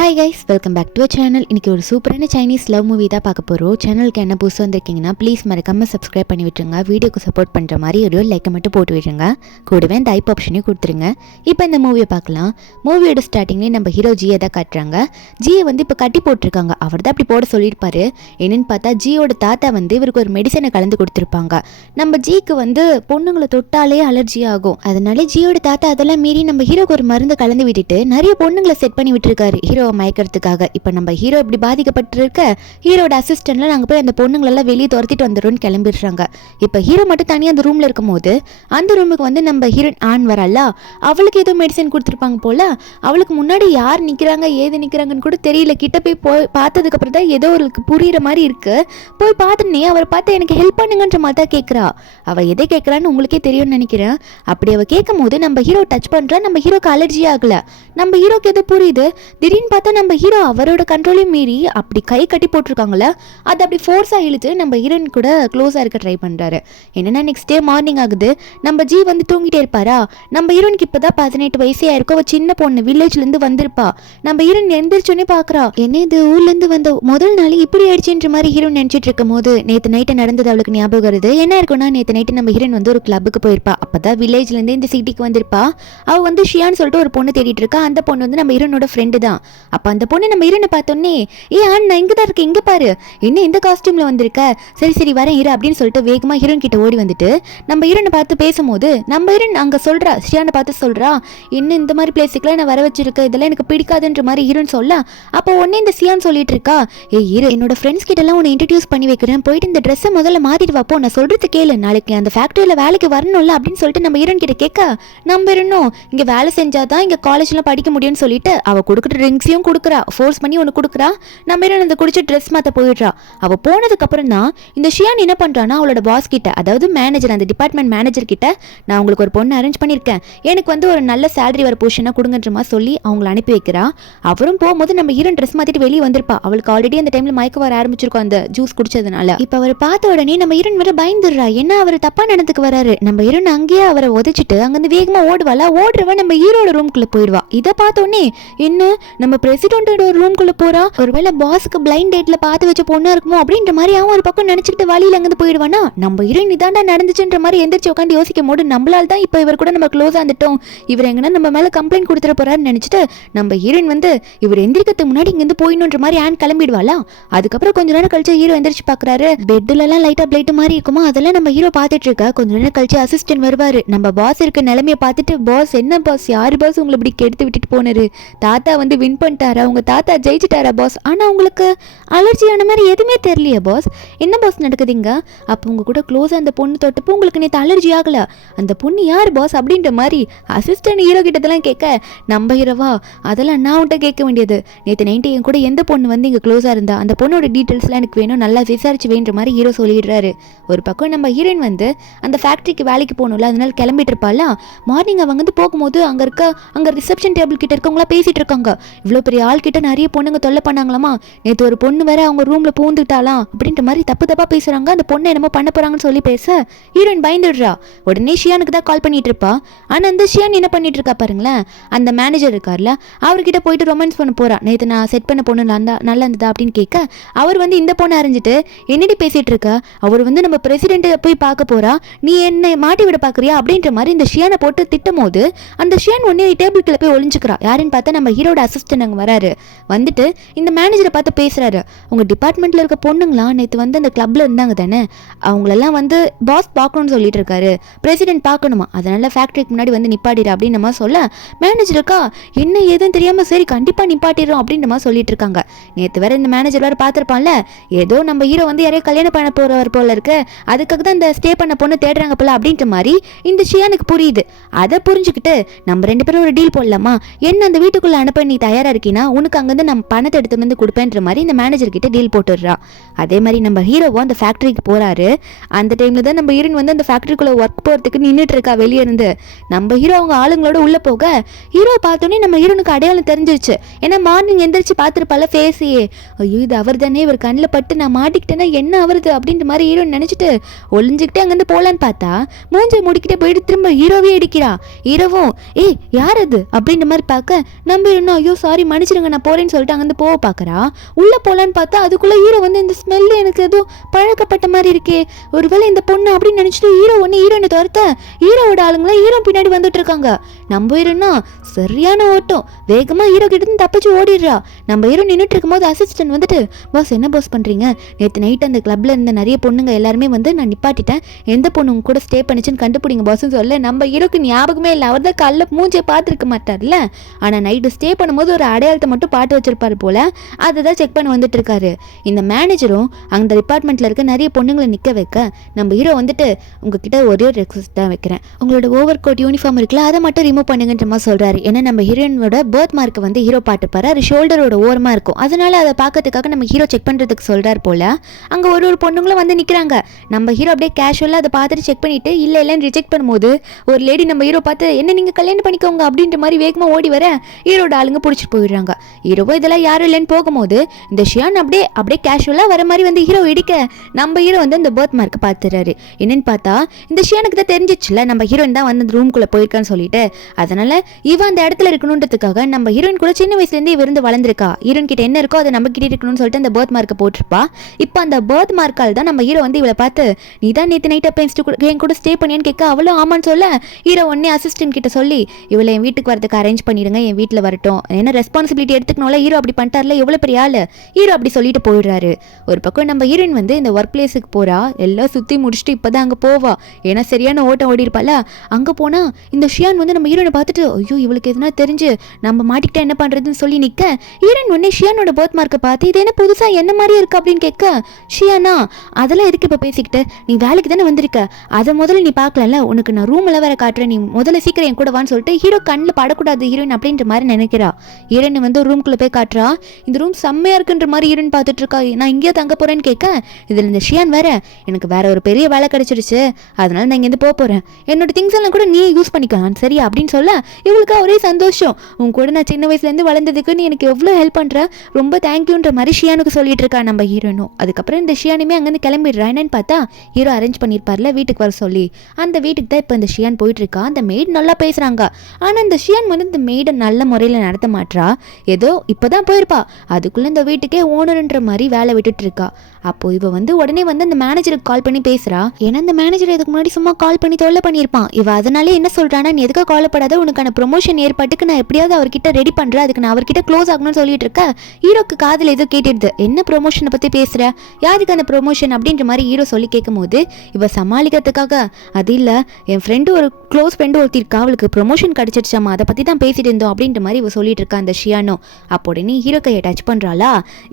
Hi guys, welcome back to channel. இன்றைக்கி ஒரு சூப்பரான சைனீஸ் லவ் மூவி தான் பார்க்க போகிறோம். சேனலுக்கு என்ன புதுசு வந்திருக்கீங்கன்னா ப்ளீஸ் மறக்காமல் சப்ஸ்கிரைப் பண்ணி விட்டுருங்க. வீடியோக்கு சப்போர்ட் பண்ணுற மாதிரி ஒரு லைக்கை மட்டும் போட்டு விட்டுருங்க. கூடவே இந்த ஐப் ஆப்ஷனையும் கொடுத்துருங்க. இப்போ இந்த மூவியை பார்க்கலாம். மூவியோட ஸ்டார்டிங்லேயே நம்ம ஹீரோ ஜியை தான் காட்டுறாங்க. ஜியை வந்து இப்போ கட்டி போட்டிருக்காங்க. அவர் தான் அப்படி போட சொல்லியிருப்பாரு. என்னென்னு பார்த்தா ஜியோட தாத்தா வந்து இவருக்கு ஒரு மெடிசனை கலந்து கொடுத்துருப்பாங்க. நம்ம ஜிக்கு வந்து பொண்ணுங்களை தொட்டாலே அலர்ஜி ஆகும். அதனால ஜியோட தாத்தா அதெல்லாம் மீறி நம்ம ஹீரோக்கு ஒரு மருந்து கலந்து விட்டுட்டு நிறைய பொண்ணுங்களை செட் பண்ணி விட்டுருக்காரு ஹீரோ மயக்கிறதுக்காக. இப்போ நம்ம ஹீரோ இப்படி பாதிக்கப்பட்டிருக்க ஹீரோட அசிஸ்டன்ட்ல நாங்கள் போய் அந்த பொண்ணுங்களெல்லாம் வெளியே துரத்திட்டு வந்துடும்னு கிளம்பிடுறாங்க. இப்போ ஹீரோ மட்டும் தனியாக அந்த ரூமில் இருக்கும் போது அந்த ரூமுக்கு வந்து நம்ம ஹீரோயின் ஆன் வரல. அவளுக்கு ஏதோ மெடிசன் கொடுத்துருப்பாங்க போல. அவளுக்கு முன்னாடி யார் நிற்கிறாங்க ஏது நிற்கிறாங்கன்னு கூட தெரியல. கிட்ட போய் பார்த்ததுக்கப்புறம் தான் ஏதோ அவளுக்கு புரியுற மாதிரி இருக்கு. போய் பார்த்துனே அவரை பார்த்து எனக்கு ஹெல்ப் பண்ணுங்கன்ற மாதிரி தான் கேட்குறா. அவள் எதை கேட்குறான்னு உங்களுக்கே தெரியும்னு நினைக்கிறேன். அப்படி அவள் கேட்கும் போது நம்ம ஹீரோ டச் பண்ணுறா. நம்ம ஹீரோக்கு அலர்ஜி ஆகல. நம்ம ஹீரோக்கு எது புரியுது. திடீர்னு பார்த்தா நம்ம ஹீரோ அவரோட கண்ட்ரோலையும் மீறி அப்படி கை கட்டி போட்டிருக்காங்களே, அது அப்படி ஃபோர்ஸாக இழுத்து நம்ம ஹீரோயின் கூட க்ளோஸாக இருக்க ட்ரை பண்ணுறாரு. என்னென்னா நெக்ஸ்ட் டே மார்னிங் ஆகுது. நம்ம ஜி வந்து தூங்கிட்டே இருப்பாரா. நம்ம ஹீரோனுக்கு இப்போ தான் 18 வயசே ஆயிருக்கும். அவள் சின்ன பொண்ணு வில்லேஜ்லேருந்து வந்திருப்பா. நம்ம ஹீரோயின் எந்திரிச்சோன்னே பார்க்குறா. என்ன இது ஊர்லேருந்து வந்த முதல் நாள் இப்படி ஆயிடுச்சுன்ற மாதிரி ஹீரோயின் நினச்சிட்டு இருக்கும் போது நேற்று நைட்டு நடந்தது அவளுக்கு ஞாபகம் வருது. என்ன இருக்குன்னா நேற்று நைட்டு நம்ம ஹீரோயின் வந்து ஒரு கிளப்புக்கு போயிருப்பா. அப்போ தான் வில்லேஜ்லேருந்து இந்த சிட்டிக்கு வந்திருப்பா. அவள் வந்து ஷியான்னு சொல்லிட்டு ஒரு பொண்ணு தேடிட்டு இருக்கா. அந்த பொண்ணு வந்து நம்ம ஹீரோனோட ஃப்ரெண்டு தான். அப்போ அந்த பொண்ணு நம்ம ஹீரோனை பார்த்தோன்னே நான் இங்கே தான் இருக்கேன், இங்கே பாரு, என்ன இந்த காஸ்டியூமில் வந்திருக்க, சரி சரி வரேன் ஹீரோ அப்படின்னு சொல்லிட்டு வேகமாக ஹீரோன் கிட்ட ஓடி வந்துட்டு நம்ம ஹீரோனை பார்த்து பேசும்போது நம்ம ஹீரோன் அங்கே சொல்கிறா, ஷியானை பார்த்து சொல்கிறா, இன்னும் இந்த மாதிரி பிளேஸுக்குலாம் நான் வர வச்சிருக்கேன், இதெல்லாம் எனக்கு பிடிக்காதுன்ற மாதிரி ஹீரோன் சொல்ல. அப்போ உடனே இந்த ஷியான் சொல்லிட்டு இருக்கா, ஹீரோ என்னோட ஃப்ரெண்ட்ஸ் கிட்டலாம் உன்னை இன்ட்ரடியூஸ் பண்ணி வைக்கிறேன், போயிட்டு இந்த ட்ரெஸ்ஸை முதல்ல மாற்றிட்டு வாப்போ, நான் சொல்கிறது கேளு, நாளைக்கு அந்த ஃபேக்ட்ரியில் வேலைக்கு வரணும்ல அப்படின்னு சொல்லிட்டு நம்ம ஹீரோன் கிட்ட கேட்க, நம்ம ஹீரோனும் இங்கே வேலை செஞ்சாதான் இங்கே காலேஜ்லாம் படிக்க முடியும்னு சொல்லிட்டு அவள் கொடுக்குற ட்ரிங்க்ஸையும் கொடுக்குறா, ஃபோர்ஸ் பண்ணி ஒன்று கொடுக்குறா. நம்ம ஹீரோன் அந்த குடிச்சு ட்ரெஸ் மாற்ற போயிடுறா. அவள் போனதுக்கு அப்புறம் தான் இந்த ஷியான் என்ன பண்ணுறான்னா அவளோட பாஸ் கிட்ட, அதாவது மேனேஜர், அந்த டிபார்ட்மெண்ட் மேனேஜர் கிட்ட, நான் உங்களுக்கு ஒரு பொண்ணு அரேஞ்ச் பண்ணியிருக்கேன், எனக்கு வந்து ஒரு நல்ல சேலரி வர பொசிஷனாக கொடுங்கன்ற மாதிரி சொல்லி அவங்களை அனுப்பி வைக்கிறா. அவரும் போகும்போது நம்ம ஹீரோன் ட்ரெஸ் மாற்றிட்டு வெளியே வந்திருப்பா. அவளுக்கு ஆல்ரெடி அந்த டைமில் மயக்க வர ஆரம்பிச்சிருக்கும் அந்த ஜூஸ் குடிச்சதுனால. இப்போ அவர் பார்த்த உடனே நம்ம ஹீரோன் வர பயந்துடுறா. என்ன அவர் தப்பா நடந்துக்கு வராரு. நம்ம ஹீரோன் அங்கேயே அவரை உதச்சிட்டு அங்கேருந்து வேகமாக ஓடுவாளா. ஓடுறவ நம்ம ஹீரோட ரூம்குள்ளே போயிடுவா. இதை பார்த்தோன்னே என்ன நம்ம பிரசிடென்ட்டோட ஒரு ரூம்குள்ளே போறா. ஒருவேளை பாஸுக்கு பிளைண்ட் டேட்ல பார்த்து வச்ச பொண்ணா இருக்குமோ அப்படின்ற மாதிரி அவன் ஒரு பக்கம் நினைச்சுக்கிட்டு வழியில அங்கிருந்து போயிடுவானா. நம்ம ஹீரோயின் இதாண்டா நடந்துச்சுன்ற மாதிரி எந்திரிச்சு உட்காந்து யோசிக்கும் போது நம்மளால தான் இப்போ இவர் கூட நம்ம க்ளோஸ் ஆந்துட்டோம், இவர் எங்கன்னா நம்ம மேல கம்ப்ளைண்ட் கொடுத்துட போறாருன்னு நினைச்சிட்டு நம்ம ஹீரோயின் வந்து இவர் எந்திரிக்கிறதுக்கு முன்னாடி இங்கிருந்து போயிடணுன்ற மாதிரி கிளம்பிடுவாளா. அதுக்கப்புறம் கொஞ்ச நேரம் கழிச்சு ஹீரோ எந்திரிச்சு பாக்குறாரு. பெட்ல எல்லாம் லைட்டா பிளைட் மாதிரி இருக்குமா, அதெல்லாம் நம்ம ஹீரோ பார்த்துட்டு இருக்கா. கொஞ்ச நேரம் கழிச்சு அசிஸ்டன்ட் வருவாரு. நம்ம பாஸ் இருக்க நிலைமையை பார்த்துட்டு, பாஸ் என்ன பாஸ், யாரு பாஸ் உங்களை இப்படி கெடுத்து விட்டுட்டு போனாரு, தாத்தா வந்து வின் பண்ணிட்டாரா, உங்க தாத்தா ஜெயிச்சிட்டாரா பாஸ், ஆனா உங்களுக்கு அலர்ஜியான மாதிரி எதுவுமே தெரியலையா பாஸ், என்ன பாஸ் நடக்குதுங்க, அப்போ உங்க கூட க்ளோஸாக அந்த பொண்ணு தொட்டப்போ உங்களுக்கு நேற்று அலர்ஜி ஆகல, அந்த பொண்ணு யார் பாஸ் அப்படின்ற மாதிரி அசிஸ்டன்ட் ஹீரோ கிட்டதெல்லாம் கேட்க, நம்ம ஹீரோவா அதெல்லாம் நான் உன்ட்ட கேட்க வேண்டியது, நேற்று நைட்டு என் கூட எந்த பொண்ணு வந்து இங்கே க்ளோஸாக இருந்தா அந்த பொண்ணோட டீட்டெயில்ஸ்லாம் எனக்கு வேணும், நல்லா விசாரிச்சு வேண்ட மாதிரி ஹீரோ சொல்லிடுறாரு. ஒரு பக்கம் நம்ம ஹீரோயின் வந்து அந்த ஃபேக்ட்ரிக்கு வேலைக்கு போகணும்ல, அதனால கிளம்பிட்டு இருப்பாள். மார்னிங் அவங்க வந்து போகும்போது அங்கே ரிசப்ஷன் டேபிள் கிட்ட இருக்கவங்களாம் பேசிட்டு இருக்காங்க. இவ்வளோ பெரிய ஆள் கிட்ட நிறைய பொண்ணுங்க தொல்லை பண்ணாங்களாமா, நேற்று ஒரு பொண்ணு வேற அவங்க ரூம்ல பூந்துட்டாலாம் அப்படின்ற மாதிரி தப்பா பேசுறாங்க. அந்த பொண்ணை என்னமோ பண்ண போறாங்கன்னு சொல்லி பேச ஹீரோயின் பயந்துடுறா. உடனே ஷியானுக்கு தான் கால் பண்ணிட்டு இருப்பா. ஆனா அந்த ஷியான் என்ன பண்ணிட்டு இருக்கா பாருங்களேன், அந்த மேனேஜர் இருக்கார்ல அவர்கிட்ட போயிட்டு ரொமான்ஸ் பண்ண போறா. நேற்று நான் செட் பண்ண பொண்ணு நல்லா இருந்ததா அப்படின்னு கேட்க, அவர் வந்து இந்த பொண்ணை அறிஞ்சிட்டு என்னடி பேசிட்டு இருக்க, அவர் வந்து நம்ம பிரசிடென்ட்டை போய் பார்க்க போறா, நீ என்னை மாட்டி விட பாக்குறியா அப்படின்ற மாதிரி இந்த ஷியானை போட்டு திட்டும் போது அந்த ஷியான் ஒன்னே டேபிள் கீழே போய் ஒளிஞ்சுக்கிறா. யாருன்னு பார்த்தா நம்ம ஹீரோட அசிஸ்டன்ட் அங்கே வராரு. வந்துட்டு இந்த மேனேஜரை பார்த்து பேசுறாரு. உங்க டிபார்ட்மெண்ட்ல இருக்க பொண்ணுங்களா நேற்று வந்து அந்த கிளப்ல இருந்தாங்க தானே, அவங்களெல்லாம் வந்து பாஸ் பார்க்கணும்னு சொல்லிட்டு இருக்காரு, பிரசிடென்ட் பார்க்கணுமா, அதனால ஃபேக்டரிக்கு முன்னாடி வந்து நிப்பாட்டிடு அப்படின்னு நம்ம சொல்ல, மேனேஜருக்கா என்ன ஏதுன்னு தெரியாம சரி கண்டிப்பா நிப்பாட்டிடுறோம் அப்படின்னு நம்ம சொல்லிட்டு இருக்காங்க. நேற்று வேற இந்த மேனேஜர் வேற பார்த்துருப்பான்ல, ஏதோ நம்ம ஹீரோ வந்து யாரையும் கல்யாணம் பண்ண போறவர் போல இருக்கு, அதுக்காக தான் இந்த ஸ்டே பண்ண பொண்ணு தேடுறாங்க போல அப்படின்ற மாதிரி இந்த ஷியானுக்கு புரியுது. அதை புரிஞ்சுக்கிட்டு நம்ம 2 பேரும் ஒரு டீல் போடலாமா, என்ன அந்த வீட்டுக்குள்ள அனுப்ப நீ தயாரா இருக்கீனா, உனக்கு அங்கிருந்து நம்ம பணத்தை எடுத்து வந்து கொடுப்பேன்ற மாதிரி இந்த மேனேஜர் கிட்ட டீல் போட்டுடுறா. அதே மாதிரி நம்ம ஹீரோவும் அந்த ஃபேக்டரிக்கு போறாரு. அந்த டைம்ல தான் நம்ம ஹீரோயின் வந்து அந்த ஃபேக்டரிக்குள்ள ஒர்க் போறதுக்கு நின்றுட்டு இருக்கா வெளியே இருந்து. நம்ம ஹீரோ அவங்க ஆளுங்களோட உள்ள போக ஹீரோ பார்த்தோன்னே நம்ம ஹீரோனுக்கு அடையாளம் தெரிஞ்சிருச்சு. ஏன்னா மார்னிங் எந்திரிச்சு பார்த்துருப்பால ஃபேஸையே, ஐயோ இது அவர் தானே, இவர் கண்ணில் பட்டு நான் மாட்டிக்கிட்டேன்னா என்ன அவருது அப்படின்ற மாதிரி ஹீரோயின் நினைச்சிட்டு ஒளிஞ்சுக்கிட்டே அங்கேருந்து போலான்னு பார்த்தா மூஞ்சை முடிக்கிட்டே போயிட்டு திரும்ப ஹீரோவே அடிக்கிறா. ஹீரோவும் யார் அது அப்படின்ற மாதிரி பார்க்க நம்ம ஹீரோனும் ஐயோ சாரி மன்னிச்சிருங்க நான் போறேன்னு சொல்லிட்டு அங்கேருந்து போக பார்க்குறா. உள்ளே போகலான்னு பார்த்தா அதுக்குள்ளே ஹீரோ வந்து இந்த ஸ்மெல்லு எனக்கு ஏதோ பழக்கப்பட்ட மாதிரி இருக்கே, ஒருவேளை இந்த பொண்ணு அப்படின்னு நினச்சிட்டு ஹீரோ ஒன்று ஹீரோனை துரத்த ஹீரோவோட ஆளுங்களா ஹீரோ பின்னாடி வந்துட்டு இருக்காங்க. நம்ம ஹீரோனா சரியான ஓட்டம், வேகமாக ஹீரோ கிட்ட தப்பிச்சு ஓடிடுறா. நம்ம ஹீரோ நின்றுட்டு இருக்கும்போது அசிஸ்டன்ட் வந்துட்டு, பாஸ் என்ன பாஸ் பண்ணுறீங்க, நேற்று நைட் அந்த கிளப்ல இருந்த நிறைய பொண்ணுங்க எல்லாருமே வந்து நான் நிப்பாட்டிட்டேன், எந்த பொண்ணு உங்க கூட ஸ்டே பண்ணிச்சுன்னு கண்டுபிடிங்க பாஸ்ன்னு சொல்ல நம்ம ஹீரோக்கு ஞாபகமே இல்லை. அவர் தான் காலைல மூஞ்சை பார்த்துருக்க மாட்டார்ல, ஆனால் நைட்டு ஸ்டே பண்ணும்போது ஒரு அடையாளத்தை மட்டும் பாட்டு வச்சிருப்பாரு போல, அதை தான் செக் பண்ண வந்துட்டு இருக்காரு. இந்த மேனேஜரும் அந்த டிபார்ட்மெண்ட்ல இருக்க நிறைய பொண்ணுங்களை நிற்க வைக்க நம்ம ஹீரோ வந்துட்டு, உங்ககிட்ட ஒரே ஒரு ரெக்வஸ்ட் தான் வைக்கிறேன், உங்களோட ஓவர் கோட் யூனிஃபார்ம் இருக்குல்ல அதை மட்டும் ரிமூவ் பண்ணுங்கன்ற மாதிரி சொல்றாரு. ஏன்னா நம்ம ஹீரோனோட பர்த் மார்க் வந்து ஹீரோ பாட்டுப்பாரு, அது ஷோல்டரோட ஓரமா இருக்கும், அதனால அதை பார்க்கறதுக்காக நம்ம ஹீரோ செக் பண்றதுக்கு சொல்றாரு போல. அங்க ஒரு பொண்ணுங்களும் வந்து நிக்கிறாங்க. நம்ம ஹீரோ அப்படியே கேஷுவலா அதை பார்த்துட்டு செக் பண்ணிட்டு இல்லைன்னு ரிஜெக்ட் பண்ணும்போது ஒரு லேடி நம்ம ஹீரோ பார்த்து, என்ன நீங்க கல்யாணம் பண்ணிக்கோங்க அப்படின்ற மாதிரி வேகமா ஓடி வர ஹீரோட ஆளுங்க பிடிச்சிட்டு போயிடுறாங்க. ஹீரோவோ இதெல்லாம் யாரும் இல்லைன்னு போகும்போது இந்த ஷியான் அப்படியே கேஷுவலா வர மாதிரி வந்து ஹீரோ இடிக்க நம்ம ஹீரோ வந்து அந்த பர்த் மார்க் பார்த்துறாரு. என்னன்னு பார்த்தா இந்த ஷியானுக்கு தான் தெரிஞ்சிச்சுல நம்ம ஹீரோயின் தான் வந்து ரூம்குள்ள போயிருக்கான்னு சொல்லிட்டு, அதனால இவன் அந்த இடத்துல இருக்கணுன்றதுக்காக நம்ம ஹீரோயின் கூட சின்ன வயசுல இருந்து இருந்து வளர்ந்துருக்கா, ஹீரோயின் கிட்ட என்ன இருக்கோ அதை நம்ம கிட்ட இருக்கணும்னு சொல்லிட்டு அந்த பர்த் மார்க்கை போட்டிருப்பா. இப்போ அந்த பர்த் மார்க்கால் தான் நம்ம ஹீரோ வந்து இவளை பார்த்து, நீ தான் நேற்று நைட் அப்போ என் கூட ஸ்டே பண்ணியான்னு கேட்க அவளும் ஆமான்னு சொல்ல ஹீரோ உடனே அசிஸ்டன்ட் கிட்ட சொல்லி இவளை என் வீட்டுக்கு வரதுக்கு அரேஞ்ச் பண்ணிடுங்க, என் வீட்டில் வரட்டும், ஏன்னா ரெஸ்பான்சிபிலிட்டி எடுத்துக்கணும்ல, ஹீரோ அப்படி பண்ணிட்டார்ல எவ்வளோ பெரிய ஆளு, ஹீரோ அப்படி சொல்லிட்டு போயிடுறாரு. ஒரு பக்கம் நம்ம ஹீரோயின் வந்து இந்த ஒர்க் பிளேஸுக்கு போறா, எல்லாம் சுற்றி முடிச்சுட்டு இப்போதான் அங்கே போவா, ஏன்னா சரியான ஓட்டம் ஓடி இருப்பால. அங்கே போனால் இந்த ஷியான் வந்து நம்ம ஹீரோனை பார்த்துட்டு, ஐயோ இவளுக்கு எதுனா தெரிஞ்சு நம்ம மாட்டிக்கிட்டா என்ன பண்ணுறதுன்னு சொல்லி நிற்க ஹீரோயின் உடனே ஷியானோட பர்த் மார்க்கை பார்த்து இது என்ன புதுசாக என்ன மாதிரியே இருக்கு அப்படின்னு கேட்க, ஷியானா அதெல்லாம் எதுக்கு இப்போ பேசிக்கிட்டு, நீ வேலைக்கு தானே வந்திருக்க, அதை முதல்ல நீ பார்க்கல, உனக்கு நான் ரூமில் வேற காட்டுறேன், நீ முதல்ல சீக்கிரம் என் கூட வான்னு சொல்லிட்டு ஹீரோ கண்ணில் படக்கூடாது ஹீரோயின் அப்படின்ற மாதிரி நினைக்கிறா. ஹீரோயின் வந்து ரூம்குள்ளே போய் காட்டுறா, இந்த ரூம் செம்மையா இருக்குன்ற மாதிரி ஹீரோயின் பார்த்துட்டு இருக்கா. நான் இங்கேயே தங்க போறேன்னு கேட்க இதில் இந்த ஷியான் வேற, எனக்கு வேற ஒரு பெரிய வேலை கிடைச்சிருச்சு, அதனால நான் இங்கேருந்து போக போறேன், என்னோட திங்ஸ் எல்லாம் கூட நீ யூஸ் பண்ணிக்கலாம் சரியா அப்படின்னு சொல்ல இவளுக்கு ஒரே சந்தோஷம். உன் கூட நான் சின்ன வயசுலேருந்து வளர்ந்ததுக்கு நீ எனக்கு எவ்வளோ ஹெல்ப் பண்ணுற, ரொம்ப தேங்க்யூன்ற மாதிரி ஷியானுக்கு சொல்லிட்டு இருக்கா நம்ம ஹீரோனும். அதுக்கப்புறம் இந்த ஷியானுமே அங்கேருந்து கிளம்பிடுறா. என்னன்னு பார்த்தா ஹீரோ அரேஞ்ச் பண்ணியிருப்பார்ல வீட்டுக்கு வர சொல்லி, அந்த வீட்டுக்கு தான் இப்போ இந்த ஷியான் போயிட்டு இருக்கா. அந்த மெய்ட் நல்லா பேசுறாங்க, ஆனால் இந்த ஷியான் வந்து இந்த மெய்டை நல்ல முறையில் நடத்த மாட்டா, ஏதோ இப்போதான் போயிருப்பா, அதுக்குள்ளே இந்த வீட்டுக்கே ஓனர்ன்ற மாதிரி வேலை விட்டுட்டு இருக்கா. அப்போ இவ வந்து உடனே வந்து அந்த மேனேஜருக்கு கால் பண்ணி பேசுறா. ஏன்னா அந்த மேனேஜர் இதுக்கு முன்னாடி சும்மா கால் பண்ணி தொல்லை பண்ணியிருப்பான். இவ அதனாலே என்ன சொல்றானா, நீ எதுக்காக காலப்படாத, உனக்கான ப்ரொமோஷன் ஏற்பாட்டுக்கு நான் எப்படியாவது அவர்கிட்ட ரெடி பண்றேன், அதுக்கு நான் அவர்கிட்ட க்ளோஸ் ஆகணும்னு சொல்லிட்டு இருக்க. ஹீரோக்கு காதில் ஏதோ கேட்டுடுது, என்ன ப்ரொமோஷனை பத்தி பேசுற, யாருக்கு அந்த ப்ரொமோஷன் அப்படின்ற மாதிரி ஹீரோ சொல்லி கேட்கும் போது இவ சமாளிக்கிறதுக்காக, அது இல்ல என் ஃப்ரெண்டு ஒரு க்ளோஸ் ஃப்ரெண்டு ஒருத்திருக்கா, அவளுக்கு ப்ரொமோஷன் கிடைச்சிருச்சாமா, அதை பத்தி தான் பேசிட்டு இருந்தோம் அப்படின்ற மாதிரி இவ சொல்லிட்டு இருக்கா அந்த ஷியானோ. அப்போ உடனே ஹீரோ கையை டச் பண்றாளா.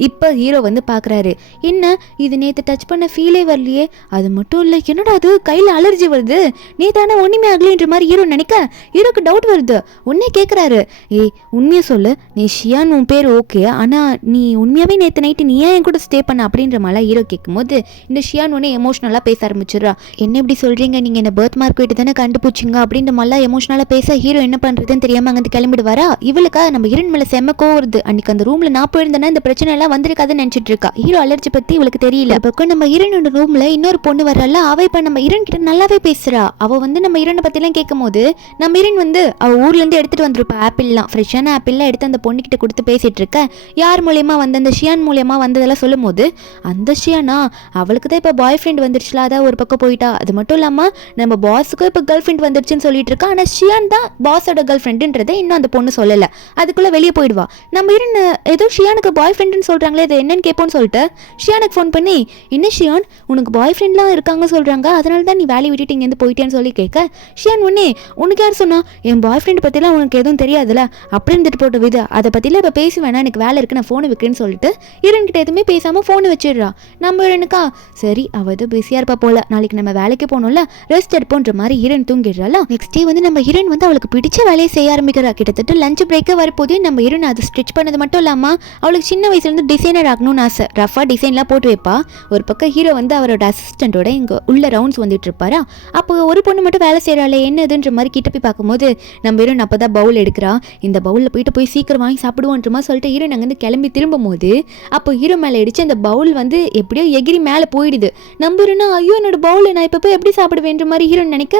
இப்போ ஹீரோ வந்து பாக்குறாரு, என்ன இது நேற்று டச் பண்ண ஃபீலே வரலையே, அது மட்டும் இல்லை என்னடா அது கையில் அலர்ஜி வருது, நேத்தான ஒன்றுமே ஆகலைன்ற மாதிரி ஹீரோ நினைக்க ஹீரோக்கு டவுட் வருது. உன்னே கேட்குறாரு, ஏய் உண்மையை சொல்லு, நீ ஷியான் உன் பேர் ஓகே, ஆனால் நீ உண்மையாகவே நேற்று நைட்டு நீ ஏன் என் கூட ஸ்டே பண்ண அப்படின்ற மாதிரிலாம் ஹீரோ கேட்கும்போது இந்த ஷியான் உடனே எமோஷ்னலாக பேச ஆரம்பிச்சிடுறா. என்ன இப்படி சொல்கிறீங்க, நீங்கள் என்ன பர்த் மார்க் விட்டு தானே கண்டுபிடிச்சிங்க அப்படின்ற மாதிரிலாம் எமோஷ்னலாக பேச ஹீரோ என்ன பண்ணுறதுன்னு தெரியாமல் அங்கே கிளம்பிடுவாரா. இவளுக்காக நம்ம ஹீரோயின் மேலே செம்ம கோவம் வருது. அன்னைக்கு அந்த ரூமில் நான் போயிருந்தேன்னா இந்த பிரச்சனை எல்லாம் வந்திருக்காதுன்னு நினச்சிட்டு இருக்கா. ஹீரோ அலர்ஜி பற்றி இவளுக்கு தெரியல. பக்கம் நம்ம ஹீரோனோட ரூம்ல இன்னொரு பொண்ணு வரல, அவ இப்ப நம்ம ஹீரோன் கிட்ட நல்லாவே பேசுறா. அவ வந்து நம்ம ஹீரோனை பத்தி எல்லாம் கேட்கும் போது நம்ம ஹீரோன் வந்து அவ ஊர்ல இருந்து எடுத்துட்டு வந்திருப்பா ஆப்பிள்லாம், ஃப்ரெஷ்ஷான ஆப்பிள்லாம் எடுத்து அந்த பொண்ணு கிட்ட கொடுத்து பேசிட்டு இருக்க. யார் மூலியமா வந்து அந்த ஷியான் மூலியமா வந்ததெல்லாம் சொல்லும் போது, அந்த ஷியானா அவளுக்கு தான் இப்ப பாய் ஃப்ரெண்ட் வந்துருச்சுல, அதான் ஒரு பக்கம் போயிட்டா. அது மட்டும் இல்லாம நம்ம பாஸுக்கும் இப்ப கேர்ள் ஃப்ரெண்ட் வந்துருச்சுன்னு சொல்லிட்டு இருக்கா. ஆனா ஷியான் தான் பாஸோட கேர்ள் ஃப்ரெண்டுன்றதை இன்னும் அந்த பொண்ணு சொல்லல. அதுக்குள்ள வெளியே போயிடுவா. நம்ம ஹீரோன் ஏதோ ஷியானுக்கு பாய் ஃப்ரெண்டுன்னு சொல்றாங்களே, அது என்னன்னு கேட்போம்னு சொல்லிட்டு ஷியானுக்கு ஃபோன் பண்ணி, என்ன ஷியான் உனக்கு பாய் ஃப்ரெண்ட்லாம் இருக்காங்க சொல்கிறாங்க, அதனால தான் நீ வேலையை விட்டுட்டு இங்கேருந்து போயிட்டேன்னு சொல்லி கேட்க, ஷியான் உடனே உனக்கு யார் சொன்னா, என் பாய் ஃப்ரெண்ட் பற்றிலாம் உனக்கு எதுவும் தெரியாதுல்ல, அப்படி இருந்துட்டு போட்ட வித, அதை பற்றிலாம் இப்போ பேசி வேணா, எனக்கு வேலை இருக்குது நான் ஃபோனை வைக்கிறேன்னு சொல்லிட்டு ஹீரோன்கிட்ட எதுவுமே பேசாமல் ஃபோனை வச்சிடுறா. நம்ம ஹீரோனுக்கா சரி அவள் எதுவும் பிஸியாக இருப்பா போல, நாளைக்கு நம்ம வேலைக்கு போகணும்ல, ரெஸ்ட் எடுப்போன்ற மாதிரி ஹீரோன் தூங்கிடுறாளா. நெக்ஸ்ட் டே வந்து நம்ம ஹீரோன் வந்து அவளுக்கு பிடிச்ச வேலையை செய்ய ஆரம்பிக்கிறா. கிட்டத்தட்ட லஞ்ச் பிரேக்கே வரப்போது நம்ம ஹீரோன் அதை ஸ்டிச் பண்ணது மட்டும் இல்லாமல் அவளுக்கு சின்ன வயசுலேருந்து டிசைனர் ஆகணும்னு ஆசை. ரஃபாக டிசைன்லாம் போட்டு வைப்பா. ஒரு பக்கம் ஹீரோ வந்து அவரோட அசிஸ்டண்டோட இங்கே உள்ள ரவுண்ட்ஸ் வந்துட்டு இருப்பாரா. அப்போ ஒரு பொண்ணு மட்டும் வேலை செய்கிறாளே என்னதுன்ற மாதிரி கிட்ட போய் பார்க்கும்போது போது நம்ம ஹீரோயின் அப்போ தான் பவுல் எடுக்கிறா. இந்த பவுலில் போய் சீக்கிரம் வாங்கி சாப்பிடுவோன்ற மாதிரி சொல்லிட்டு ஹீரோயின் அங்கேருந்து கிளம்பி திரும்பும் போது அப்போ ஹீரோ மேலே அடிச்சு அந்த பவுல் வந்து எப்படியோ எகிரி மேலே போயிடுது. நம்ம ஹீரோனா ஐயோ என்னோட பவுல் நான் இப்போ போய் எப்படி சாப்பிடுவேன்ற மாதிரி ஹீரோயின் நினைக்க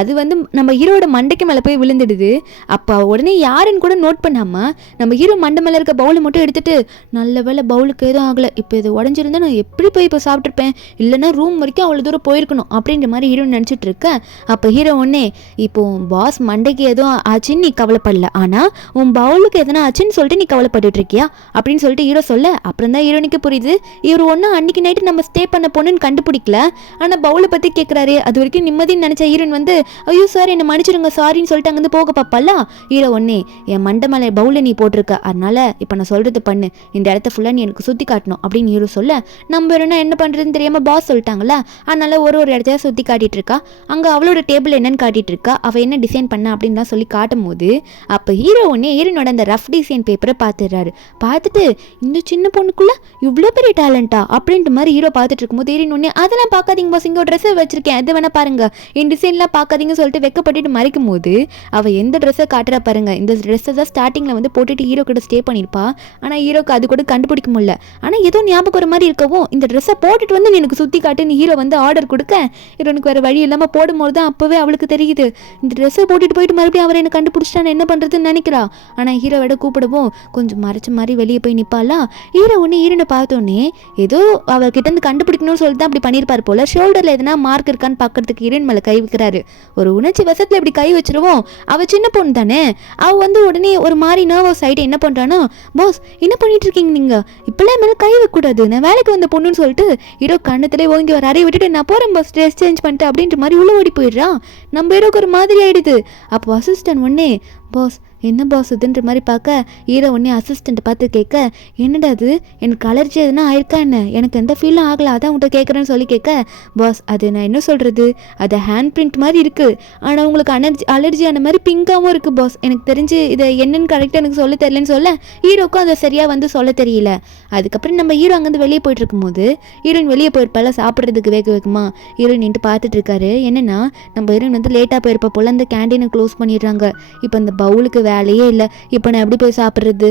அது வந்து நம்ம ஹீரோட மண்டைக்கு மேலே போய் விழுந்துடுது. அப்போ உடனே யாருன்னு கூட நோட் பண்ணாமல் நம்ம ஹீரோ மண்டை மேலே இருக்க பவுலை மட்டும் எடுத்துட்டு நல்ல வேலை பவுலுக்கு எதுவும் ஆகலை, இப்போ இது உடஞ்சிருந்தா நான் எப்படி போய் இப்போ சாப்பிட்ருப்பேன், இல்லைன்னா ரூம் வரைக்கும் அவ்வளோ தூரம் போயிருக்கணும் அப்படின்ற மாதிரி ஹீரோ நினச்சிட்டு இருக்க. அப்போ ஹீரோ ஒன்னே இப்போ பாஸ் மண்டைக்கு எதுவும் ஆச்சுன்னு நீ கவலைப்படல, ஆனால் உன் பவுலுக்கு எதனா ஆச்சுன்னு சொல்லிட்டு நீ கவலைப்பட்டு இருக்கியா அப்படின்னு சொல்லிட்டு ஹீரோ சொல்ல அப்புறம் தான் ஹீரோனுக்கு புரியுது இவர் ஒன்றும் அன்னைக்கு நைட்டு நம்ம ஸ்டே பண்ண பொண்ணுன்னு கண்டுபிடிக்கல, ஆனால் பவுலை பற்றி கேட்குறாரு. அது வரைக்கும் நிம்மதின்னு நினச்ச ஹீரோன் வந்து ஐயோ சார் என்னை மன்னிச்சிருங்க சாரின்னு சொல்லிட்டு அங்கேருந்து போக பார்ப்பல. ஹீரோ ஒன்னே என் மண்டை மேலே பவுலை நீ போட்டிருக்க, அதனால இப்போ நான் சொல்கிறது பண்ணு, இந்த இடத்த ஃபுல்லாக நீ எனக்கு சுற்றி காட்டணும் அப்படின்னு ஹீரோ சொல்ல நம்ம வேணும்னா என்ன பண்ணுறதுன்னு தெரியாமல் பாஸ் சொல்லிட்டாங்களா, அதனால ஒரு இடத்தையா சுற்றி காட்டிட்டு இருக்கா. அங்கே அவளோட டேபிள் என்னன்னு காட்டிட்டு இருக்கா, அவள் என்ன டிசைன் பண்ண அப்படின்லாம் சொல்லி காட்டும் போது அப்போ ஹீரோ ஒன்னே ஹீரோனோட அந்த ரஃப் டிசைன் பேப்பரை பார்த்துடுறாரு. பார்த்துட்டு இந்த சின்ன பொண்ணுக்குள்ள இவ்வளோ பெரிய டேலண்டா அப்படின்ட்டு மாதிரி ஹீரோ பார்த்துட்டு இருக்கும்போது ஹீரோயின் ஒன்னே அதெல்லாம் பார்க்காதீங்க பாஸ், இங்கே ஒரு ட்ரெஸ்ஸை வச்சிருக்கேன் அது வேணா பாருங்க, என் டிசைன்லாம் பார்க்காதீங்கன்னு சொல்லிட்டு வெக்கப்பட்டுட்டு மறைக்கும் போது அவள் எந்த ட்ரெஸ்ஸை காட்டுறா பாருங்க. இந்த ட்ரெஸ்ஸை தான் ஸ்டார்டிங்கில் வந்து போட்டுட்டு ஹீரோ கிட்ட ஸ்டே பண்ணியிருப்பா, ஆனால் ஹீரோக்கு அது கூட கண்டுபிடிக்க முடியல. ஆனால் ஏதோ ஞாபகம் ஒரு மாதிரி இருக்கவும் இந்த ட்ரெஸ்ஸை போட்டுட்டு வந்து எனக்கு சுற்றி காட்டுன்னு ஹீரோ வந்து ஆர்டர் கொடுக்க ஹீரோனுக்கு வேறு வழி இல்லாமல் போடும்போது தான் அப்போவே அவளுக்கு தெரியுது இந்த ட்ரெஸ்ஸை போட்டுட்டு போயிட்டு மறுபடியும் அவர் என்ன கண்டுபிடிச்சிட்டான்னு என்ன பண்ணுறதுன்னு நினைக்கிறா. ஆனால் ஹீரோவோட கூப்பிடவும் கொஞ்சம் மறைச்ச மாதிரி வெளியே போய் நிற்பாளா. ஹீரோ ஒன்று ஹீரோனை பார்த்தோன்னே ஏதோ அவர்கிட்ட இருந்து கண்டுபிடிக்கணும்னு சொல்லிட்டு தான் அப்படி பண்ணியிருப்பார் போல. ஷோல்டரில் எதனா மார்க் இருக்கான்னு பார்க்கறதுக்கு ஹீரோயின் மேலே கை வைக்கிறாரு. ஒரு உணர்ச்சி வசத்தில் இப்படி கை வச்சிருவோம், அவள் சின்ன பொண்ணு தானே, அவள் வந்து உடனே ஒரு மாதிரி நர்வஸ் ஆகிட்டு என்ன பண்ணுறானோ பாஸ் என்ன பண்ணிட்டு இருக்கீங்க நீங்கள் இப்பெல்லாம் மேலே கை வைக்கக்கூடாது, நான் வேலைக்கு வந்த பொண்ணுன்னு சொல்லிட்டு ஹீரோ கண்ணத்திலே ஓங்கி ஒரு அறையை விட்டுட்டு நான் போகிறேன் பாஸ் ட்ரெஸ் சேஞ்ச் பண்ணிட்டு அப்படின்ற மாதிரி உள்ள ஓடி போயிடுறான். நம்ம ஹீரோக்கு ஒரு மாதிரி ஆயிடுது. அப்போ அசிஸ்டன்ட் ஒன்னே பாஸ் என்ன பாஸ் இதுன்ற மாதிரி பார்க்க ஹீரோ ஒன்னே அசிஸ்டண்ட்டை பார்த்து கேட்க என்னடா அது எனக்கு அலர்ஜி எதுனா ஆயிருக்கா என்ன, எனக்கு எந்த ஃபீலும் ஆகலை அதான் உங்கள்கிட்ட கேட்குறேன்னு சொல்லி கேட்க பாஸ் அது நான் என்ன சொல்கிறது அது ஹேண்ட் பிரிண்ட் மாதிரி இருக்குது, ஆனால் உங்களுக்கு அலர்ஜியான மாதிரி பிங்காகவும் இருக்குது பாஸ், எனக்கு தெரிஞ்சு இதை என்னன்னு கரெக்டாக எனக்கு சொல்ல தெரியலன்னு சொல்ல ஹீரோக்கும் அதை சரியாக வந்து சொல்ல தெரியல. அதுக்கப்புறம் நம்ம ஹீரோ அங்கேருந்து வெளியே போயிட்டு இருக்கும்போது ஹீரோயின் வெளியே போயிருப்பால சாப்பிட்றதுக்கு வேகமா ஹீரோயின் நின்று பார்த்துட்டு இருக்காரு. என்னன்னா நம்ம ஹீரோயின் வந்து லேட்டாக போயிருப்பா போல அந்த கேண்டீனை க்ளோஸ் பண்ணிடுறாங்க. இப்போ அந்த பவுலுக்கு வேலையே இல்லை, இப்போ நான் எப்படி போய் சாப்பிட்றது,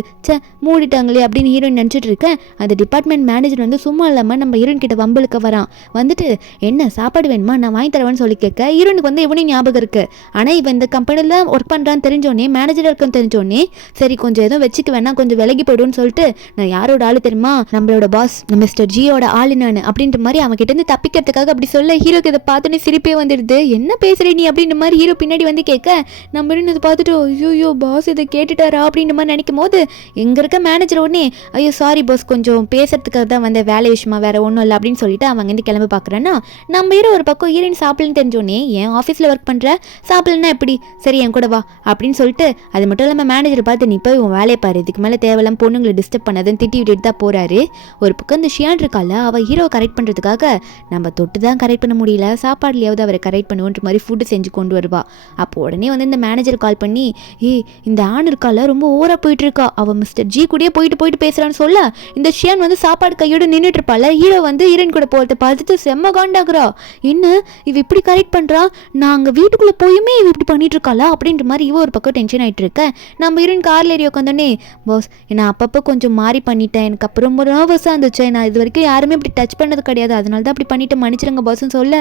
மூடிட்டாங்களே அப்படின்னு ஹீரோயின் நினச்சிட்டு இருக்கேன். அந்த டிபார்ட்மெண்ட் மேனேஜர் வந்து சும்மா இல்லாமல் நம்ம ஹீரோயின் கிட்ட வம்பலுக்க வரான். வந்துட்டு என்ன சாப்பாடு வேணுமா நான் வாங்கி தரவேன்னு சொல்லி கேட்க ஹீரோனுக்கு வந்து இவனையும் ஞாபகம் இருக்கு. ஆனால் இவன் இந்த கம்பெனியில் ஒர்க் பண்ணுறான்னு தெரிஞ்சோடனே மேனேஜராக இருக்குன்னு தெரிஞ்சோடனே சரி கொஞ்சம் எதுவும் வச்சுக்க வேணா கொஞ்சம் விலகி போய்டுன்னு சொல்லிட்டு நான் யாரோட ஆளு தெரியுமா நம்மளோட பாஸ் மிஸ்டர் ஜியோட ஆளு நான் அப்படின்ற மாதிரி அவன் கிட்ட இருந்து தப்பிக்கிறதுக்காக அப்படி சொல்ல ஹீரோக்கு இதை பார்த்தோன்னே சிரிப்பே வந்துடுது. என்ன பேசுற நீ அப்படின்ற மாதிரி ஹீரோ பின்னாடி வந்து கேட்க நம்ம இதை பார்த்துட்டு ஐயோ பாஸ் இதை கேட்டுட்டாரா அப்படின்ற மாதிரி நினைக்கும் போது எங்க இருக்க மேனேஜர் உடனே ஐயோ சாரி பாஸ் கொஞ்சம் பேசுறதுக்காக தான் வந்த வேலை விஷயமா வேற ஒன்றும் இல்லை அப்படின்னு சொல்லிட்டு அவங்க வந்து கிளம்ப பார்க்குறேன்னா நம்ம ஹீரோ ஒரு பக்கம் ஹீரோயின் சாப்பிடலன்னு தெரிஞ்சோடனே என் ஆஃபீஸில் ஒர்க் பண்ணுற சாப்பிடலன்னா எப்படி சரி என் கூட வா அப்படின்னு சொல்லிட்டு அது மட்டும் இல்லாமல் மேனேஜரை பார்த்து நீ போய் உன் வேலையை பாரு இதுக்கு மேலே தேவையில்லாம பொண்ணுங்களை டிஸ்டர்ப் பண்ணதுன்னு திட்டி விட்டுட்டு தான் போறாரு. ஒரு பக்கம் இந்த ஷியான் இருக்கால அவள் ஹீரோ கரெக்ட் பண்ணுறதுக்காக நம்ம தொட்டு தான் கரெக்ட் பண்ண முடியல சாப்பாடுலையாவது அவரை கரெக்ட் பண்ணுவோன்ற மாதிரி ஃபுட்டு செஞ்சு கொண்டு வருவா. அப்போ உடனே வந்து இந்த மேனேஜர் கால் பண்ணி இந்த ஆண் இருக்கால ரொம்ப ஓவரா போயிட்டு இருக்கா, அவள் மிஸ்டர் ஜி கூடயே போயிட்டு பேசுறான்னு சொல்ல இந்த ஷியான் வந்து சாப்பாடு கையோடு நின்றுட்டு இருப்பாள். ஹீரோ வந்து ஹீரோயின் கூட போகிறத பார்த்துட்டு செம்ம காண்டாகிறா. என்ன இவ இப்படி கரெக்ட் பண்ணுறா, நாங்கள் வீட்டுக்குள்ளே போயுமே இவ இப்படி பண்ணிட்டு இருக்காளா அப்படின்ற மாதிரி இவ ஒரு பக்கம் டென்ஷன் ஆகிட்டு இருக்க. நம்ம ஹீரோயின் காரில் ஏறி உட்காந்தோடனே பாஸ் நான் அப்பப்போ கொஞ்சம் மாறி பண்ணிட்டேன், எனக்கு அப்புறம் ரொம்ப நர்வஸாக இருந்துச்சு, நான் இது வரைக்கும் யாருமே இப்படி டச் பண்ணது கிடையாது, அதனால தான் அப்படி பண்ணிட்டு மன்னிச்சிருங்க பாஸ்ன்னு சொல்ல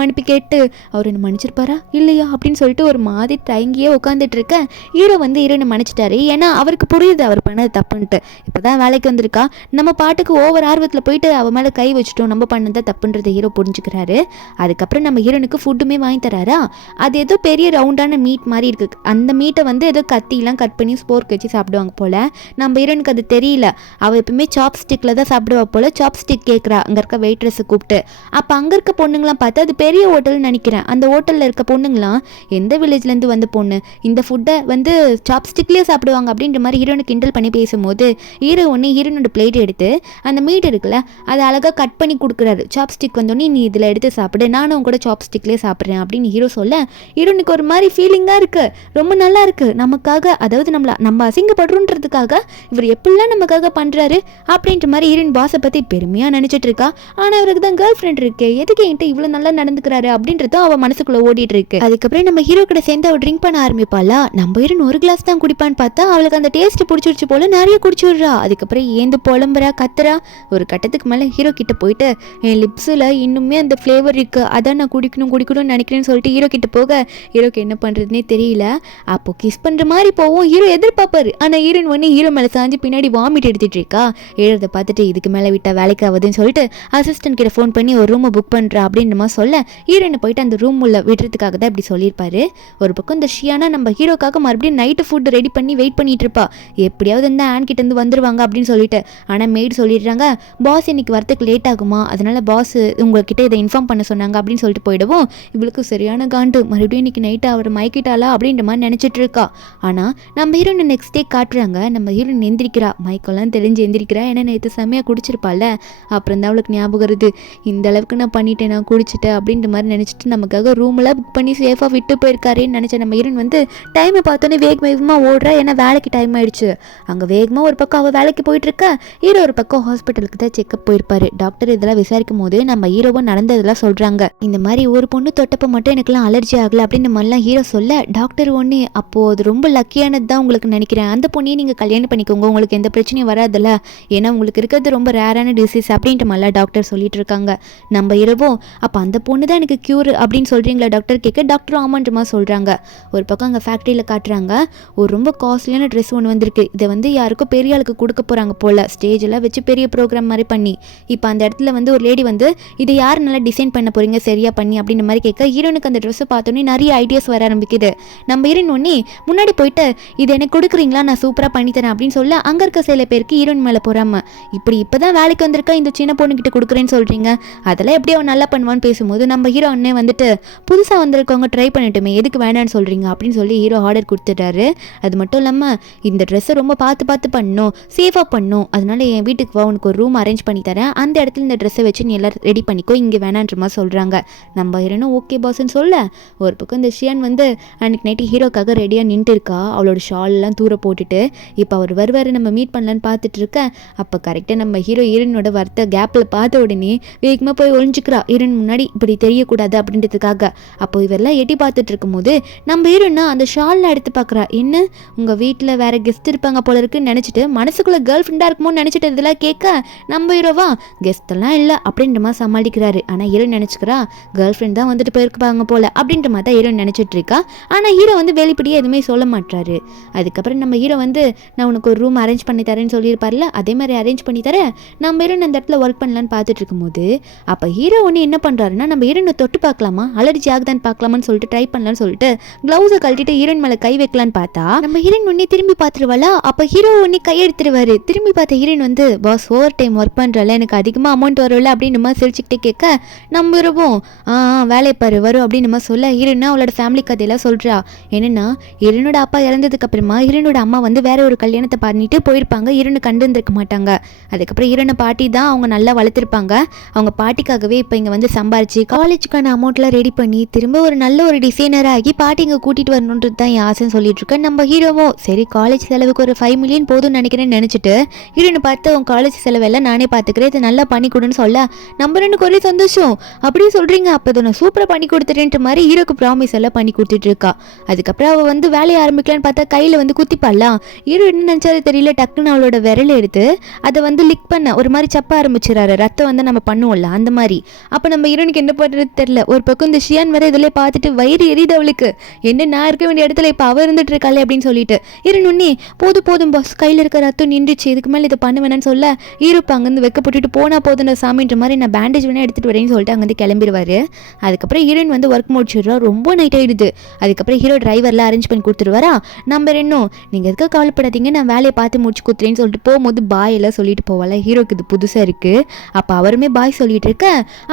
மன்னிப்பு கேட்டு அவர் என்ன மன்னிச்சிருப்பாரா இல்லையா அப்படின்னு சொல்லிட்டு ஒரு மாதிரி தயங்கியே உட்காந்துட்டு இருக்க. ஹீரோ வந்து ஹீரோனை மன்னிச்சிட்டாரு, ஏன்னா அவருக்கு புரியுது அவர் பண்ணது தப்புன்ட்டு. இப்போதான் வேலைக்கு வந்திருக்கா, நம்ம பாட்டுக்கு ஓவர் ஆர்வத்தில் போயிட்டு அவன் மேலே கை வச்சுட்டோம், நம்ம பண்ணதான் தப்புன்றது ஹீரோ புரிஞ்சுக்கிறாரு. அதுக்கப்புறம் நம்ம ஹீரோனுக்கு ஃபுட்டுமே வாங்கி தராரா. அது ஏதோ பெரிய ரவுண்டான மீட் மாதிரி இருக்குது, அந்த மீட்டை வந்து ஏதோ கத்திலாம் கட் பண்ணி ஸ்போர்க் வச்சு சாப்பிடுவாங்க போல். நம்ம ஹீரோனுக்கு அது தெரியல, அவள் எப்பவுமே சாப்ஸ்டிக்கில் தான் சாப்பிடுவா போல். சாப்ஸ்டிக் கேட்குறா அங்கே இருக்க வெயிட்ரஸை கூப்பிட்டு. அப்போ அங்கே இருக்க பொண்ணுங்களாம் பார்த்து அது பெரிய ஹோட்டல்னு நினைக்கிறேன். அந்த ஹோட்டலில் இருக்க பொண்ணுங்களாம் எந்த வில்லேஜ்லேருந்து வந்த பொண்ணு, இந்த ஃபுட்டை வந்து சாப்ஸ்டிக்லேயே சாப்பிடுவாங்க அப்படின்ற மாதிரி ஹீரோனை கிண்டல் பண்ணி பேசும்போது ஹீரோ ஒன்று ஹீரோனோட பிளேட் எடுத்து அந்த மீட் இருக்குல்ல அதை அழகாக கட் பண்ணி கொடுக்குறாரு. சாப்ஸ்டிக் வந்தோடனே நீ இதில் எடுத்து சாப்பிடு, நானும் கூட சாப்ஸ்டிக்லேயே சாப்பிட்றேன் அப்படின்னு ஹீரோ சொல்ல ஹீரோனுக்கு ஒரு மாதிரி ஃபீலிங்காக இருக்குது, ரொம்ப நல்லா இருக்குது. நமக்காக, அதாவது நம்ம அசிங்கப்படுறோன்றதுக்காக இவர் எப்படிலாம் நமக்காக பண்ணுறாரு அப்படின்ற மாதிரி ஹீரோயின் பாஸை பற்றி பெருமையாக நினச்சிட்டு இருக்கா. ஆனால் இவருக்கு தான் கேர்ள் ஃப்ரெண்ட் இருக்கு, எதுக்கு என்கிட்ட இவ்வளோ நல்லா நடந்துக்கிறாரு அப்படின்றதும் அவள் மனசுக்குள்ளே ஓடிட்டு இருக்கு. அதுக்கப்புறம் நம்ம ஹீரோ கூட சேர்ந்து அவள் ட்ரிங்க் பண்ண ஆரம்பிப்பாளா. நம்ம ஹீரோயின் ஒரு கிளாஸ் தான் குடிப்பான்னு பார்த்தா அவளுக்கு அந்த டேஸ்ட் பிடிச்சிருச்சு போல நிறைய குடிச்சுடுறா. அதுக்கப்புறம் ஏந்து புலம்புறா, கத்துறா. ஒரு கட்டத்துக்கு மேலே ஹீரோ கிட்ட போயிட்டு என் லிப்ஸில் இன்னுமே அந்த ஃப்ளேவர் இருக்குது, அதான் நான் குடிக்கணும்னு நினைக்கிறேன்னு சொல்லிட்டு ஹீரோ கிட்ட போக ஹீரோக்கு என்ன பண்ணுறதுனே தெரியல. அப்போ கிஸ் பண்ணுற மாதிரி போவோம், ஹீரோ எதிர்பார்ப்பாரு. ஆனால் ஹீரோயின் ஒன்று ஹீரோ மேலே சாஞ்சு பின்னாடி வாமிட் எடுத்துட்டு இருக்கா. எழுத பார்த்துட்டு இதுக்கு மேலே விட்டால் வேலைக்கு ஆகுதுன்னு சொல்லிட்டு அசிஸ்டன்ட் கிட்ட ஃபோன் பண்ணி ஒரு ரூமை புக் பண்ணுறா அப்படின்ற மாதிரி சொல்ல ஹீரோயினை போயிட்டு அந்த ரூம் உள்ள விடுறதுக்காக தான் இப்படி சொல்லியிருப்பாரு. ஒரு பக்கம் இந்த ஷியானா நம்ம ஹீரோக்காக மறுபடியும் நைட்டு ஃபுட் ரெடி பண்ணி வெயிட் பண்ணிட்டு இருப்பா, எப்படியாவது இந்த ஆன் கிட்ட இருந்து வந்துருவாங்க அப்படின்னு சொல்லிட்டு. ஆனால் மெய்டு சொல்லிடுறாங்க பாஸ் இன்னைக்கு வரத்துக்கு லேட் ஆகுமா, அதனால பாஸ் உங்ககிட்ட இதை இன்ஃபார்ம் பண்ண சொன்னாங்க அப்படின்னு சொல்லிட்டு போயிடுவோம். இவளுக்கு சரியான காண்டு, மறுபடியும் இன்னைக்கு நைட்டு அவர் மயக்கிட்டாளா அப்படின்ற மாதிரி நினச்சிட்டு இருக்கா. ஆனால் நம்ம ஹீரோயின் நெக்ஸ்ட் டே காட்டுறாங்க, நம்ம ஹீரோயின் எந்திரிக்கிறா, மயக்கெல்லாம் தெரிஞ்சு எந்திரிக்கிறா. ஏன்னா நேற்று செம்மையாக குடிச்சிருப்பாள். அப்புறம் தான் அவளுக்கு ஞாபகம் வருது, இந்த அளவுக்கு நான் பண்ணிட்டேன், நான் குடிச்சிட்டேன் அப்படின்ற மாதிரி நினச்சிட்டு நமக்காக ரூமெல்லாம் புக் பண்ணி சேஃபாக விட்டு போயிருக்காருன்னு நினச்ச நம்ம ஹீரோயின் வந்து டைமை பார்த்தோன்னே வேகமாக ஓடுறா. ஏன்னா வேலைக்கு டைம் ஆயிடுச்சு. அங்கே வேகமாக ஒரு பக்கம் அவள் வேலைக்கு போயிட்டு இருக்க, ஹீரோ ஒரு பக்கம் ஹாஸ்பிட்டலுக்கு தான் செக்அப் போயிருப்பாரு. டாக்டர் இதெல்லாம் விசாரிக்கும் போது நம்ம ஹீரோவும் நடந்ததெல்லாம் சொல்கிறாங்க. இந்த மாதிரி ஒரு பொண்ணு தொட்டப்போ மட்டும் எனக்குலாம் அலர்ஜி ஆகலை அப்படின்னு மாதிரிலாம் ஹீரோ சொல்ல டாக்டர் ஒன்று அப்போது அது ரொம்ப லக்கியானது தான் உங்களுக்கு நினைக்கிறேன், அந்த பொண்ணையே நீங்கள் கல்யாணம் பண்ணிக்கோங்க, உங்களுக்கு எந்த பிரச்சனையும் வராதுல்ல, ஏன்னா உங்களுக்கு இருக்கிறது ரொம்ப ரேரான டிசீஸ் அப்படின்ட்டு மாதிரிலாம் டாக்டர் சொல்லிட்டு இருக்காங்க. நம்ம ஹீரோவும் அப்போ அந்த பொண்ணு தான் எனக்கு க்யூர் அப்படின்னு சொல்கிறீங்களா டாக்டர் கேட்க டாக்டர் ஆமான்ற மாதிரி சொல்கிறாங்க. ஒரு பக்கம் அங்கே ஃபேக்ட்ரியில் காட்டுறாங்க, ஒரு ரொம்ப காஸ்ட்லியான ட்ரெஸ் ஒன்று வந்திருக்கு, இதை வந்து யாருக்கும் பெரிய ஆளுக்கு கொடுக்க போகிறாங்க போல், ஸ்டேஜெல்லாம் வச்சு பெரிய ப்ரோக்ராம் மாதிரி பண்ணி. இப்போ அந்த இடத்துல வந்து ஒரு லேடி வந்து இதை யார் நல்லா டிசைன் பண்ண போகிறீங்க சரியா பண்ணி அப்படின்ற மாதிரி கேட்க ஹீரோனுக்கு அந்த ட்ரெஸ்ஸை பார்த்தோன்னே நிறைய ஐடியாஸ் வர ஆரம்பிக்குது. நம்ம ஹீரோயின் ஒன்னே முன்னாடி போயிட்டு இது எனக்கு கொடுக்குறீங்களா, நான் சூப்பராக பண்ணித்தரேன் அப்படின்னு சொல்ல அங்கே இருக்க சில பேருக்கு ஹீரோயின் மேலே போகிறாம இப்போ தான் வேலைக்கு வந்திருக்கா, இந்த சின்ன பொண்ணுக்கிட்ட கொடுக்குறேன்னு சொல்கிறீங்க, அதெல்லாம் எப்படி அவன் நல்லா பண்ணுவான்னு பேசும்போது நம்ம ஹீரோ அண்ணே வந்துட்டு புதுசாக வந்திருக்கவங்க ட்ரை பண்ணிட்டுமே எதுக்கு வேண்டான்னு சொல்கிறீங்க அப்படின்னு சொல்லி ஹீரோ ஆர்டர் கொடுத்துட்டாரு. அது மட்டும் இல்லாமல் இந்த ட்ரெஸ்ஸை ரொம்ப பார்த்து பண்ணணும், சேஃபாக பண்ணணும், அதனால என் வீட்டுக்கு வா, உனக்கு ஒரு ரூம் அரேஞ்ச் பண்ணி தரேன், அந்த இடத்துல இந்த ட்ரெஸ்ஸை வச்சு நீ எல்லாம் ரெடி பண்ணிக்கோ, இங்கே வேணான்ற மாதிரி சொல்கிறாங்க. நம்ம ஹீரோனும் ஓகே பாஸ்ன்னு சொல்ல ஒரு பக்கம் இந்த ஷியான் வந்து அன்றைக்கி நைட்டு ஹீரோக்காக ரெடியாக நின்றுட்டு இருக்கா, அவளோட ஷால்லாம் தூர போட்டுட்டு. இப்போ அவர் வருவார், நம்ம மீட் பண்ணலான்னு பார்த்துட்டு இருக்க. அப்போ கரெக்டாக நம்ம ஹீரோயினோட வரத்த கேப்பில் பார்த்த உடனே வேகமாக போய் ஒழிஞ்சிக்கிறா, ஹீரோயின் முன்னாடி இப்படி தெரியக்கூடாது அப்படின்றதுக்காக. அப்போ இவரெல்லாம் எட்டி பார்த்துட்டு இருக்கும்போது நம்ம ஹீரோயினா அந்த ஷாலில் எடுத்து பார்க்குறா, என்ன உங்கள் வீட்டில் வேறு கெஸ்ட் இருப்பாங்க போல இருக்குன்னு நினச்சிட்டு மனசுக்குள்ளே கேர்ள் ஃப்ரெண்டாக இருக்குமோன்னு நினச்சிட்டு இதெல்லாம் கேட்க நம்ம ஹீரோவா கெஸ்டெல்லாம் இல்லை அப்படின்ற மாதிரி சமாளிக்கிறாரு. ஆனால் ஹீரோயின் நினச்சிக்கிறா கேர்ள் ஃப்ரெண்ட் தான் வந்துட்டு போயிருப்பாங்க போல அப்படின்ற மாதிரி தான் ஹீரோயின் நினச்சிட்டு இருக்கா. ஆனால் ஹீரோ வந்து வெளிப்படியே எதுவுமே சொல்ல மாட்டாரு. அதுக்கப்புறம் நம்ம ஹீரோ வந்து நான் உனக்கு ஒரு ரூம் அரேஞ்ச் பண்ணி தரேன்னு சொல்லியிருப்பார்ல, அதே மாதிரி அரேஞ்ச் பண்ணி தரேன், நம்ம ஹீரோயின் அந்த இடத்துல ஒர்க் பண்ணலான்னு பார்த்துட்டு இருக்கும்போது அப்போ ஹீரோ ஒன்று என்ன பண்ணுறாருன்னா நம்ம ஹீரோயினை தொட்டு பார்க்கலாமா, அலர்ஜி ஆகுதான்னு பார்க்கலாமான்னு சொல்லிட்டு ட்ரை பண்ணலான்னு சொல்லிட்டு க்ளவுஸை கழட்டிட்டு ஹீரோயின் மேலே கை வைக்கலான்னு பார்த்தா நம்ம ஹீரோயின் ஒன்னே திரும்பி பார்த்துருவாளா. அப்போ ஹீரோ ஒன்னே கையெடுத்துருவாரு. திரும்பி பார்த்த ஹீரோயின் வந்து பாஸ் ஓவர் டைம் ஒர்க் பண்ணுறால, எனக்கு அதிகமாக அமௌண்ட் வரும்ல அப்படின்னு நம்ம சிரிச்சுக்கிட்டே கேட்க நம்ம ஹீரோவும் வேலை பாரு வரும் அப்படின்னு நம்ம சொல்ல ஹீரோயினா அவளோட ஃபேமிலி கதையெல்லாம் சொல்கிறா. என்னென்னா ஹீரோனோட அப்பா இறந்ததுக்கு அப்புறமா ஹீரோனோட அம்மா வந்து வேற ஒரு கல்யாணத்தை பண்ணிட்டு போயிருப்பாங்க, ஹீரோனை கண்டு இருந்திருக்க மாட்டாங்க. அதுக்கப்புறம் ஹீரோனை பாட்டி தான் அவங்க நல்லா வளர்த்துருப்பாங்க. அவங்க பாட்டிக்காகவே இப்போ இங்கே வந்து சம்பாரிச்சு காலேஜுக்கான அமௌண்ட்லாம் ரெடி பண்ணி திரும்ப ஒரு நல்ல ஒரு டிசைனராக ஆகி பாட்டி இங்கே கூட்டிகிட்டு வரணுன்றது தான் என் ஆசைன்னு சொல்லிட்டு இருக்கேன். நம்ம ஹீரோவோ சரி காலேஜ் செலவுக்கு ஒரு 5 மில்லியன் போதும்னு நினைக்கிறேன்னு நினச்சிட்டு ஹீரோனை பார்த்து உன் காலேஜ் செலவெல்லாம் நானே பார்த்துக்கிறேன், இது நல்லா பண்ணி கொடுன்னு சொல்ல நம்ம ரெண்டு ஒரே சந்தோஷம் அப்படியே சொல்கிறீங்க, அப்போ இதை நான் சூப்பராக பண்ணி கொடுத்துட்டேன்ற மாதிரி ஹீரோக்கு ப்ராமிஸ் எல்லாம் பண்ணி கொடுத்துட்டு இருக்கா. அதுக்கப்புறம் அவள் வந்து வேலையை ஆரம்பிக்கலான்னு பார்த்தா கையில் வந்து குத்திப்பாலாம். ஹீரோ என்ன நினச்சாரு தெரியல, டக்குன்னு அவளோட விரலை எடுத்து அதை வந்து லிக் பண்ண ஒரு மாதிரி சப்ப ஆரம்பிச்சிடறாரு, ரத்தம் வந்து நம்ம பண்ணுவோம்ல அந்த மாதிரி. அப்போ நம்ம ஹீரோனுக்கு என்ன பண்ணுறது தெரியல. ஒரு பக்கம் இந்த ஷியான் வர இதில் பார்த்துட்டு வயிறு எரியுது அவளுக்கு, என்ன நான் இருக்க வேண்டிய இடத்துல இப்போ அவள் இருந்துட்டு இருக்காளே அப்படின்னு சொல்லிட்டு ஹீரோன் உன்னே போதும் பாஸ் கையில் இருக்க ரத்தம் நின்றுச்சு, இதுக்கு மேலே இதை பண்ண வேணான்னு சொல்ல ஹீரோப்பா அங்கேருந்து வைக்கப்பட்டுட்டு போனால் போதும் சாமின்ற மாதிரி நான் பேண்டேஜ் வேணா எடுத்துகிட்டு வரேன்னு சொல்லிட்டு அங்கேருந்து கிளம்பிடுவார். அதுக்கப்புறம் ஹீரோயின் வந்து ஒர்க் முடிச்சிடுறா, ரொம்ப நைட் ஆகிடுது. அதுக்கப்புறம் ஹீரோ டிரைவர்லாம் அரேஞ்ச் பண்ணி கொடுத்துருவாரா. நம்ம இன்னும் நீங்கள் எதுக்காக கவலைப்படாதீங்க, நான் வேலையை பார்த்து முடிச்சு கொடுத்துறேன்னு சொல்லிட்டு போகும்போது பாய் எல்லாம் சொல்லிட்டு போவாள். ஹீரோக்கு இது புதுசாக இருக்குது. அப்போ அவருமே பாய் சொல்லிட்டு இருக்க.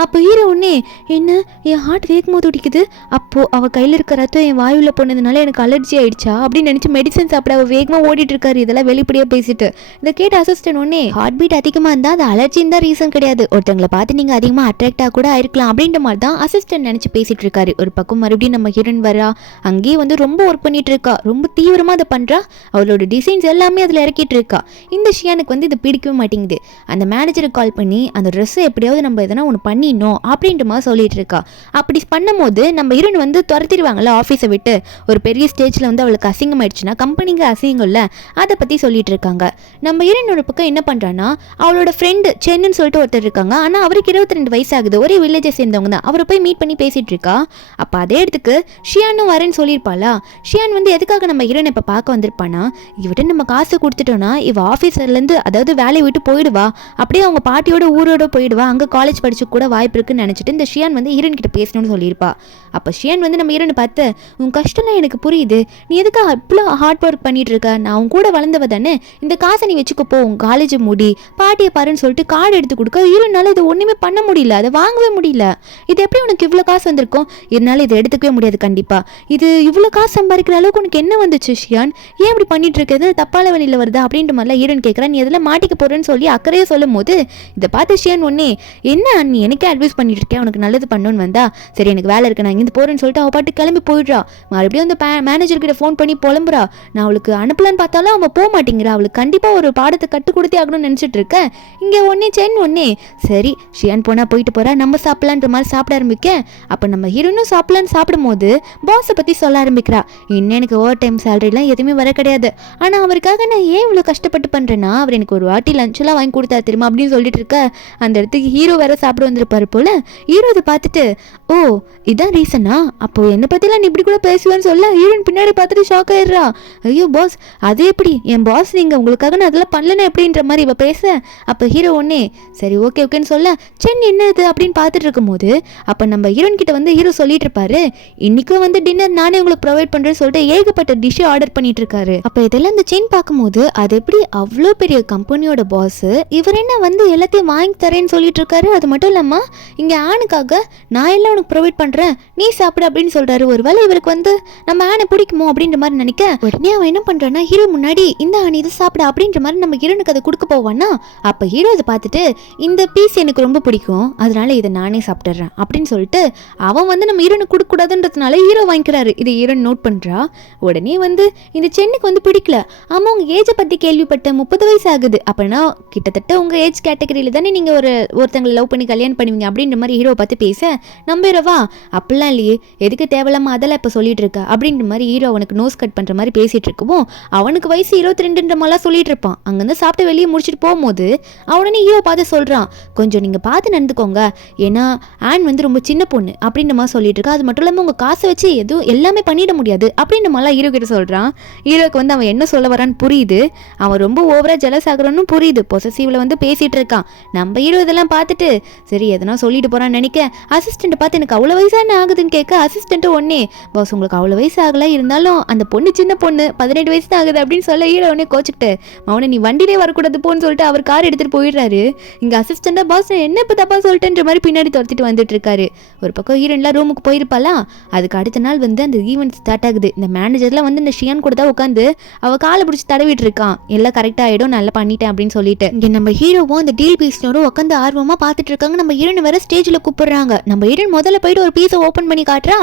அப்போ ஹீரோ ஒன்னே என்ன என் ஹார்ட் வேகமாக துடிக்குது, அப்போது அவள் கையில் இருக்க ரத்தம் என் வாயுவில் போனதுனால எனக்கு அலர்ஜி ஆகிடுச்சா ஆயிடுச்சா அப்படின்னு நினைச்சு மெடிசன் சாப்பிட அவர் வேகமா ஓடிட்டு இருக்காரு. இதெல்லாம் வெளிப்படையா பேசிட்டு இதை கேட்ட அசிஸ்டன்ட் ஒன்னே ஹார்ட் பீட் அதிகமா இருந்தா அது அலர்ஜின்னு தான் ரீசன் கிடையாது, ஒருத்தங்களை பார்த்து நீங்க அதிகமா அட்ராக்டா கூட ஆயிருக்கலாம் அப்படின்ற மாதிரி தான் அசிஸ்டன்ட் நினைச்சு பேசிட்டு இருக்காரு. ஒரு பக்கம் மறுபடியும் நம்ம ஹீரோயின் வரா, அங்கேயே வந்து ரொம்ப ஒர்க் பண்ணிட்டு இருக்கா, ரொம்ப தீவிரமா அதை பண்றா, அவளோட டிசைன்ஸ் எல்லாமே அதுல இறக்கிட்டு இருக்கா. இந்த ஷியானுக்கு வந்து இது பிடிக்கவே மாட்டேங்குது. அந்த மேனேஜருக்கு கால் பண்ணி அந்த ட்ரெஸ்ஸை எப்படியாவது நம்ம எதனா ஒன்று பண்ணிடணும் அப்படின்ற மாதிரி சொல்லிட்டு இருக்கா. அப்படி பண்ணும்போது நம்ம ஹீரோயின் வந்து துரத்திடுவாங்கல்ல ஆஃபீஸை விட்டு. ஒரு பெரிய ஸ்டேஜில் வந்து அவளுக்கு அசிங்கம் ஆயிடுச்சுன்னா கம்பெனிக்கு அசிங்கம்ல, அதை பற்றி சொல்லிட்டு இருக்காங்க. நம்ம ஹீரோயின் ஒரு பக்கம் என்ன பண்ணுறான்னா அவளோட ஃப்ரெண்டு சென்னுன்னு சொல்லிட்டு ஒருத்தர் இருக்காங்க, ஆனால் அவருக்கு 22 வயசு ஆகுது, ஒரே வில்லேஜை சேர்ந்தவங்க தான். அவரை போய் மீட் பண்ணி பேசிட்டு இருக்கா. அப்போ அதே இடத்துக்கு ஷியானும் வரேன்னு சொல்லியிருப்பாளா. ஷியான் வந்து எதுக்காக நம்ம ஹீரோயின் இப்போ பார்க்க வந்திருப்பானா, இவட்ட நம்ம காசு கொடுத்துட்டோன்னா இவ ஆஃபீஸர்லேருந்து அதாவது வேலையை விட்டு போயிடுவா, அப்படியே அவங்க பாட்டியோட ஊரோட போயிடுவா, அங்கே காலேஜ் படிச்சு கூட வாய்ப்பு இருக்குன்னு நினச்சிட்டு இந்த ஷியான் வந்து ஹீரோயின் கிட்ட பேசணும்னு சொல்லியிருப்பா. அப்போ ஷியான் வந்து நம்ம ஹீரோனை பார்த்து உன் கஷ்டம்லாம் எனக்கு புரியுது, நீ எதுக்கு அவ்வளோ ஹார்ட் ஒர்க் பண்ணிட்டு இருக்க, நான் உன் கூட வளர்ந்தவ தானே, இந்த காசை நீ வச்சுக்கப்போ, உன் காலேஜ் முடி, பாட்டியை பாருன்னு சொல்லிட்டு கார்டு எடுத்து கொடுக்க ஹீரோனால இது ஒன்றுமே பண்ண முடியல, அதை வாங்கவே முடியல. இது எப்படி உனக்கு இவ்வளோ காசு வந்திருக்கும், இதனால இதை எடுத்துக்கவே முடியாது கண்டிப்பா. இது இவ்வளோ காசு சம்பாதிக்கிற அளவுக்கு உனக்கு என்ன வந்துச்சு ஷியான், ஏன் இப்படி பண்ணிட்டு இருக்கிறது, தப்பான வழியில் வருதா அப்படின்ற மாதிரிலாம் ஹீரோன் கேட்குறா. நீ எதில் மாட்டிக்க போறேன்னு சொல்லி அக்கறையே சொல்லும் போது இதை பார்த்து ஷியான் ஒன்னே என்ன நீ எனக்கே அட்வைஸ் பண்ணிட்டு இருக்கேன், உனக்கு நல்லது பண்ணணும்னு வந்தா சரி எனக்கு வேலை இருக்கு நான் இருந்து போறேன்னு சொல்லிட்டு அவள் பாட்டு கிளம்பி போயிடுறா. மறுபடியும் அந்த மேனேஜர் கிட்ட ஃபோன் பண்ணி புலம்புறா. நான் அவளுக்கு அனுப்பலான்னு பார்த்தாலும் அவள் போக மாட்டேங்கிறா, அவளுக்கு கண்டிப்பா ஒரு பாடத்தை கட்டு கொடுத்தே ஆகணும்னு நினைச்சிட்டு இருக்க. இங்க ஒன்னே சென் ஒன்னே சரி ஷியான் போனா போயிட்டு போறா, நம்ம சாப்பிடலான்ற மாதிரி சாப்பிட ஆரம்பிக்க. அப்ப நம்ம ஹீரோனும் சாப்பிடலான்னு சாப்பிடும் போது பாஸை பத்தி சொல்ல ஆரம்பிக்கிறா. இன்னும் எனக்கு ஓவர் டைம் சேலரிலாம் எதுவுமே வர கிடையாது, ஆனா அவருக்காக நான் ஏன் இவ்வளவு கஷ்டப்பட்டு பண்றேன்னா அவர் எனக்கு ஒரு வாட்டி லஞ்ச் எல்லாம் வாங்கி கொடுத்தா தெரியுமா அப்படின்னு சொல்லிட்டு இருக்க. அந்த இடத்துக்கு ஹீரோ வேற சாப்பிட வந்திருப்பாரு போல. ஹீரோ அதை பார்த்துட்டு ஓ இதான் ரீசனா, அப்போ என்னை பத்திலாம் நீ இப்படி கூட பேசுவேன்னு சொல்ல ஹீரோயின் பின்னாடி பார்த்துட்டு ஷாக் ஆயிடுறா. ஐயோ பாஸ் அது எப்படி என் பாஸ், நீங்க உங்களுக்காக நான் அதெல்லாம் பண்ணலன்னு எப்படின்ற மாதிரி இவ பேச. அப்போ ஹீரோ ஒன்னே சரி ஓகே ஓகேன்னு சொல்ல சென் என்னது அப்படின்னு பார்த்துட்டு இருக்கும் போது அப்போ நம்ம ஹீரோயின் கிட்ட வந்து ஹீரோ சொல்லிட்டு இருப்பாரு இன்னைக்கும் வந்து டின்னர் நானே உங்களுக்கு ப்ரொவைட் பண்றேன்னு சொல்லிட்டு ஏகப்பட்ட டிஷ்ஷை ஆர்டர் பண்ணிட்டு இருக்காரு. அப்போ இதெல்லாம் இந்த சென் பார்க்கும்போது அது எப்படி அவ்வளோ பெரிய கம்பெனியோட பாஸ் இவர் என்ன வந்து எல்லாத்தையும் வாங்கி தரேன்னு சொல்லிட்டு இருக்காரு. அது மட்டும் இல்லாம இங்க ஆணுக்காக நான் எல்லாம் உனக்கு ப்ரொவைட் பண்றேன் நீ சாப்பிடு அப்படின்னு சொல்றாரு. ஒருவேளை இவருக்கு வந்து நம்ம ஆனை பிடிக்குமோ அப்படின்ற மாதிரி நினைக்க உடனே அவன் என்ன பண்றான்னா ஹீரோ முன்னாடி இந்த ஆணி இதை சாப்பிட அப்படின்ற மாதிரி நம்ம ஹீரோனுக்கு அதை கொடுக்க போவான்னா. அப்ப ஹீரோ அதை பார்த்துட்டு இந்த பீஸ் எனக்கு ரொம்ப பிடிக்கும் அதனால இதை நானே சாப்பிட்டுறேன் அப்படின்னு சொல்லிட்டு அவன் வந்து நம்ம ஹீரோனுக்கு கொடுக்க கூடாதுன்றதுனால ஹீரோ வாங்கிக்கிறாரு. இதை ஹீரோன் நோட் பண்றா. உடனே வந்து இந்த சென்னுக்கு வந்து பிடிக்கல. ஆமா உங்க ஏஜை பத்தி கேள்விப்பட்ட 30 வயசு ஆகுது, அப்படின்னா கிட்டத்தட்ட உங்க ஏஜ் கேட்டகரியில தானே நீங்க ஒருத்தங்களை லவ் பண்ணி கல்யாணம் பண்ணுவீங்க அப்படின்ற மாதிரி ஹீரோ பார்த்து பேச நம்பிடுவா. அப்படிலாம் இல்லையே எதுக்கு தேவையில்லாம அதெல்லாம் இப்ப சொல்லிட்டு இருக்க அப்படின்ற மாதிரி ஹீரோ அவனுக்கு நோஸ் கட் பண்ற மாதிரி பேசிட்டு இருக்கவும் அவனுக்கு வயசு 22ன்ற மாதிரிலாம் சொல்லிட்டு இருப்பான். அங்கிருந்து சாப்பிட்டு வெளியே முடிச்சுட்டு போகும்போது அவனே ஹீரோ பார்த்து சொல்றான் கொஞ்சம் நீங்க பார்த்து நடந்துக்கோங்க, ஏன்னா ஆன் வந்து ரொம்ப சின்ன பொண்ணு அப்படின்ற மாதிரி சொல்லிட்டு இருக்கா. அது மட்டும் இல்லாம உங்க காசை வச்சு எதுவும் எல்லாமே பண்ணிட முடியாது அப்படின்ற மாதிரிலாம் ஹீரோ கிட்ட சொல்றான். ஹீரோக்கு வந்து அவன் என்ன சொல்ல வரான்னு புரியுது, அவன் ரொம்ப ஓவரா ஜெலஸ் ஆகுறான்னு புரியுது, பொசசிவ்ல வந்து பேசிட்டு இருக்கான். நம்ம ஹீரோ இதெல்லாம் பார்த்துட்டு சரி எதனா சொல்லிட்டு போறான்னு நினைக்க அசிஸ்டன்ட் பார்த்து எனக்கு அவ்வளவு வயசு என்ன ஆகுதுன்னு கேட்க அசிஸ்டன்ட் ஒன்னே பாஸ் உங்களுக்கு அவ்வளவு வயசு ஆகல, இருந்தாலும் அந்த பொண்ணு சின்ன பொண்ணு 18 வயசு தான் ஆகுது அப்படின்னு சொல்ல ஹீரோ உடனே கோச்சுக்கிட்டு அவனை நீ வண்டியிலே வரக்கூடாது போன்னு சொல்லிட்டு அவர் கார் எடுத்துட்டு போயிடுறாரு. இங்க அசிஸ்டண்டா பாஸ் என்ன இப்ப தப்பா சொல்லிட்டேன்ற மாதிரி பின்னாடி துரத்திட்டு வந்துட்டு இருக்காரு. ஒரு பக்கம் ஹீரோன்லாம் ரூமுக்கு போயிருப்பாளா. அதுக்கு அடுத்த நாள் வந்து அந்த ஈவெண்ட் ஸ்டார்ட் ஆகுது. இந்த மேனேஜர்லாம் வந்து இந்த ஷியான் கூட தான் உட்காந்து அவ காலை பிடிச்சி தடவிட்டு இருக்கான். எல்லாம் கரெக்டா ஆயிடும் நல்லா பண்ணிட்டேன் அப்படின்னு சொல்லிட்டு இங்க நம்ம ஹீரோவும் அந்த டீல் பீஸ்னரும் உட்காந்து ஆர்வமா பார்த்துட்டு இருக்காங்க. நம்ம ஹீரோன் வேற ஸ்டேஜ்ல கூப்பிடுறாங்க. நம்ம ஹீரோன் முதல்ல போயிட்டு ஒரு பீஸை ஓப்பன் பண்ணி காட்டுறா.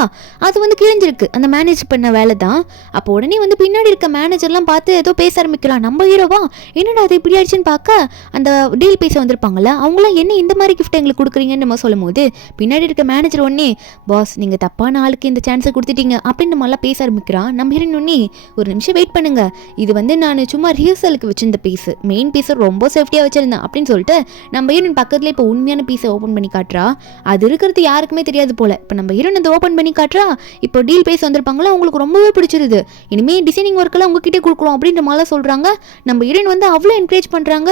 அது வந்து கிழிஞ்சிருக்கு, அந்த மேனேஜ் பண்ண வேலை தான். அப்போ உடனே வந்து பின்னாடி இருக்க மேனேஜர்லாம் பார்த்து ஏதோ பேச ஆரம்பிக்கலாம். நம்ம ஹீரோவா என்னடா அது இப்படி ஆயிடுச்சுன்னு பார்க்க அந்த டீல் பீஸ் வந்திருப்பாங்கல்ல அவங்களாம் என்ன இந்த மாதிரி கிஃப்ட் எங்களுக்கு கொடுக்குறீங்கன்னு நம்ம சொல்லும் போது பின்னாடி இருக்க மேனேஜர் ஒன்னே பாஸ் நீங்க தப்பான ஆளுக்கு இந்த சான்ஸை கொடுத்துட்டீங்க அப்படின்னு நம்மளாம் பேச ஆரம்பிக்கிறான். நம்ம ஹீரோன் ஒன்னே ஒரு நிமிஷம் வெயிட் பண்ணுங்க, இது வந்து நான் சும்மா ரிஹர்சலுக்கு வச்சிருந்த பீஸ், மெயின் பீஸை ரொம்ப சேஃப்டியா வச்சிருந்தேன் அப்படின்னு சொல்லிட்டு நம்ம ஹீரோன் பக்கத்துல இப்போ உண்மையான பீஸை ஓப்பன் பண்ணி காட்டுறா. அது இருக்கிறது யாருக்குமே தெரியாது போல. இப்போ நம்ம ஹீரோன் அதை ஓப்பன் பண்ணி காட்டுறா. இப்போ டீல் பீஸ் வந்திருப்பாங்களா அவங்களுக்கு ரொம்பவே பிடிச்சிருது, இனிமே டிசைனிங் ஒர்க்கெல்லாம் உங்ககிட்டே கொடுக்குறோம் அப்படின்ற மாதிரிலாம் சொல்றாங்க. நம்ம ஹீரோன் வந்து அவ்வளோ என்கரேஜ் பண்றாங்க.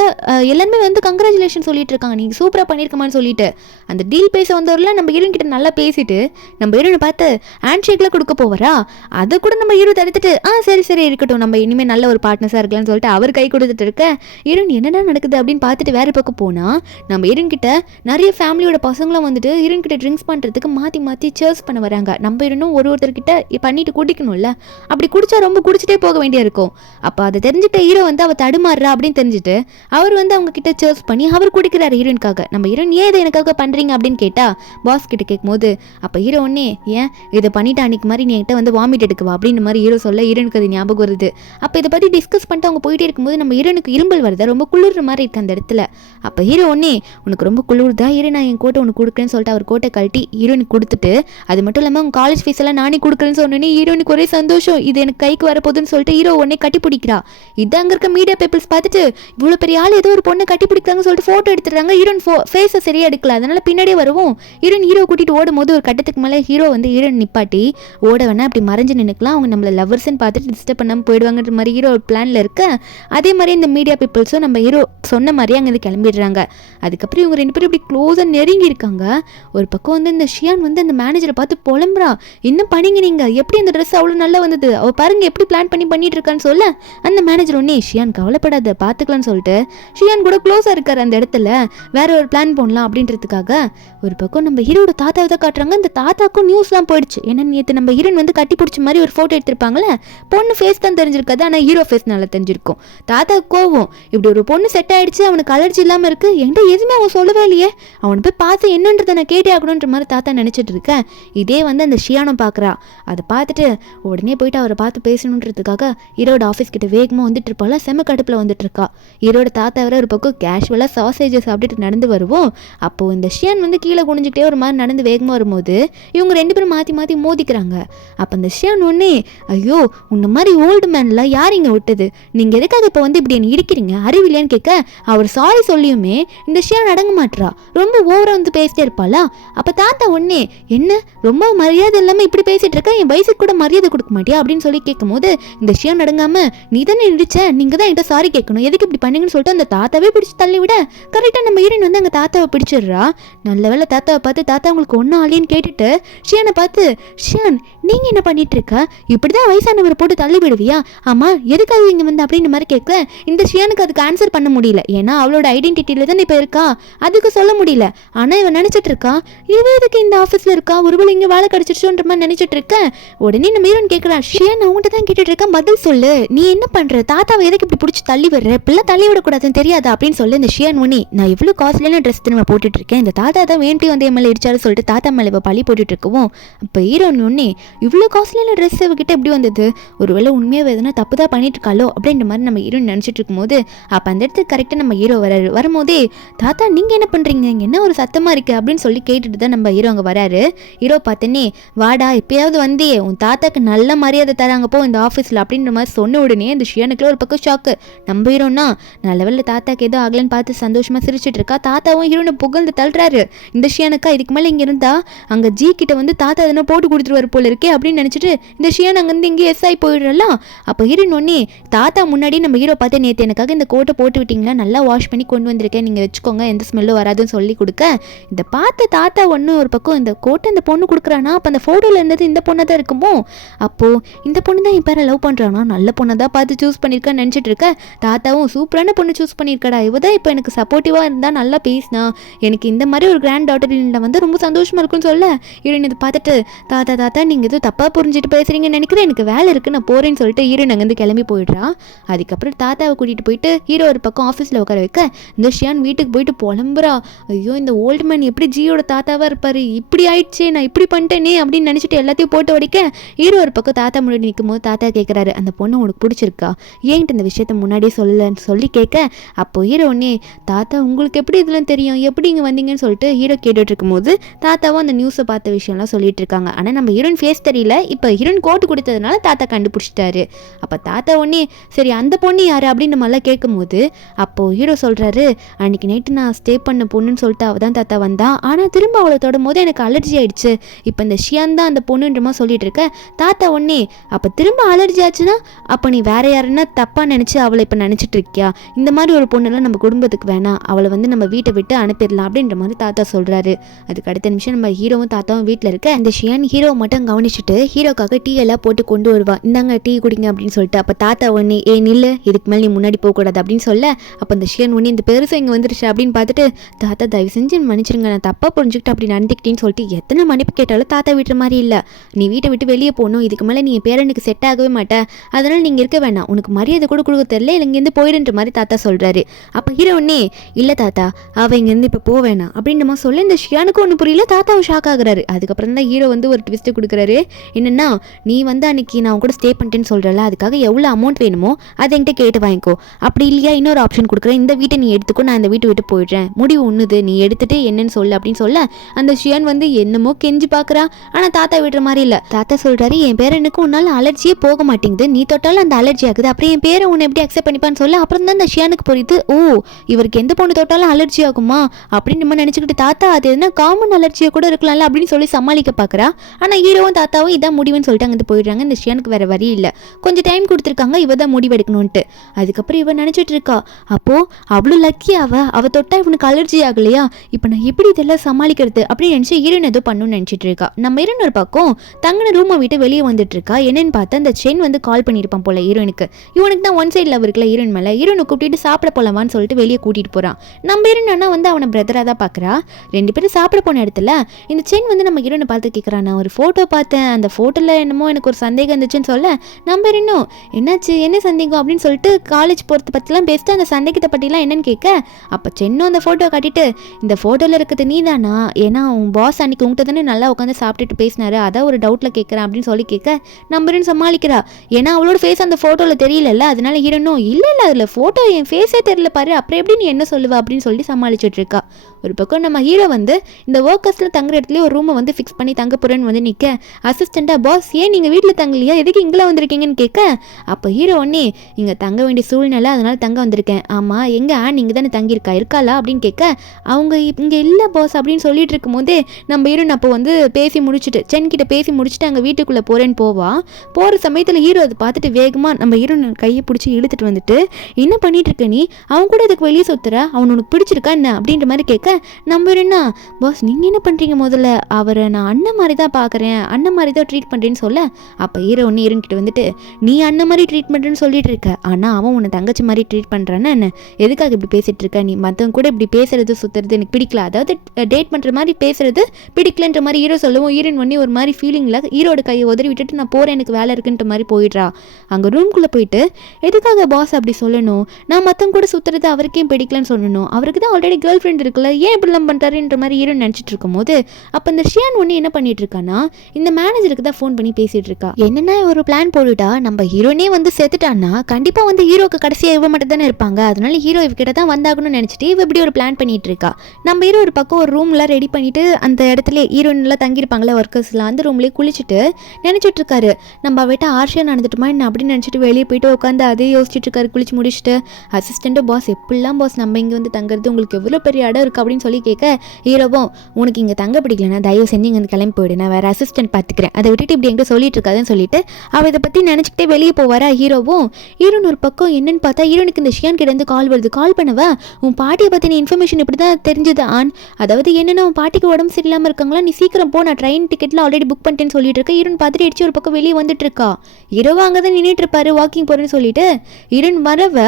எல்லாருமே வந்து கங்க்ராச்சுலேஷன் சொல்லிட்டு இருக்காங்க, நீங்க சூப்பரா பண்ணிருக்கமான்னு சொல்லிட்டு. அந்த டீல் பேச வந்தவர்ல நம்ம ஹீரோன் கிட்ட நல்லா பேசிட்டு நம்ம ஹீரோனை பார்த்து ஹேண்ட் ஷேக்ல கொடுக்க போவரா. அதை கூட நம்ம ஹீரோ தடுத்துட்டு சரி சரி இருக்கட்டும் நம்ம இனிமே நல்ல ஒரு பார்ட்னர்ஸா இருக்கலாம்னு சொல்லிட்டு அவர் கை கொடுத்துட்டு இருக்க. ஹீரோன் என்னடா நடக்குது அப்படின்னு பார்த்துட்டு வேற பக்கம் போனா நம்ம ஹீரோன் கிட்ட நிறைய ஃபேமிலியோட பசங்களும் வந்துட்டு ஹீரோன் கிட்ட ட்ரிங்க்ஸ் பண்றதுக்கு மாத்தி மாத்தி சேர்ஸ் பண்ண வராங்க. நம்ம ஹீரோனும் ஒருத்தர்கிட்ட பண்ணிட்டு குடிக்கணும்ல, அப்படி குடிச்சா ரொம்ப குடிச்சிட்டே போக வேண்டிய இருக்கும். அப்போ அதை தெரிஞ்சுட்ட ஹீரோ வந்து அவள் தடுமாறுறா அப்படின்னு தெரிஞ்சுட்டு அவர் வந்து அவங்க கிட்ட சேர்ஸ் பண்ணி அவர் குடிக்கிறார் ஹீரோயின்காக. நம்ம ஹீரோயின் ஏன் இதை எனக்காக பண்ணுறீங்க அப்படின்னு கேட்டால் பாஸ் கிட்ட கேட்கும்போது அப்போ ஹீரோ ஒன்னே ஏன் இதை பண்ணிட்டு அன்னைக்கு மாதிரி நீ என்கிட்ட வந்து வாமிட் எடுக்குவா அப்படின்னு மாதிரி ஹீரோ சொல்ல ஹீரோனுக்கு அது ஞாபகம் வருது. அப்போ இதை பற்றி டிஸ்கஸ் பண்ணிட்டு அவங்க போயிட்டே இருக்கும்போது நம்ம ஹீரோனுக்கு இரும்பல் வருது, ரொம்ப குளிர்ற மாதிரி இருக்கு அந்த இடத்துல. அப்போ ஹீரோ ஒன்னே உனக்கு ரொம்ப குளிர்தா ஹீரோ நான் என் கோட்டை உனக்கு கொடுக்குறேன்னு சொல்லிட்டு அவர் கோட்டை கழட்டி ஹீரோனுக்கு கொடுத்துட்டு அது மட்டும் இல்லாமல் உங்க காலேஜ் ஃபீஸ் எல்லாம் நானே கொடுக்குறேன்னு சொன்னோன்னே ஹீரோனுக்கு ஒரே சந்தோஷம், இது எனக்கு கைக்கு வரப்போகுதுன்னு சொல்லிட்டு ஹீரோ உடனே கட்டி பிடிக்கிறா. இது அங்கே இருக்க மீடியா பீப்பிள்ஸ் பார்த்துட்டு இவ்வளோ பெரிய ஆள் ஏதோ ஒரு பொண்ணை கட்டி பிடிக்கிறாங்கன்னு சொல்லிட்டு ஃபோட்டோ எடுத்துடுறாங்க. ஹீரோன் ஃபேஸை சரியாக எடுக்கல, அதனால பின்னாடியே வருவோம். ஹீரோ கூட்டிட்டு ஓடும் போது ஒரு கட்டத்துக்கு மேலே ஹீரோ வந்து ஹீரோன் நிப்பாட்டி ஓட வேணா அப்படி மறைஞ்சு நினைக்கலாம், அவங்க நம்மளை லவ்வர்ஸ்ன்னு பார்த்துட்டு டிஸ்டர்ப் பண்ணாமல் போயிடுவாங்கன்ற மாதிரி ஹீரோ பிளானில் இருக்க. அதே மாதிரி இந்த மீடியா பீப்புள்ஸும் நம்ம ஹீரோ சொன்ன மாதிரி அங்கேருந்து கிளம்பிடுறாங்க. அதுக்கப்புறம் இவங்க 2 பேரும் இப்படி க்ளோஸாக நெருங்கி இருக்காங்க. ஒரு பக்கம் வந்து இந்த ஷியான் வந்து அந்த மேனேஜரை பார்த்து புலம்புறா, என்ன பண்ணீங்க நீங்கள், எப்படி இந்த ட்ரெஸ் அவ்வளோ நல்லா வந்தது, அவள் பாருங்க எப்படி பிளான் பண்ணிட்டு இருக்கான்னு சொல்ல அந்த மேனேஜர் ஒன்னே ஷியான் கவலைப்படாத பார்த்துக்கலான்னு சொல்லிட்டு ஷியான் கூட க்ளோஸாக இருக்கார் அந்த இடத்துல, வேற ஒரு பிளான் போடலாம் அப்படின்றதுக்காக. ஒரு பக்கம் நம்ம ஹீரோட தாத்தாவை தான் காட்டுறாங்க. இந்த தாத்தாக்கும் நியூஸ்லாம் போயிடுச்சு, ஏன்னா நேற்று நம்ம ஹீரோன் வந்து கட்டி பிடிச்ச மாதிரி ஒரு ஃபோட்டோ எடுத்திருப்பாங்களே, பொண்ணு ஃபேஸ் தான் தெரிஞ்சிருக்காது, ஆனால் ஹீரோ ஃபேஸ் நல்லா தெரிஞ்சிருக்கும். தாத்தா கோவம், இப்படி ஒரு பொண்ணு செட் ஆயிடுச்சு, அவனுக்கு அலர்ஜி இல்லாமல் இருக்கு, என்கிட்ட எதுவுமே அவன் சொல்லவே இல்லையே, அவனை போய் பார்த்து என்னன்றதை நான் கேட்டே ஆகணுன்ற மாதிரி தாத்தா நினச்சிட்டு இருக்கேன். இதே வந்து அந்த ஷியானும் பார்க்குறா. அதை பார்த்துட்டு உடனே போயிட்டு அவரை பார்த்து பேசணுன்றதுக்காக ஹீரோட ஆஃபீஸ் கிட்ட வேகமாக வந்துட்டு இருப்பாள், செம கடுப்பில் வந்துட்டு இருக்கா. ஹீரோட தாத்தா வர ஒரு பக்கம் கேஷுவலாக சாசேஜஸ் சாப்பிட்டுட்டு நடந்து வருவோம். அப்போது இந்த ஷியான் வந்து கீழே குனிஞ்சிக்கிட்டே ஒரு மாதிரி நடந்து வேகமாக வரும்போது இவங்க 2 பேரும் மாற்றி மோதிக்கிறாங்க. அப்போ இந்த ஷியான் ஒன்னே ஐயோ உன்ன மாதிரி ஓல்டு மேன்லாம் யார் இங்கே விட்டது, நீங்கள் எதுக்காக இப்போ வந்து இப்படி என்ன இடிக்கிறீங்க அறிவில்லையான்னு கேட்க அவர் சாரி சொல்லியுமே இந்த ஷியான் அடங்க மாட்டுறா, ரொம்ப ஓவராக வந்து பேசிட்டே இருப்பாளா. அப்போ தாத்தா ஒன்னே என்ன ரொம்ப மரியாதை இல்லாமல் இப்படி பேசிட்டு இருக்க, என் வயசுக்கு கூட மரியாதை கொடுக்க மாட்டியா அப்படின்னு சொல்லி கேட்கும்போது இந்த ஷியான் அடங்காம நீ தானே இடிச்ச, நீங்கள் தான் என்கிட்ட சாரி கேட்கணும், எதுக்கு இப்படி பண்ணீங்கன்னு சொல்லிட்டு அந்த தாத்தாவே பிடிச்சி தள்ளி விட கரெக்டாக நம்ம ஹீரோயின் வந்து அங்கே தாத்தாவை பிடிச்சிடுறா. நல்ல வேலை தாத்தாவை பார்த்து தாத்தா உங்களுக்கு ஒன்றும் ஆலின்னு கேட்டுட்டு ஷியானை பார்த்து ஷியான் நீங்கள் என்ன பண்ணிட்டு இருக்க, இப்படி தான் வயசானவரை போட்டு தள்ளி விடுவியா, ஆமாம் எதுக்காக இங்கே வந்து அப்படின்னு மாதிரி கேட்க இந்த ஷியானுக்கு அதுக்கு ஆன்சர் பண்ண முடியல, ஏன்னா அவளோட ஐடென்டிட்டியில தான் இப்போ இருக்கா, அதுக்கு சொல்ல முடியல. ஆனால் இவன் நினச்சிட்டு இருக்கா இவன் எதுக்கு இந்த ஆஃபீஸில் இருக்கா, ஒருவேளை இங்கே வேலை கிடச்சிருச்சோன்ற மாதிரி நினச்சிட்டு இருக்கேன். உடனே நம்ம ஹீரோன் கேட்குறா ஷியான் அவங்ககிட்ட தான் கேட்டுட்டு இருக்கேன், பதில் சொல்லு, நீ என்ன பண்ணுற, தாத்தாவை எதுக்கு இப்படி பிடிச்சி தள்ளி விடுற, இப்பெல்லாம் தள்ளி விடக்கூடாதுன்னு தெரியாது அப்படின்னு சொல்லி இந்த ஷியான் ஒன்னி நான் எவ்வளோ காஸ்ட்லியான ட்ரெஸ் திரும்ப போட்டுட்டு இருக்கேன், இந்த தாத்தா தான் வேண்டி வந்து என் மேலே இடிச்சாரு சொல்லிட்டு தாத்தா மேலே இப்போ பழி போட்டுட்டு இருக்கவும் இப்போ ஹீரோன் ஒன்னே இவ்வளோ காஸ்ட்லியான ட்ரெஸ் அவகிட்ட எப்படி வந்தது, ஒருவேளை உண்மையாக எதுனா தப்பு தான் பண்ணிட்டு இருக்காளோ அப்படின்ற மாதிரி நம்ம ஹீரோன் நினச்சிட்டு இருக்கும்போது அப்போ அந்த இடத்துக்கு கரெக்டாக நம்ம ஹீரோ வரும்போதே தாத்தா நீங்கள் என்ன பண்ணுறீங்க, என்ன ஒரு சத்தமாக இருக்குது அப்படின்னு சொல்லி கேட்டுட்டு தான் நம்ம ஹீரோ அங்கே வராரு. ஹீரோ பார்த்தனே வாடா எப்பயாவது வந்தே உன் தாத்தாக்கு நல்ல மரியாதை தராங்க போ இந்த ஆஃபீஸில் அப்படின்ற மாதிரி சொன்ன உடனே இந்த ஷியானுக்குள்ள ஒரு பக்கம் ஷாக்கு. நம்ம ஹீரோனா நல்ல வேளை தாத்தாக்கு ஏதோ ஆகலன்னு பார்த்து சந்தோஷமாக சிரிச்சிட்டு இருக்கா. தாத்தாவும் ஹீரோனை புகழ்ந்து தள்ளுறாரு. இந்த ஷியானுக்கா இதுக்கு மேலே இங்கே இருந்தா அங்கே ஜி கிட்ட வந்து தாத்தா எதனா போட்டு கொடுத்துருவாரு போல இருக்கே அப்படின்னு நினச்சிட்டு இந்த ஷியான் அங்கேருந்து இங்கே எஸ்ஐ போயிடுறலாம். அப்போ ஹீரோயின் ஒன்னே தாத்தா முன்னாடி நம்ம ஹீரோ பார்த்து நேற்று எனக்காக இந்த கோட்டை போட்டு விட்டிங்களா, நல்லா வாஷ் பண்ணி கொண்டு வந்திருக்கேன், நீங்கள் வச்சுக்கோங்க, எந்த ஸ்மெல்லும் வராதுன்னு சொல்லி கொடுக்க இந்த பார்த்த தாத்தா ஒன்று ஒரு பக்கம் இந்த கோட்டை இந்த பொண்ணு கொடுக்குறானா, அப்போ அந்த ஃபோட்டோவில் இருந்தது இந்த பொண்ணை தான் இருக்குமோ, அப்போது இந்த பொண்ணு தான் என் பேரை லவ் பண்ணுறானா, நல்ல பொண்ணை தான் பார்த்து சூஸ் பண்ணியிருக்கான்னு நினச்சிட்டு இருக்க. தாத்தாவும் சூப்பரான பொண்ணு சூஸ் பண்ணியிருக்கடா, இவ தான் இப்போ எனக்கு சப்போர்ட்டிவாக இருந்தால் நல்லா பேசினா, எனக்கு இந்த மாதிரி ஒரு கிராண்ட் டாட்டர் வந்து ரொம்ப சந்தோஷமாக இருக்குன்னு சொல்ல ஹீரோயின் இதை பார்த்துட்டு தாத்தா நீங்கள் எதுவும் தப்பாக புரிஞ்சுட்டு பேசுகிறீங்கன்னு நினைக்கிறேன், எனக்கு வேலை இருக்குது நான் போகிறேன்னு சொல்லிட்டு ஹீரோயின் அங்கேருந்து கிளம்பி போயிடுறா. அதுக்கப்புறம் தாத்தாவை கூட்டிகிட்டு போயிட்டு ஹீரோ ஒரு பக்கம் ஆஃபீஸில் உட்கார வைக்க இந்த ஷியான் வீட்டுக்கு போயிட்டு புலம்புறா, ஐயோ இந்த ஓல்டு மேன் எப்படி ஜியோட தாத்தாவாக இருப்பார், இப்படி ஆயிடுச்சு நான் இப்படி பண்ணிட்டேனே அப்படின்னு நினச்சிட்டு எல்லாத்தையும் போட்டு உடைக்க ஹீரோ ஒரு பக்கம் தாத்தா முன்னாடி நிற்கும் போது தாத்தா கேட்குறாரு அந்த பொண்ணு உனக்கு பிடிச்சிருக்கா, ஏன்ட்டு இந்த விஷயத்த முன்னாடியே சொல்லலன்னு சொல்லி கேட்க அப்போது ஹீரோ ஒன்னே தாத்தா உங்களுக்கு எப்படி இதெல்லாம் தெரியும், எப்படி இங்கே வந்தீங்கன்னு சொல்லிட்டு ஹீரோ கேட்டுட்டு இருக்கும்போது தாத்தாவும் அந்த நியூஸை பார்த்த விஷயம்லாம் சொல்லிட்டு இருக்காங்க. ஆனால் நம்ம ஹீரோயின் ஃபேஸ் தெரியல, இப்போ ஹீரோயின் கோட்டு கொடுத்ததுனால தாத்தா கண்டுபிடிச்சிட்டாரு. அப்போ தாத்தா ஒன்னே சரி அந்த பொண்ணு யார் அப்படின்னு நம்மளாம் கேட்கும்போது அப்போது ஹீரோ சொல்கிறாரு அன்றைக்கி நைட்டு நான் ஸ்டே பண்ண பொண்ணுன்னு சொல்லிட்டு அவள் தான் தாத்தா வந்தா, ஆனால் திரும்ப அவளை தொடும் போது எனக்கு அலர்ஜி ஆயிடுச்சு, இப்போ இந்த ஷியான் தான் அந்த பொண்ணுன்றமா சொல்லிட்டு இருக்க. தாத்தா ஒன்னே அப்போ திரும்ப அலர்ஜி ஆச்சுன்னா அப்போ நீ வேற யாருன்னா தப்பாக நினச்சி அவளை இப்போ நினச்சிட்டு இருக்கியா, இந்த மாதிரி ஒரு பொண்ணெல்லாம் நம்ம குடும்பத்துக்கு வேணாம், அவளை வந்து நம்ம வீட்டை விட்டு அனுப்பிடலாம் அப்படின்ற மாதிரி தாத்தா சொல்கிறாரு. அதுக்கு அடுத்த நிமிஷம் நம்ம ஹீரோவும் தாத்தாவும் வீட்டில் இருக்க அந்த ஷியான் ஹீரோவை மட்டும் கவனிச்சுட்டு ஹீரோக்காக டீ எல்லாம் போட்டு கொண்டு வருவா, இந்தாங்க டீ குடிங்க அப்படின்னு சொல்லிட்டு. அப்போ தாத்தா ஒன்னே நில்லு இதுக்கு மேலே நீ முன்னாடி போகக்கூடாது அப்படின்னு சொல்ல அப்போ அந்த ஷியான் ஒன்னே இந்த பெருசு இங்கே வந்துருச்சு அப்படின்னு பார்த்துட்டு தாத்தா தயவு செஞ்சு மன்னிச்சிருங்க நான் தப்பாக புரிஞ்சுக்கிட்டு அப்படி நடந்துக்கிட்டேன்னு சொல்லிட்டு எத்தனை மன்னிப்பு கேட்டாலும் தாத்தா விட்டுற மாதிரி இல்லை, நீ வீட்டை விட்டு வெளியே போகணும், இதுக்கு மேலே நீ என் பேரனுக்கு செட் ஆகவே மாட்டேன், அதனால் நீங்கள் இருக்க வேணாம், உனக்கு மரியாதை கூட கொடுக்க தெரியல, இல்லை இங்கேருந்து போயிடுன்ற மாதிரி தாத்தா சொல்கிறாரு. அப்போ ஹீரோ உடனே இல்லை தாத்தா அவள் இங்கேருந்து இப்போ போக வேணாம் அப்படின்ற சொல்ல இந்த ஷியானுக்கும் ஒன்றும் புரியல, தாத்தாவும் ஷாக் ஆகுறாரு. அதுக்கப்புறம் தான் ஹீரோ வந்து ஒரு ட்விஸ்ட்டு கொடுக்குறாரு. என்னென்னா, நீ வந்து அன்னைக்கு நான் கூட ஸ்டே பண்ணிட்டேன்னு சொல்கிறல, அதுக்காக எவ்வளோ அமௌண்ட் வேணுமோ அதை என்கிட்ட கேட்டு வாங்கிக்கோ, அப்படி இல்லையா இன்னொரு ஆப்ஷன் கொடுக்குறேன், இந்த வீட்டை நீ எடுத்துக்கோ, நான் இந்த வீட்டை விட்டு போயிடுறேன், முடிவு ஒன்றுது, நீ எடுத்துட்டு என்னன்னு சொல்லு அப்படின்னு சொல்ல அந்த ஷியான் வந்து என்னமோ கெஞ்சி பார்க்குறா. ஆனால் தாத்தா விடுற மாதிரி இல்லை. தாத்தா சொல்கிறாரு, என் பேரனுக்கு உன்னால் அலர்ஜியே போக மாட்டேங்குது, நீ தொட்டாலும் அந்த அலர்ஜி ஆகுது, அப்புறம் என் பேரை உன்னை எப்படி அக்செப்ட் பண்ணிப்பான்னு சொல்ல அப்புறம் தான் அந்த ஷியானுக்கு புரியுது, ஓ இவருக்கு எந்த பொண்ணு தொட்டாலும் அலர்ஜி ஆகுமா அப்படின்னு நம்ம நினச்சிக்கிட்டு தாத்தா அது என்ன காமன் அலர்ஜியை கூட இருக்கலாம்ல அப்படின்னு சொல்லி சமாளிக்க பார்க்குறா. ஆனால் ஹீரோவும் தாத்தாவும் இதான் முடிவுன்னு சொல்லிட்டு அங்கே போயிடுறாங்க. இந்த ஷியானுக்கு வேற வழி இல்லை, கொஞ்சம் டைம் கொடுத்துருக்காங்க இவ தான் முடிவெடுக்கணும்ட்டு. அதுக்கப்புறம் இவன் நினச்சிட்டு இருக்கா, அப்போது அவ்வளோ லக்கி அவ தொட்டா இவனுக்கு அலர்ஜி ஆகலையா, இப்போ நான் எப்படி இதெல்லாம் சமாளிக்கிறது அப்படின்னு நினச்சி ஹீரோயின் ஏதோ பண்ணணும்னு நினச்சிட்டு இருக்கா. நம்ம ஹீரோயின் பக்கம் தங்கின ரூமை விட்டு வெளியே வந்துட்டு இருக்கா. என்னன்னு பார்த்தா அந்த சென் வந்து கால் பண்ணியிருப்பான் போல ஹீரோயினுக்கு. இவனுக்கு தான் ஒன் சைட் லவ் இருக்குல்ல ஹீரோயின் மேலே, ஹீரோனை கூப்பிட்டு சாப்பிட போலாமான்னு சொல்லிட்டு வெளியே கூட்டிகிட்டு போகிறான். நம்ம ஹீரோயினா வந்து அவனை பிரதராக தான் பார்க்குறா. ரெண்டு பேரும் சாப்பிட போன இடத்துல இந்த சென் வந்து நம்ம ஹீரோனை பார்த்து கேட்குறான், நான் ஒரு ஃபோட்டோ பார்த்தேன், அந்த ஃபோட்டோவில் என்னமோ எனக்கு ஒரு சந்தேகம் இருந்துச்சுன்னு சொல்ல நம்ம ஹீரோனும் என்னாச்சு என்ன சந்தேகம் அப்படின்னு சொல்லிட்டு காலேஜ் போகிறத பற்றிலாம் பேசிட்டு அந்த சந்தேகத்தை பற்றிலாம் என்னன்னு கேட்க அப்போ சென்னும் அந்த ஃபோட்டோ காட்டிட்டு இந்த ஃபோட்டோவில் இருக்கிறது நீ தானா, ஏன்னா உன் பாஸ் அன்றைக்கி உங்கள்கிட்ட தானே நல்லா உட்காந்து சாப்பிட்டுட்டு பேசினாரு, அதான் ஒரு டவுட்டில் கேட்குறேன் அப்படின்னு சொல்லி கேட்க நம்பருன்னு சமாளிக்கிறா. ஏன்னா அவளோட ஃபேஸ் அந்த ஃபோட்டோவில் தெரியலல்ல, அதனால ஹீரோனும் இல்லை அதில் ஃபோட்டோ என் ஃபேஸே தெரியல பாரு, அப்புறம் எப்படி நீ என்ன சொல்லுவா அப்படின்னு சொல்லி சமாளிச்சுட்டு இருக்கா. ஒரு பக்கம் நம்ம ஹீரோ வந்து இந்த ஒர்க்கர்ஸில் தங்குற இடத்துலேயே ஒரு ரூமை வந்து ஃபிக்ஸ் பண்ணி தங்க போகிறேன்னு வந்து நிற்க அசிஸ்டண்ட்டாக பாஸ் ஏன் நீங்கள் வீட்டில் தங்கலையா, எதுக்கு இங்கே வந்திருக்கீங்கன்னு கேட்க அப்போ ஹீரோ ஒன்னே இங்கே தங்க வேண்டிய சூழ்நிலை அதனால தங்க வந்திருக்கேன், ஆமாம் எங்கே நீங்கள் தானே தங்கியிருக்கா இருக்காளா அப்படின்னு கேட்க அவங்க இங்கே இல்லை பாஸ் அப்படின்னு சொல்லிட்டு இருக்கும் போதே நம்ம ஹீரோன் அப்போ வந்து பேசி முடிச்சுட்டு சென்கிட்ட பேசி முடிச்சுட்டு அங்கே வீட்டுக்குள்ளே போகிறேன்னு போகிற சமயத்தில் ஹீரோ அதை பார்த்துட்டு வேகமாக நம்ம ஹீரோன் கையை பிடிச்சி இழுத்துட்டு வந்துட்டு என்ன பண்ணிட்டு இருக்க நீ, அவன் கூட இதுக்கு வெளியே சுற்றுற, அவன் உனக்கு பிடிச்சிருக்கா என்ன அப்படின்ற மாதிரி கேட்க நம்ம ஹீரோனா பாஸ் நீங்கள் என்ன பண்ணுறீங்க, முதல்ல அவரை நான் அண்ணன் மாதிரி தான் பார்க்குறேன், அண்ணன் மாதிரி தான் ட்ரீட் பண்ணுறேன்னு சொல்ல அப்போ ஹீரோ ஒன்று ஹீரோன்கிட்ட வந்துட்டு நீ அண்ணன் மாதிரி ட்ரீட் பண்ணுறேன்னு சொல்லிட்டு இருக்க, ஆனால் அவன் உன்னை தங்கச்சி மாதிரி ட்ரீட் பண்ணுறான்னா என்ன, எதுக்காக இப்படி பேசிகிட்டு இருக்க, நீ மற்றவங்க கூட இப்படி பேசுறது சுற்றுறது எனக்கு பிடிக்கல, அதாவது டேட் பண்ணுற மாதிரி பேசுறது பிடிக்கலன்ற மாதிரி ஹீரோ சொல்லுவோம். ஹீரோயின் பண்ணி ஒரு மாதிரி ஃபீலிங்கில் ஹீரோட கையை உதறி விட்டுட்டு நான் போகிறேன் எனக்கு வேலை இருக்குன்ற மாதிரி போயிடுறா. அங்கே ரூம்குள்ளே போயிட்டு எதுக்காக பாஸ் அப்படி சொல்லணும், நான் மற்றவங்க கூட சுற்றுறது அவருக்கே பிடிக்கலன்னு சொல்லணும், அவருக்கு தான் ஆல்ரெடி கேர்ள் ஃப்ரெண்ட் இருக்குல்ல, ஏன் இப்படிலாம் பண்ணுறாருன்ற மாதிரி ஹீரோ நினச்சிட்டு இருக்கும் போது அப்போ இந்த ஷியான் ஒன்று என்ன பண்ணிட்டு இருக்கான்னா இந்த மேனேஜருக்கு தான் ஃபோன் பண்ணி பேசிட்டு இருக்கா. என்னென்ன ஒரு பிளான் போட்டுட்டா நம்ம ஹீரோனே வந்து செத்துட்டான்னா கண்டிப்பாக வந்து ஹீரோக்கு கடைசியாக இவ மட்டும் தானே இருப்பாங்க, அதனால ஹீரோ இவகிட்ட தான் வந்தாகணும்னு நினச்சிட்டு இவ இப்படி ஒரு பிளான் பண்ணிட்டு இருக்கா. நம்ம ஹீரோ ஒரு பக்கம் ஒரு ரூம்லாம் ரெடி பண்ணிட்டு அந்த இடத்துல ஹீரோயின்லாம் தங்கியிருப்பாங்களே ஒர்க்கர்ஸ்லாம் அந்த ரூம்லேயே குளிச்சுட்டு நினச்சிட்டு இருக்காரு நம்ம அவட்ட ஆர்ஷியா நடந்துட்டுமா என்ன அப்படின்னு நினச்சிட்டு வெளியே போயிட்டு உட்காந்து அதே யோசிச்சுட்டு இருக்காரு. குளிச்சு முடிச்சுட்டு அசிஸ்டண்ட்டு பாஸ் எப்படிலாம் பாஸ் நம்ம இங்கே வந்து தங்குறது உங்களுக்கு எவ்வளோ பெரிய இடம் இருக்குது அப்படின்னு சொல்லி கேட்க ஹீரோவும் உனக்கு இங்கே தங்க பிடிக்கலன்னா தயவு செஞ்சு இங்கே வந்து கிளம்பி போயிடு, நான் வேறு அசிஸ்டன்ட் பார்த்துக்கிறேன், அதை விட்டுட்டு இப்படி எங்கே சொல்லிட்டு இருக்காதுன்னு சொல்லிட்டு அவள் இதை பற்றி நினச்சிக்கிட்டே வெளியே போவாரா. ஹீரோன் ஒரு பக்கம் என்னன்னு பார்த்தா ஹீரோனுக்கு இந்த ஷியான் கிட்ட இருந்து கால் வருது. கால் பண்ணவா உன் பாட்டியை பற்றின இன்ஃபர்மேஷன் இப்படி தான் தெரிஞ்சது ஆன், அதாவது என்னென்ன உன் பாட்டிக்கு உடம்பு சரியில்லாமல் இருக்காங்களா, நீ சீக்கிரம் போ, நான் ட்ரெயின் டிக்கெட்டில் ஆல்ரெடி புக் பண்ணிட்டேன்னு சொல்லிட்டு இருக்கேன். ஹீரோன் பார்த்துட்டு அடிச்சு ஒரு பக்கம் வெளியே வந்துட்டு இருக்கா. ஹீரோவா அங்கே தான் நின்றுட்டு இருப்பாரு வாக்கிங் போகிறேன்னு சொல்லிட்டு ஹீரோன் வரவ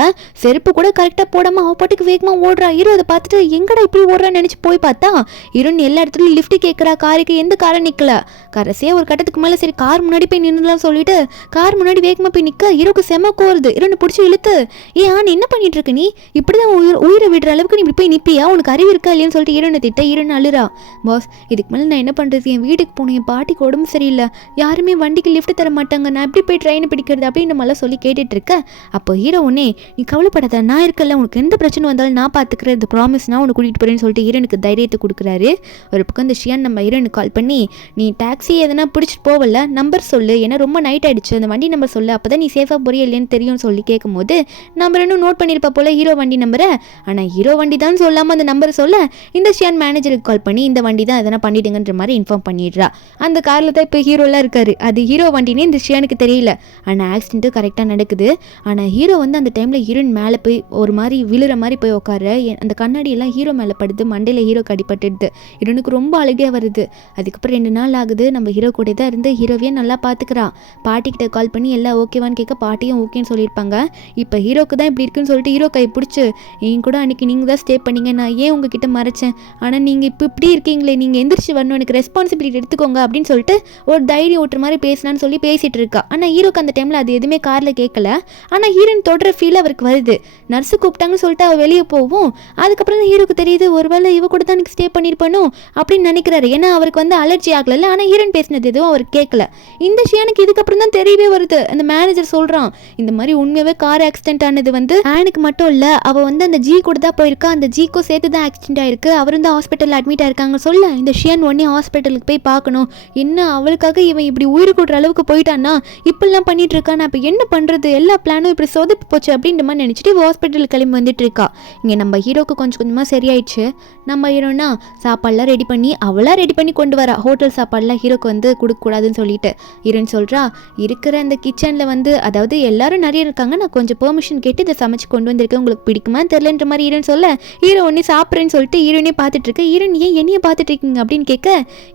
செருப்பு கூட கரெக்டாக போடாமல் அவள் பாட்டுக்கு வேகமாக ஓடுறா. ஹீரோ அதை பார்த்துட்டு எங்கடா இப்படி ஓடுறான்னு நினச்சி போய் பார்த்தா ஹீரோன் எல்லா இடத்துலையும் லிஃப்ட் கேட்குறா, காருக்கு எந்த காரை நிற்கல. கடைசியாக ஒரு கட்டத்துக்கு மேலே சரி கார் முன்னாடி போய் நின்றுலாம் சொல்லிட்டு கார் முன்னாடி வேகமாக போய் நிற்க ஹீரோக்கு செம கோருது. ஹீரோனை பிடிச்சி இழுத்து ஏன் என்ன பண்ணிட்டு இருக்க நீ, இப்படி தான் உயிரை விடுற அளவுக்கு நீ இப்படி போய் நிற்பியா, உனக்கு அறிவு இருக்கா இல்லையான்னு சொல்லிட்டு ஹீரோனை திட்ட ஹீரோன் அழுறா. பாஸ் இதுக்கு மேலே நான் என்ன பண்ணுறது, என் வீட்டுக்கு போகணும், என் பாட்டிக்கு உடம்பு சரியில்லை, யாருமே வண்டிக்கு லிஃப்ட் தர மாட்டாங்க, நான் எப்படி போய் ட்ரெயினை பிடிக்கிறது அப்படின்னு நம்மளாம் சொல்லி கேட்டுட்டு இருக்க அப்போ ஹீரோ ஒன்னே நீ கவலைப்படாத நான் இருக்கல, உனக்கு எந்த பிரச்சனை வந்தாலும் நான் பார்த்துக்கிறேன், இந்த ப்ராமிஸ் நான் உனக்கு கூட்டிகிட்டு போகிறேன்னு சொல்லிட்டு ஹீரோனுக்கு தைரியத்தை கொடுக்குறாரு. ஒரு பக்கம் இந்த ஷியான் நம்ம ஹீரோனுக்கு கால் பண்ணி நீ டாக்ஸி எதனா பிடிச்சிட்டு போவல நம்பர் சொல்லு, ஏன்னா ரொம்ப நைட் ஆகிடுச்சு, அந்த வண்டி நம்பர் சொல்லு, அப்போ தான் நீ சேஃபாக போறியா இல்லைன்னு தெரியும்னு சொல்லி கேட்கும்போது நம்பர் இன்னும் நோட் பண்ணியிருப்பா போல் ஹீரோ வண்டி நம்பரை. ஆனால் ஹீரோ வண்டி தான் சொல்லாமல் அந்த நம்பரை சொல்ல இந்த ஷியான் மேனேஜருக்கு கால் பண்ணி இந்த வண்டி தான் எதனா பண்ணிடுங்கன்ற மாதிரி இன்ஃபார்ம் பண்ணிடுறா. அந்த காரில் தான் இப்போ ஹீரோலாம் இருக்காரு, அது ஹீரோ வண்டினே இந்த ஷியானுக்கு தெரியல. ஆனால் ஆக்சிடென்ட்டு கரெக்டாக நடக்குது. ஆனால் ஹீரோ வந்து அந்த டைமில் ஹீரோயின் மேலே போய் ஒரு மாதிரி விழுற மாதிரி போய் உட்கார அந்த கண்ணாடியெல்லாம் ஹீரோ மேலே படுது, மண்டையில் ஹீரோக்கு அடிபட்டுடுது. ஹீரோனுக்கு ரொம்ப அழுகையாக வருது. அதுக்கப்புறம் 2 நாள் ஆகுது, நம்ம ஹீரோ கூட தான் இருந்து ஹீரோவையே நல்லா பார்த்துக்கிறான். பாட்டிக்கிட்ட கால் பண்ணி எல்லாம் ஓகேவான்னு கேட்க பாட்டியும் ஓகேன்னு சொல்லியிருப்பாங்க. இப்போ ஹீரோக்கு தான் இப்படி இருக்குன்னு சொல்லிட்டு ஹீரோ கை பிடிச்சி என் கூட அன்றைக்கி நீங்கள் தான் ஸ்டே பண்ணீங்க, நான் ஏன் உங்ககிட்ட மறைச்சேன், ஆனால் நீங்கள் இப்போ இப்படி இருக்கீங்களே, நீங்கள் எந்திரிச்சு வரணும், எனக்கு ரெஸ்பான்சிபிலிட்டி எடுத்துக்கோங்க அப்படின்னு சொல்லிட்டு ஒரு தைரியம் ஓட்டுற மாதிரி பேச பேசலான்னு சொல்லி பேசிட்டு இருக்கா. ஆனால் ஹீரோக்கு அந்த டைமில் அது எதுவுமே காரில் கேட்கல. ஆனால் ஹீரோயின் தொடர ஃபீல் அவருக்கு வருது. நர்ஸு கூப்பிட்டாங்கன்னு சொல்லிட்டு அவள் வெளியே போவும். அதுக்கப்புறம் தான் ஹீரோக்கு தெரியுது ஒருவேளை இவ கூட தான் எனக்கு ஸ்டே பண்ணியிருப்பானோ அப்படின்னு நினைக்கிறாரு. ஏன்னா அவருக்கு வந்து அலர்ஜி ஆகல. ஆனால் ஹீரோயின் பேசினது எதுவும் அவர் கேட்கல. இந்த ஷியானுக்கு இதுக்கப்புறம் தான் தெரியவே வருது. அந்த மேனேஜர் சொல்கிறான், இந்த மாதிரி உண்மையாகவே கார் ஆக்சிடென்ட் ஆனது வந்து ஆனுக்கு மட்டும் இல்லை, அவள் வந்து அந்த ஜி கூட தான் போயிருக்கா, அந்த ஜிக்கும் சேர்த்து தான் ஆக்சிடென்ட் ஆயிருக்கு, அவரும் தான் ஹாஸ்பிட்டலில் அட்மிட் ஆயிருக்காங்க சொல்ல இந்த ஷியான் உடனே ஹாஸ்பிட்டலுக்கு போய் பார்க்கணும். என்ன அவளுக்காக இவன் இப்படி உயிர் கூடுற அளவுக்கு போயிட்டான்னா இப்படிலாம் பண்ணிட்டு இருக்கான், அப்போ என்ன பண்ணுறது, எல்லா பிளானும் இப்படி சொதப்பி போச்சு அப்படின்ற மாதிரி நினச்சிட்டு ஹாஸ்பிட்டலுக்கு கிளம்பி வந்துட்டு இருக்கா. இங்கே நம்ம ஹீரோக்கு கொஞ்சம் கொஞ்சமாக சரியாயிடுச்சு. நம்ம ஹீரோனா சாப்பாடுலாம் ரெடி பண்ணி அவளாக ரெடி பண்ணி கொண்டு வரா. ஹோட்டல் சாப்பாடுலாம் ஹீரோக்கு வந்து கொடுக்கக்கூடாதுன்னு சொல்லிட்டு ஹீரோன்னு சொல்கிறா, இருக்கிற அந்த கிச்சனில் வந்து அதாவது எல்லாரும் நிறைய இருக்காங்க, நான் கொஞ்சம் பெர்மிஷன் கேட்டு இதை சமைச்சு கொண்டு வந்திருக்கேன், உங்களுக்கு பிடிக்குமா தெரியலன்ற மாதிரி ஹீரோன்னு சொல்ல ஹீரோ ஒன்னே சாப்பிட்றேன்னு சொல்லிட்டு ஹீரோனே பார்த்துட்டு இருக்கு. ஹீரோன் ஏன் என்னைய பார்த்துட்டு இருக்கீங்க அப்படின்னு கேட்க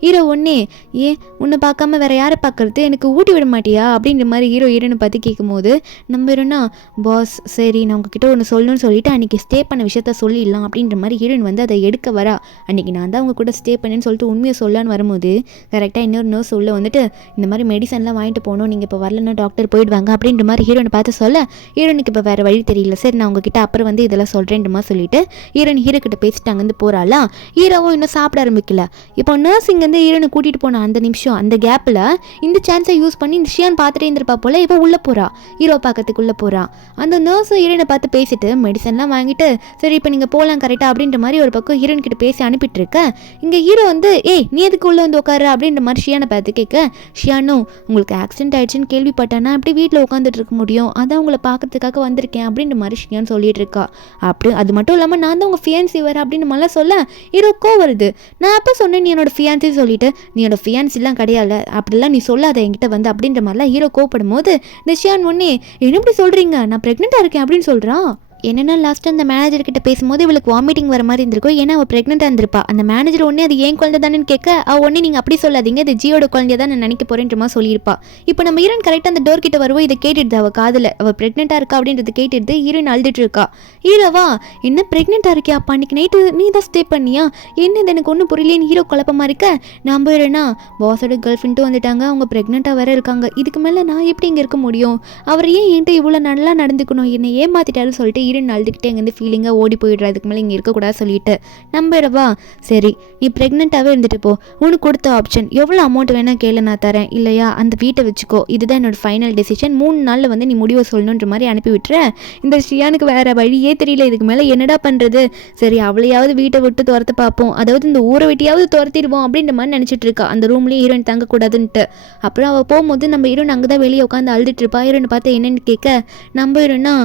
ஹீரோ ஒன்னே ஏன் உன்னை பார்க்காம வேற யாரை பார்க்கறது, எனக்கு ஊட்டி விட மாட்டியா அப்படின்ற மாதிரி ஹீரோனை பார்த்து கேட்கும்போது நம்ம ஹீரோனா பாஸ் சரி நான் உங்ககிட்ட ஒன்று சொல்லணும்னு சொல்லிட்டு அன்றைக்கி ஸ்டே பண்ண விஷயத்த சொல்லிடலாம் அப்படின்ற மாதிரி ஹீரோயின் வந்து அதை எடுக்க வரா. அன்றைக்கி நான் தான் அவங்க கூட ஸ்டே பண்ணேன்னு சொல்லிட்டு உண்மையை சொல்லலான்னு வரும்போது கரெக்டாக இன்னொரு நர்ஸ் உள்ள வந்துட்டு இந்த மாதிரி மெடிசன்லாம் வாங்கிட்டு போகணும், நீங்கள் இப்போ வரலன்னா டாக்டர் போயிடுவாங்க அப்படின்ற மாதிரி ஹீரோனை பார்த்து சொல்ல ஹீரோனுக்கு இப்போ வேறு வழி தெரியல. சரி நான் உங்ககிட்ட அப்புறம் வந்து இதெல்லாம் சொல்கிறேன்ற மாதிரி சொல்லிட்டு ஹீரோயின் ஹீரோ கிட்ட பேசிட்டு அங்கேருந்து போகிறாளா. ஹீரோவும் இன்னும் சாப்பிட ஆரம்பிக்கல. இப்போ நர்ஸிங் வந்து ஹீரோனை கூட்டிகிட்டு போன அந்த நிமிஷம் அந்த கேப்பில் இந்த சான்ஸை யூஸ் பண்ணி இந்த ஷியான் பார்த்துட்டே இருந்திருப்பா போல இப்போ உள்ளே போகிறா, ஹீரோ பார்க்கறதுக்குள்ளே போகிறா. அந்த நர்ஸும் ஹீரோனை பார்த்து பேசிட்டு மெடிசன்லாம் வாங்கிட்டு சரி இப்போ நீங்கள் போகலாம் கரெக்டாக அப்படின்ற மாதிரி ஒரு பக்கம் ஹீரோயின் கிட்ட பேசி அனுப்பிட்டு இருக்க. இங்கே ஹீரோ வந்து ஏய் நீ எதுக்கு உள்ளே வந்து உட்காரு அப்படின்ற மாதிரி ஷியானை பார்த்து கேட்க ஷியானும் உங்களுக்கு ஆக்சிடென்ட் ஆயிடுச்சுன்னு கேள்விப்பட்டேன்னா அப்படி வீட்டில் உட்காந்துட்டு இருக்க முடியும், அதான் உங்களை பார்க்கறதுக்காக வந்திருக்கேன் அப்படின்ற மாதிரி ஷியான் சொல்லிட்டு இருக்கா. அப்படி அது மட்டும் இல்லாமல் நான் தான் உங்கள் ஃபியான்சி வர அப்படின்னு மாதிரிலாம் சொல்ல ஹீரோக்கோ வருது. நான் அப்போ சொன்னேன் நீ என்னோட ஃபியான்சி சொல்லிட்டு நீ என்னோட ஃபியான்சிலாம் கிடையாது அப்படிலாம் நீ சொல்லாத என்கிட்ட வந்து அப்படின்ற மாதிரிலாம் ஹீரோ கோவப்படும் போது இந்த ஷியான் ஒன்னே என்ன இப்படி சொல்கிறீங்க, நான் ப்ரெக்னெண்ட்டாக இருக்கேன் அப்படின்னு சொல்கிறான். என்னென்னா லாஸ்ட்டு அந்த மேனேஜர் கிட்ட பேசும்போது இவளுக்கு வாமிட்டிங் வர மாதிரி இருந்திருக்கும், ஏன்னா அவள் ப்ரெக்னெண்ட்டாக இருந்திருப்பா. அந்த மேனேஜர் ஒன்றே அது ஏன் குழந்தை தானேன்னு கேட்க அவள் ஒன்றே நீங்கள் அப்படி சொல்லாதீங்க, இது ஜியோட குழந்தைய தான் நான் நினைக்க போகிறேன்ற மாதிரி சொல்லியிருப்பா. இப்போ நம்ம ஹீரோயின் கரெக்டாக அந்த டோர் கிட்ட வருவோம், இதை கேட்டுடுது அவள் காதில், அவள் ப்ரெக்னெண்ட்டாக இருக்கா அப்படின்றது கேட்டுடுது. ஹீரோயின் அழுதுட்டு இருக்கா. ஹீரோவா என்ன ப்ரெக்னெண்ட்டாக இருக்கியா, அப்பா அன்றைக்கி நைட்டு நீ தான் ஸ்டே பண்ணியா, என்னது எனக்கு ஒன்றும் புரியலேன்னு ஹீரோ குழப்பமாக இருக்க. நான் போயிடுறேன்னா பாஸோட கேர்ள் ஃப்ரெண்டும் வந்துட்டாங்க, அவங்க ப்ரெக்னெண்ட்டாக வேற இருக்காங்க, இதுக்கு மேலே நான் எப்படி இங்கே இருக்க முடியும், அவர் ஏன் என்கிட்ட இவ்வளோ நல்லா நடந்துக்கணும், என்னை ஏமாத்திட்டாருன்னு சொல்லிட்டு ஹீரோயின் அழுதுகிட்டே எங்கே ஃபீலிங்காக ஓடி போயிடுறா, அதுக்கு மேலே இங்கே இருக்கக்கூடாது சொல்லிட்டு நம்பிடவா. சரி நீ ப்ரெக்னெண்ட்டாகவே இருந்துட்டு போ, உனக்கு கொடுத்த ஆப்ஷன் எவ்வளோ அமௌண்ட் வேணால் கேளு நான் தரேன், இல்லையா அந்த வீட்டை வச்சுக்கோ, இதுதான் என்னோட ஃபைனல் டெசிஷன், 3 நாளில் வந்து நீ முடிவை சொல்லணுன்ற மாதிரி அனுப்பி விட்டுறேன். இந்த ஷியானுக்கு வேறு வழியே தெரியல, இதுக்கு மேலே என்னடா பண்ணுறது, சரி அவளையாவது வீட்டை விட்டு துரத்து பார்ப்போம், அதாவது இந்த ஊரை விட்டியாவது துரத்திடுவோம் அப்படின்ற மாதிரி நினச்சிட்டு இருக்கா. அந்த ரூம்லேயே ஹீரோயின் தங்கக்கூடாதுன்ட்டு. அப்புறம் அவள் போகும்போது நம்ம ஹீரோயின் அங்கே தான் வெளியே உட்காந்து அழுதுட்டு இருப்பா. ஹீரோயின் பார்த்து என்னென்னு கேட்க நம்ம ஹீரோனா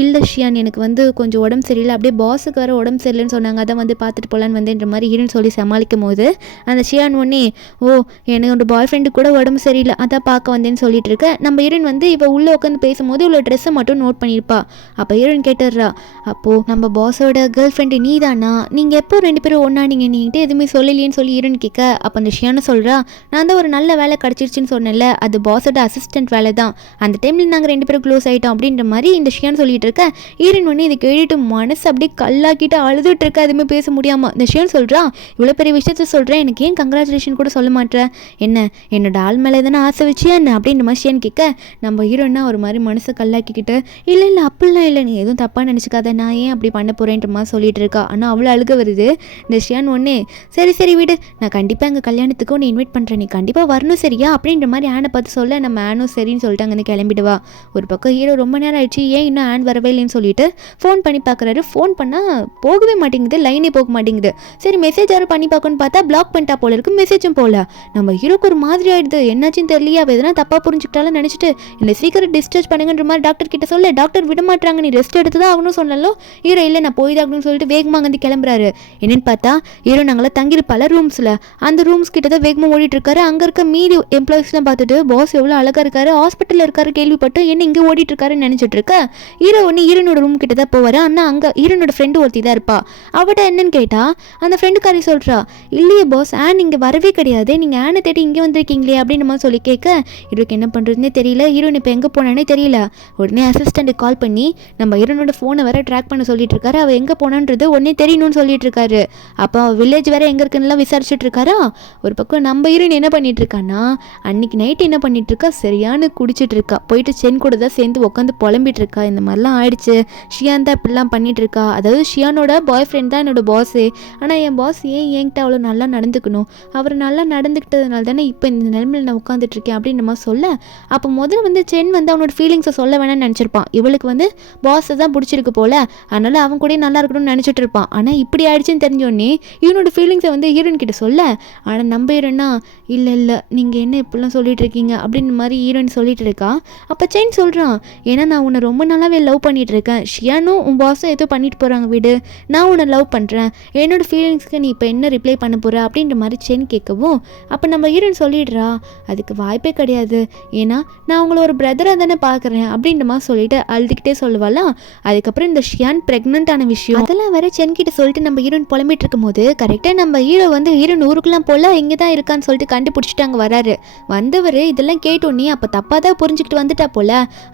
இல்லை ஷியான் எனக்கு வந்து கொஞ்சம் உடம்பு சரியில்லை, அப்படியே பாஸுக்கு வர உடம்பு சரியில்லைன்னு சொன்னாங்க, அதான் வந்து பார்த்துட்டு போகலான்னு வந்தேன்ற மாதிரி ஹீரோன்னு சொல்லி சமாளிக்கும் போது அந்த ஷியான் ஒன்னே ஓ என்னோட பாய் ஃப்ரெண்டு கூட உடம்பு சரியில்லை அதான் பார்க்க வந்தேன்னு சொல்லிட்டு இருக்க. நம்ம ஹீரோயின் வந்து இவ உள்ளே உட்காந்து பேசும்போது இவ்வளோ ட்ரெஸ்ஸை மட்டும் நோட் பண்ணியிருப்பா. அப்போ ஹீரோயின் கேட்டுடுறா, அப்போது நம்ம பாஸோட கேர்ள் ஃப்ரெண்டு நீ தானா, நீங்கள் எப்போ 2 பேரும் ஒன்றானீங்க, நீங்கிட்ட எதுவுமே சொல்லலையேன்னு சொல்லி ஹீரோயின் கேட்க. அப்போ அந்த ஷியானை சொல்கிறா, நான் தான் ஒரு நல்ல வேலை கிடச்சிருச்சுன்னு சொன்னேன்ல, அது பாஸோட அசிஸ்டன்ட் வேலை தான், அந்த டைமில் நாங்கள் 2 பேரும் க்ளோஸ் ஆகிட்டோம் அப்படின்ற மாதிரி இந்த ஷியான் சொல்லிட்டு இருக்க. ஹீரோயின் ஒன்று இதை கேட்டுட்டு மனசு அப்படியே கல்லாக்கிட்டு அழுதுட்டு இருக்க, எதுவுமே பேச முடியாமல். இந்த ஷியான் சொல்கிறான், இவ்வளோ பெரிய விஷயத்த சொல்கிறேன், எனக்கு ஏன் கங்க்ராச்சுலேஷன் கூட சொல்ல மாட்டேன், என்ன என்னோட ஆள் மேலே எதனா ஆசை வச்சியா என்ன அப்படின்ற மாதிரி ஷியான் கேட்க. நம்ம ஹீரோன்னா ஒரு மாதிரி மனசை கல்லாக்கிக்கிட்டு இல்லை இல்லை அப்படிலாம் இல்லை, நீ எதுவும் தப்பாக நினச்சிக்காத, நான் ஏன் அப்படி பண்ண போகிறேன்ற மாதிரி சொல்லிட்டு இருக்கா. ஆனால் அவ்வளோ அழுக வருது. இந்த ஷியான் ஒன்னே சரி சரி விடு, நான் கண்டிப்பாக எங்கள் கல்யாணத்துக்கு உன்னை இன்வைட் பண்ணுறேன், நீ கண்டிப்பாக வரணும் சரியா அப்படின்ற மாதிரி ஆனை பார்த்து சொல்ல நம்ம ஆனும் சரின்னு சொல்லிட்டு அங்கே கிளம்பிடுவா. ஒரு பக்கம் ஹீரோ ரொம்ப நேரம் ஆயிடுச்சு, ஏன் இன்னும் ஆன் வரவே இல்லைன்னு சொல்லிட்டு ஃபோன் பண்ணி பார்க்குறாரு. ஃபோன் பண்ணால் போகவே மாட்டேங்குது, லைனே போக மாட்டேங்குது. சரி மெசேஜ் யாரும் பண்ணி பார்க்கணும்னு பார்த்தா பிளாக் பண்ணிட்டா போல இருக்கு, மெசேஜும் போகல. நம்ம ஹீரோக்கு ஒரு மாதிரி ஆயிடுது, என்னாச்சுன்னு தெரியலையா, அவள் எதனா தப்பாக புரிஞ்சுக்கிட்டாலும் நினச்சிட்டு இல்லை சீக்கிரம் டிஸ்சார்ஜ் பண்ணுங்கன்ற மாதிரி டாக்டர் கிட்ட சொல்ல டாக்டர் விட மாட்டாங்க, நீ ரெஸ்ட் எடுத்து தான் ஆகணும் சொன்னாலும் ஹீரோ இல்லை நான் போய் தான் சொல்லிட்டு வேகமாக வந்து கிளம்புறாரு. என்னன்னு பார்த்தா ஹீரோ நாங்களாம் தங்கியிருப்பால ரூம்ஸில், அந்த ரூம்ஸ் கிட்ட தான் வேகமாக ஓடிட்டு இருக்காரு. அங்கே இருக்க மீதி எம்ப்ளாயிஸ்லாம் பார்த்துட்டு பாஸ் எவ்வளோ அழகாக இருக்காரு, ஹாஸ்பிட்டலில் இருக்காரு கேள்விப்பட்டு என்ன இங்கே ஓடிட்டு இருக்காருன்னு நினச்சிட்டு இருக்க. ஹீரோ ஒன்று ஹீரோனோட ரூம் ரூம் கிட்ட தான் போவார். ஆனால் அங்கே ஹீரோனோட ஃப்ரெண்டு ஒருத்தி தான் இருப்பா. அவட்ட என்னன்னு கேட்டால் அந்த ஃப்ரெண்டுக்காரி சொல்கிறா, இல்லையே பாஸ், ஆன் இங்கே வரவே கிடையாது, நீங்கள் ஆனை தேடி இங்கே வந்திருக்கீங்களே அப்படின்னு நம்ம சொல்லி கேட்க ஹீரோக்கு என்ன பண்ணுறதுனே தெரியல. ஹீரோன் இப்போ எங்கே போனானே தெரியல. உடனே அசிஸ்டண்ட்டுக்கு கால் பண்ணி நம்ம ஹீரோனோட ஃபோனை வேற ட்ராக் பண்ண சொல்லிட்டு இருக்காரு. அவள் எங்கே போனான்றது உடனே தெரியணும்னு சொல்லிட்டு இருக்காரு. அப்போ வில்லேஜ் வேற எங்கே இருக்குன்னுலாம் விசாரிச்சுட்டு இருக்காரா. ஒரு பக்கம் நம்ம ஹீரோயின் என்ன பண்ணிட்டு இருக்கான்னா, அன்னைக்கு நைட்டு என்ன பண்ணிட்டு இருக்கா, சரியான குடிச்சிட்டு இருக்கா. போயிட்டு சென் கூட தான் சேர்ந்து உட்காந்து புலம்பிட்டு இருக்கா. இந்த மாதிரிலாம் ஆயிடுச்சு, ஷியான் தான் இப்படிலாம் பண்ணிட்டு இருக்கா. அதாவது ஷியானோட பாய் ஃப்ரெண்ட் தான் என்னோட பாஸு. ஆனால் என் பாஸ் ஏன் என்கிட்ட அவ்வளோ நல்லா நடந்துக்கணும், அவர் நல்லா நடந்துக்கிட்டதுனால தானே இப்போ இந்த நிலைமையில் நான் உட்காந்துட்டு இருக்கேன் அப்படின்னு நம்ம சொல்ல. அப்போ முதல்ல வந்து சென் வந்து அவனோட ஃபீலிங்ஸை சொல்ல வேணாம்னு நினச்சிருப்பான். இவளுக்கு வந்து பாஸை தான் பிடிச்சிருக்கு போல, அதனால அவன் கூட நல்லா இருக்கணும்னு நினச்சிட்டு இருப்பான். ஆனால் இப்படி ஆயிடுச்சுன்னு தெரிஞ்சோடனே இவனோட ஃபீலிங்ஸை வந்து ஹீரோயின் கிட்ட சொல்ல, ஆனால் நம்ம ஹீரோனா இல்லை நீங்கள் என்ன இப்படிலாம் சொல்லிட்டு இருக்கீங்க அப்படின்னு மாதிரி ஹீரோயின் சொல்லிட்டு இருக்கா. அப்போ சென் சொல்கிறான், ஏன்னா நான் உன்னை ரொம்ப நாளாகவே லவ் பண்ணிட்டு இருக்கேன், ஷியானும் உன் பாஸும் ஏதோ பண்ணிட்டு போகிறாங்க விடு, நான் உன்னை லவ் பண்ணுறேன், என்னோட ஃபீலிங்ஸ்க்கு நீ இப்போ என்ன ரிப்ளை பண்ண போகிற அப்படின்ற மாதிரி சென் கேட்கவும், அப்போ நம்ம ஹீரோயின் சொல்லிடுறா, அதுக்கு வாய்ப்பே கிடையாது, ஏன்னா நான் உங்களை ஒரு பிரதராக தானே பார்க்குறேன் அப்படின்ற மாதிரி சொல்லிட்டு அழுதுகிட்டே சொல்லுவாளாம். அதுக்கப்புறம் இந்த ஷியான் ப்ரெக்னென்ட் ஆன விஷயம் அதெல்லாம் வேற சென் கிட்ட சொல்லிட்டு நம்ம ஹீரோயின் புலம்பிட்டு இருக்கும் போது கரெக்டாக நம்ம ஹீரோ வந்து ஹீரோயின் ஊருக்குலாம் போல இங்கே தான் இருக்கான்னு சொல்லிட்டு கண்டுபிடிச்சிட்டு அங்கே வராரு. வந்தவர் இதெல்லாம் கேட்டோன்னே அப்போ தப்பாக தான் புரிஞ்சுக்கிட்டு வந்துட்டா போல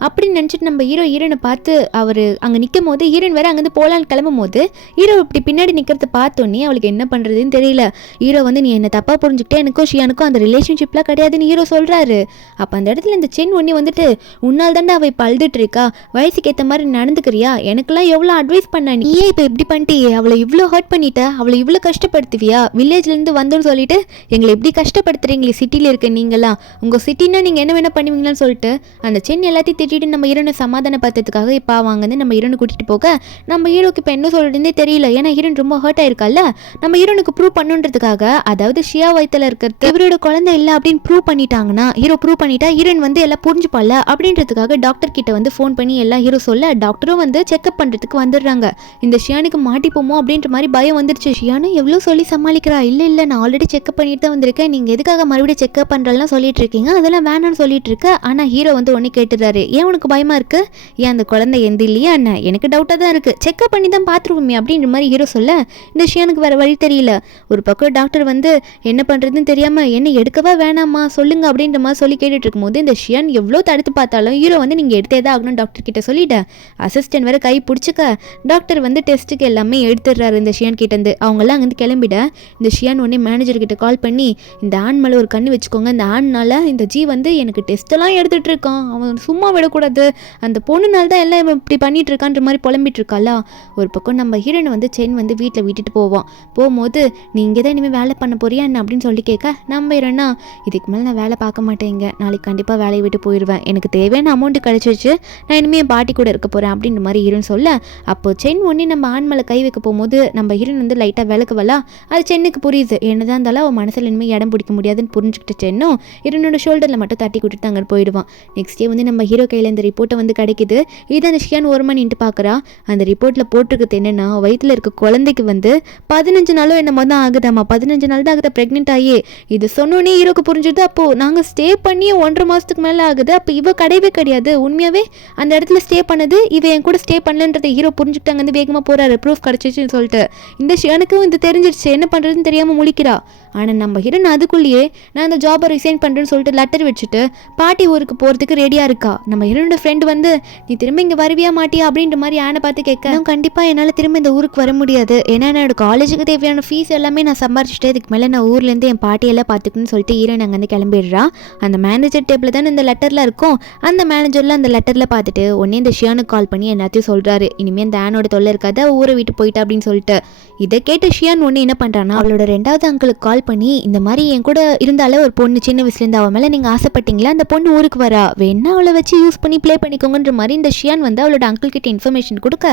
அப்படின்னு நினச்சிட்டு நம்ம ஹீரோயினை பார்த்து அவர் அங்கே நிற்கும் போது ஹீரோயின் வேற அங்கேருந்து போகலான்னு கிளம்பும் போது ஹீரோ இப்படி பின்னாடி நிற்கிறத பார்த்தோன்னே அவளுக்கு என்ன பண்ணுறதுன்னு தெரியல. ஹீரோ வந்து நீ என்ன தப்பாக புரிஞ்சுக்கிட்டே எனக்கும் ஷியானுக்கும் அந்த ரிலேஷன்ஷிப்லாம் கிடையாதுன்னு ஹீரோ சொல்கிறாரு. அப்போ அந்த இடத்துல இந்த சென் ஒன்னே வந்துட்டு, உன்னால் தாண்டா அவள் இப்போ அழுதுட்டு இருக்கா, வயசுக்கு ஏற்ற மாதிரி நடந்துக்கிறியா, எனக்குலாம் எவ்வளோ அட்வைஸ் பண்ண, நீ ஏன் இப்போ இப்படி பண்ணிட்டியே, அவளை இவ்வளோ ஹர்ட் பண்ணிட்ட, அவளை இவ்வளோ கஷ்டப்படுத்துவியா, வில்லேஜ்லேருந்து வந்தோன்னு சொல்லிட்டு எங்களை எப்படி கஷ்டப்படுத்துறீங்களே சிட்டியில் இருக்க நீங்களாம், உங்கள் சிட்டின்னா நீங்கள் என்ன வேணால் பண்ணுவீங்களான்னு சொல்லிட்டு அந்த சென் எல்லாத்தையும் திட்டிட்டு நம்ம ஹீரோனை சமாதானப்படுத்துறதுக்காக இப்போ வாங்க நம்ம ஹீரோனை கூட்டிகிட்டு போக நம்ம ஹீரோக்கு இப்போ என்ன சொல்கிறதுனே தெரியல. ஏன்னா ஹீரோன் ரொம்ப ஹர்ட் ஆயிருக்கால, நம்ம ஹீரோனுக்கு ப்ரூவ் பண்ணுன்றதுக்காக, அதாவது ஷியா வயித்துல இருக்கிறது இவரோட குழந்தை இல்லை அப்படின்னு ப்ரூவ் பண்ணிட்டாங்கன்னா, ஹீரோ ப்ரூவ் பண்ணிட்டா ஹீரோயின் வந்து எல்லாம் புரிஞ்சுப்பால அப்படின்றதுக்காக டாக்டர் கிட்ட வந்து ஃபோன் பண்ணி எல்லாம் ஹீரோ சொல்ல டாக்டரும் வந்து செக்அப் பண்ணுறதுக்கு வந்துடுறாங்க. இந்த ஷியானுக்கு மாட்டிப்போமோ அப்படின்ற மாதிரி பயம் வந்துருச்சு. ஷியானு எவ்வளோ சொல்லி சமாளிக்கிறா, இல்லை நான் ஆல்ரெடி செக்அப் பண்ணிட்டு தான் வந்திருக்கேன், நீங்கள் எதுக்காக மறுபடியும் செக்அப் பண்ணுறலாம் சொல்லிட்டு இருக்கீங்க, அதெல்லாம் வேணான்னு சொல்லிட்டு இருக்க. ஆனால் ஹீரோ வந்து ஒன்று கேட்டுறாரு, ஏன் உனக்கு பயமா இருக்கு, ஏன் அந்த குழந்தை எந்த இல்லையா என்ன, எனக்கு டவுட்டாக தான் இருக்கு, செக்அப் பண்ணி தான் பார்த்துருவோமே அப்படின்ற மாதிரி ஹீரோ சொல்ல இந்த ஷியானுக்கு வேற வழி தெரியல. ஒரு பக்கம் டாக்டர் வந்து என்ன பண்ணுறதுன்னு தெரியாமல் என்ன எடுக்கவா வேணாமா சொல்லுங்க அப்படின்ற மாதிரி சொல்லி கேட்டுட்டு இருக்கும்போது இந்த ஷியான் எவ்வளோ தடுத்து பார்த்தாலும் ஹீரோ வந்து நீங்கள் எடுத்தே தான் ஆகணும் டாக்டர் கிட்ட சொல்லிட்டேன். அசிஸ்டன்ட் வேற கை பிடிச்சிக்க டாக்டர் வந்து டெஸ்ட்டுக்கு எல்லாமே எடுத்துடுறாரு இந்த ஷியான் கிட்டேருந்து. அவங்கெல்லாம் அங்கேருந்து கிளம்பிட இந்த ஷியான் உடனே மேனேஜர் கிட்ட கால் பண்ணி, இந்த ஆண் மேலே ஒரு கண்ணு வச்சுக்கோங்க, இந்த ஆண்னால இந்த ஜி வந்து எனக்கு டெஸ்ட்டெல்லாம் எடுத்துகிட்டு இருக்கான், அவன் சும்மா விடக்கூடாது, அந்த பொண்ணுனால தான் எல்லாம் இப்படி பண்ணிட்டு இருக்கான்ற மாதிரி புலம்பிட்டு இருக்காளா. ஒரு பக்கம் நம்ம ஹீரோனை வந்து சென் வந்து வீட்டில் விட்டுட்டு போவான். போகும்போது நீ இங்கே தான் இனிமேல் வேலை பண்ண போறியா என்ன அப்படின்னு சொல்லி கேட்க நம்ம ஹீரோனா, இதுக்கு மேலே நான் வேலை பார்க்க மாட்டேங்க, நாளைக்கு கண்டிப்பாக வேலையை விட்டு போயிடுவேன், எனக்கு தேவையான அமௌண்ட்டு கிடச்சிருச்சு, நான் இனிமேல் என் பாட்டி கூட இருக்க போகிறேன் அப்படின்ற மாதிரி ஹீரோன்னு சொல்ல, அப்போ சென் ஒன்னே நம்ம ஆண் மேலே கை வைக்க போகும்போது நம்ம ஹீரோன் வந்து லைட்டாக விளக்குவலா. அது சென்னுக்கு புரியுது, என்னதான் இருந்தாலும் அவன் மனசில் இனிமேல் இடம் பிடிக்க முடியாதுன்னு புரிஞ்சுக்கிட்டு சென்னும் ஹீரோனோட ஷோல்டரில் மட்டும் தட்டி கொடுத்துட்டு அங்கே போயிடுவான். நெக்ஸ்ட் டே வந்து நம்ம ஹீரோ கையில் இந்த ரிப்போர்ட்டை வந்து கிடைக்குது. இதை அந்த ஷியான் ஒரு மணி நின்று பார்க்குறா. அந்த ரிப்போர்ட்டில் போட்டிருக்கிறது என்னென்னா, வயிற்றில் இருக்க குழந்தைக்கு வந்து 15 நாளும் என்னமோ தான் ஆகுதாம்மா, 15 நாள் தான் ஆகுதா ப்ரெக்னென்ட் ஆகி. இது சொன்னோன்னே ஹீரோக்கு புரிஞ்சுது. அப்போது நாங்கள் ஸ்டே பண்ணி 1.5 மாதத்துக்கு மேலே ஆகுது, அப்போ இவ கிடையவே கிடையாது, உண்மையாகவே அந்த இடத்துல ஸ்டே பண்ணது இவ என் கூட ஸ்டே பண்ணலன்றதை ஹீரோ புரிஞ்சுக்கிட்டு அங்கேருந்து வேகமாக போகிறாரு ப்ரூஃப் கிடச்சிச்சுன்னு சொல்லிட்டு. இந்த ஷியானுக்கும் இது தெரிஞ்சிருச்சு, என்ன பண்ணுறதுன்னு தெரியாமல் முழிக்கிறா. ஆனால் நம்ம ஹீரோன் அதுக்குள்ளேயே நான் இந்த ஜாபை ரிசைன் பண்ணுறேன்னு சொல்லிட்டு லெட்டர் வச்சுட்டு பாட்டி ஊருக்கு போகிறதுக்கு ரெடியாக இருக்கா. நம்ம ஹீரோனோட ஃப்ரெண்டு வந்து நீ திரும்ப இங்கே வருவியா மாட்டியா அப்படின்ற மாதிரி ஆனை பார்த்து கேட்க, கண்டிப்பாக என்னால் திரும்ப இந்த ஊருக்கு வர முடியாது, ஏன்னா என்னோட காலேஜுக்கு தேவையான ஃபீஸ் எல்லாமே நான் சம்பாரிச்சிட்டு இதுக்கு மேலே நான் ஊர்லேருந்து என் பாட்டியெல்லாம் பார்த்துக்கணும்னு சொல்லிட்டு ஹீரோன் அங்கேருந்து கிளம்பிடுறா. அந்த மேனேஜர் டேபிள் தானே இந்த லெட்டரில் இருக்கும். அந்த மேனேஜரில் அந்த லெட்டரில் பார்த்துட்டு உடனே இந்த ஷியானுக்கு கால் பண்ணி எல்லாத்தையும் சொல்கிறாரு, இனிமேல் இந்த ஆனோட தொல்லை இருக்காது, ஊரை விட்டு போயிட்டா அப்படின்னு சொல்லிட்டு. இதை கேட்ட ஷியான் ஒன்று என்ன பண்ணுறான்னா, அவளோட 2வது அங்கிளுக்கு கால் பண்ணி, இந்த மாதிரி என் கூட இருந்தாலே ஒரு பொண்ணு சின்ன வயசுலேருந்து அவன் மேலே நீங்கள் ஆசைப்பட்டீங்களா, அந்த பொண்ணு ஊருக்கு வரா, வேணா அவளை வச்சு யூஸ் பண்ணி ப்ளே பண்ணிக்கோங்கன்ற மாதிரி இந்த ஷியான் வந்து அவளோட அங்கிள் கிட்ட இன்ஃபர்மேஷன் கொடுக்க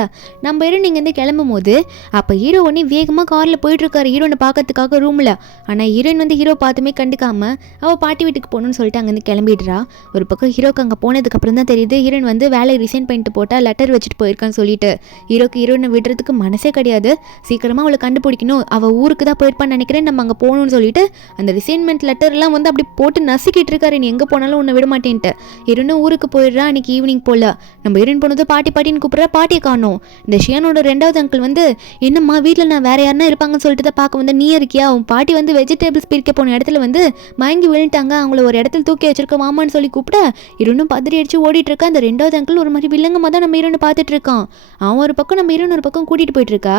நம்ம ஹீரோ நீங்கள் வந்து கிளம்பும் போது அப்போ ஹீரோ ஒன்னே வேகமாக காரில் போயிட்டுருக்காரு ஹீரோனை பார்க்கறதுக்காக ரூமில். ஆனால் ஹீரோயின் வந்து ஹீரோ பார்த்துமே கண்டுக்காமல் அவள் பாட்டி வீட்டுக்கு போகணும்னு சொல்லிட்டு அங்கேருந்து கிளம்பிடுறா. ஒரு பக்கம் ஹீரோக்கு அங்கே போனதுக்கப்புறம் தான் தெரியுது ஹீரோயின் வந்து வேலையை ரிசைன் பண்ணிட்டு போட்டால் லெட்டர் வச்சுட்டு போயிருக்கான்னு சொல்லிட்டு. ஹீரோக்கு ஹீரோயினை விடுறதுக்கு மனசே கிடையாது, சீக்கிரமாக அவளை கண்டுபிடிக்கணும், அவள் ஊருக்கு தான் போயிருப்பான்னு நினைக்கிறேன், நம்ம அங்கே போகணும் இருக்கணும்னு சொல்லிட்டு அந்த ரிசைன்மெண்ட் லெட்டர்லாம் வந்து அப்படி போட்டு நசுக்கிட்டு இருக்காரு. நீ எங்கே போனாலும் உன்னை விட மாட்டேன்ட்டு. ஹீரோனும் ஊருக்கு போயிடுறா. அன்னைக்கு ஈவினிங் போல நம்ம ஹீரோயின் போனது பாட்டின்னு கூப்பிட்றா. பாட்டியை காணோம். இந்த ஷியானோட 2வது அங்கிள் வந்து என்னம்மா வீட்டில் நான் வேற யாருன்னா இருப்பாங்கன்னு சொல்லிட்டு தான் பார்க்க வந்து நீ இருக்கியா, உன் பாட்டி வந்து வெஜிடபிள்ஸ் பிரிக்க போன இடத்துல வந்து மயங்கி விழுந்துட்டாங்க, அவங்கள ஒரு இடத்துல தூக்கி வச்சிருக்க மாமான்னு சொல்லி கூப்பிட ஹீரோனும் பதறி அடிச்சு ஓடிட்டு இருக்கா. அந்த 2வது அங்கிள் ஒரு மாதிரி வில்லங்கமாக தான் நம்ம ஹீரோனை பார்த்துட்டு இருக்கான். அவன் ஒரு பக்கம் நம்ம ஹீரோன் ஒரு பக்கம் கூட்டிட்டு போயிட்டு இருக்கா.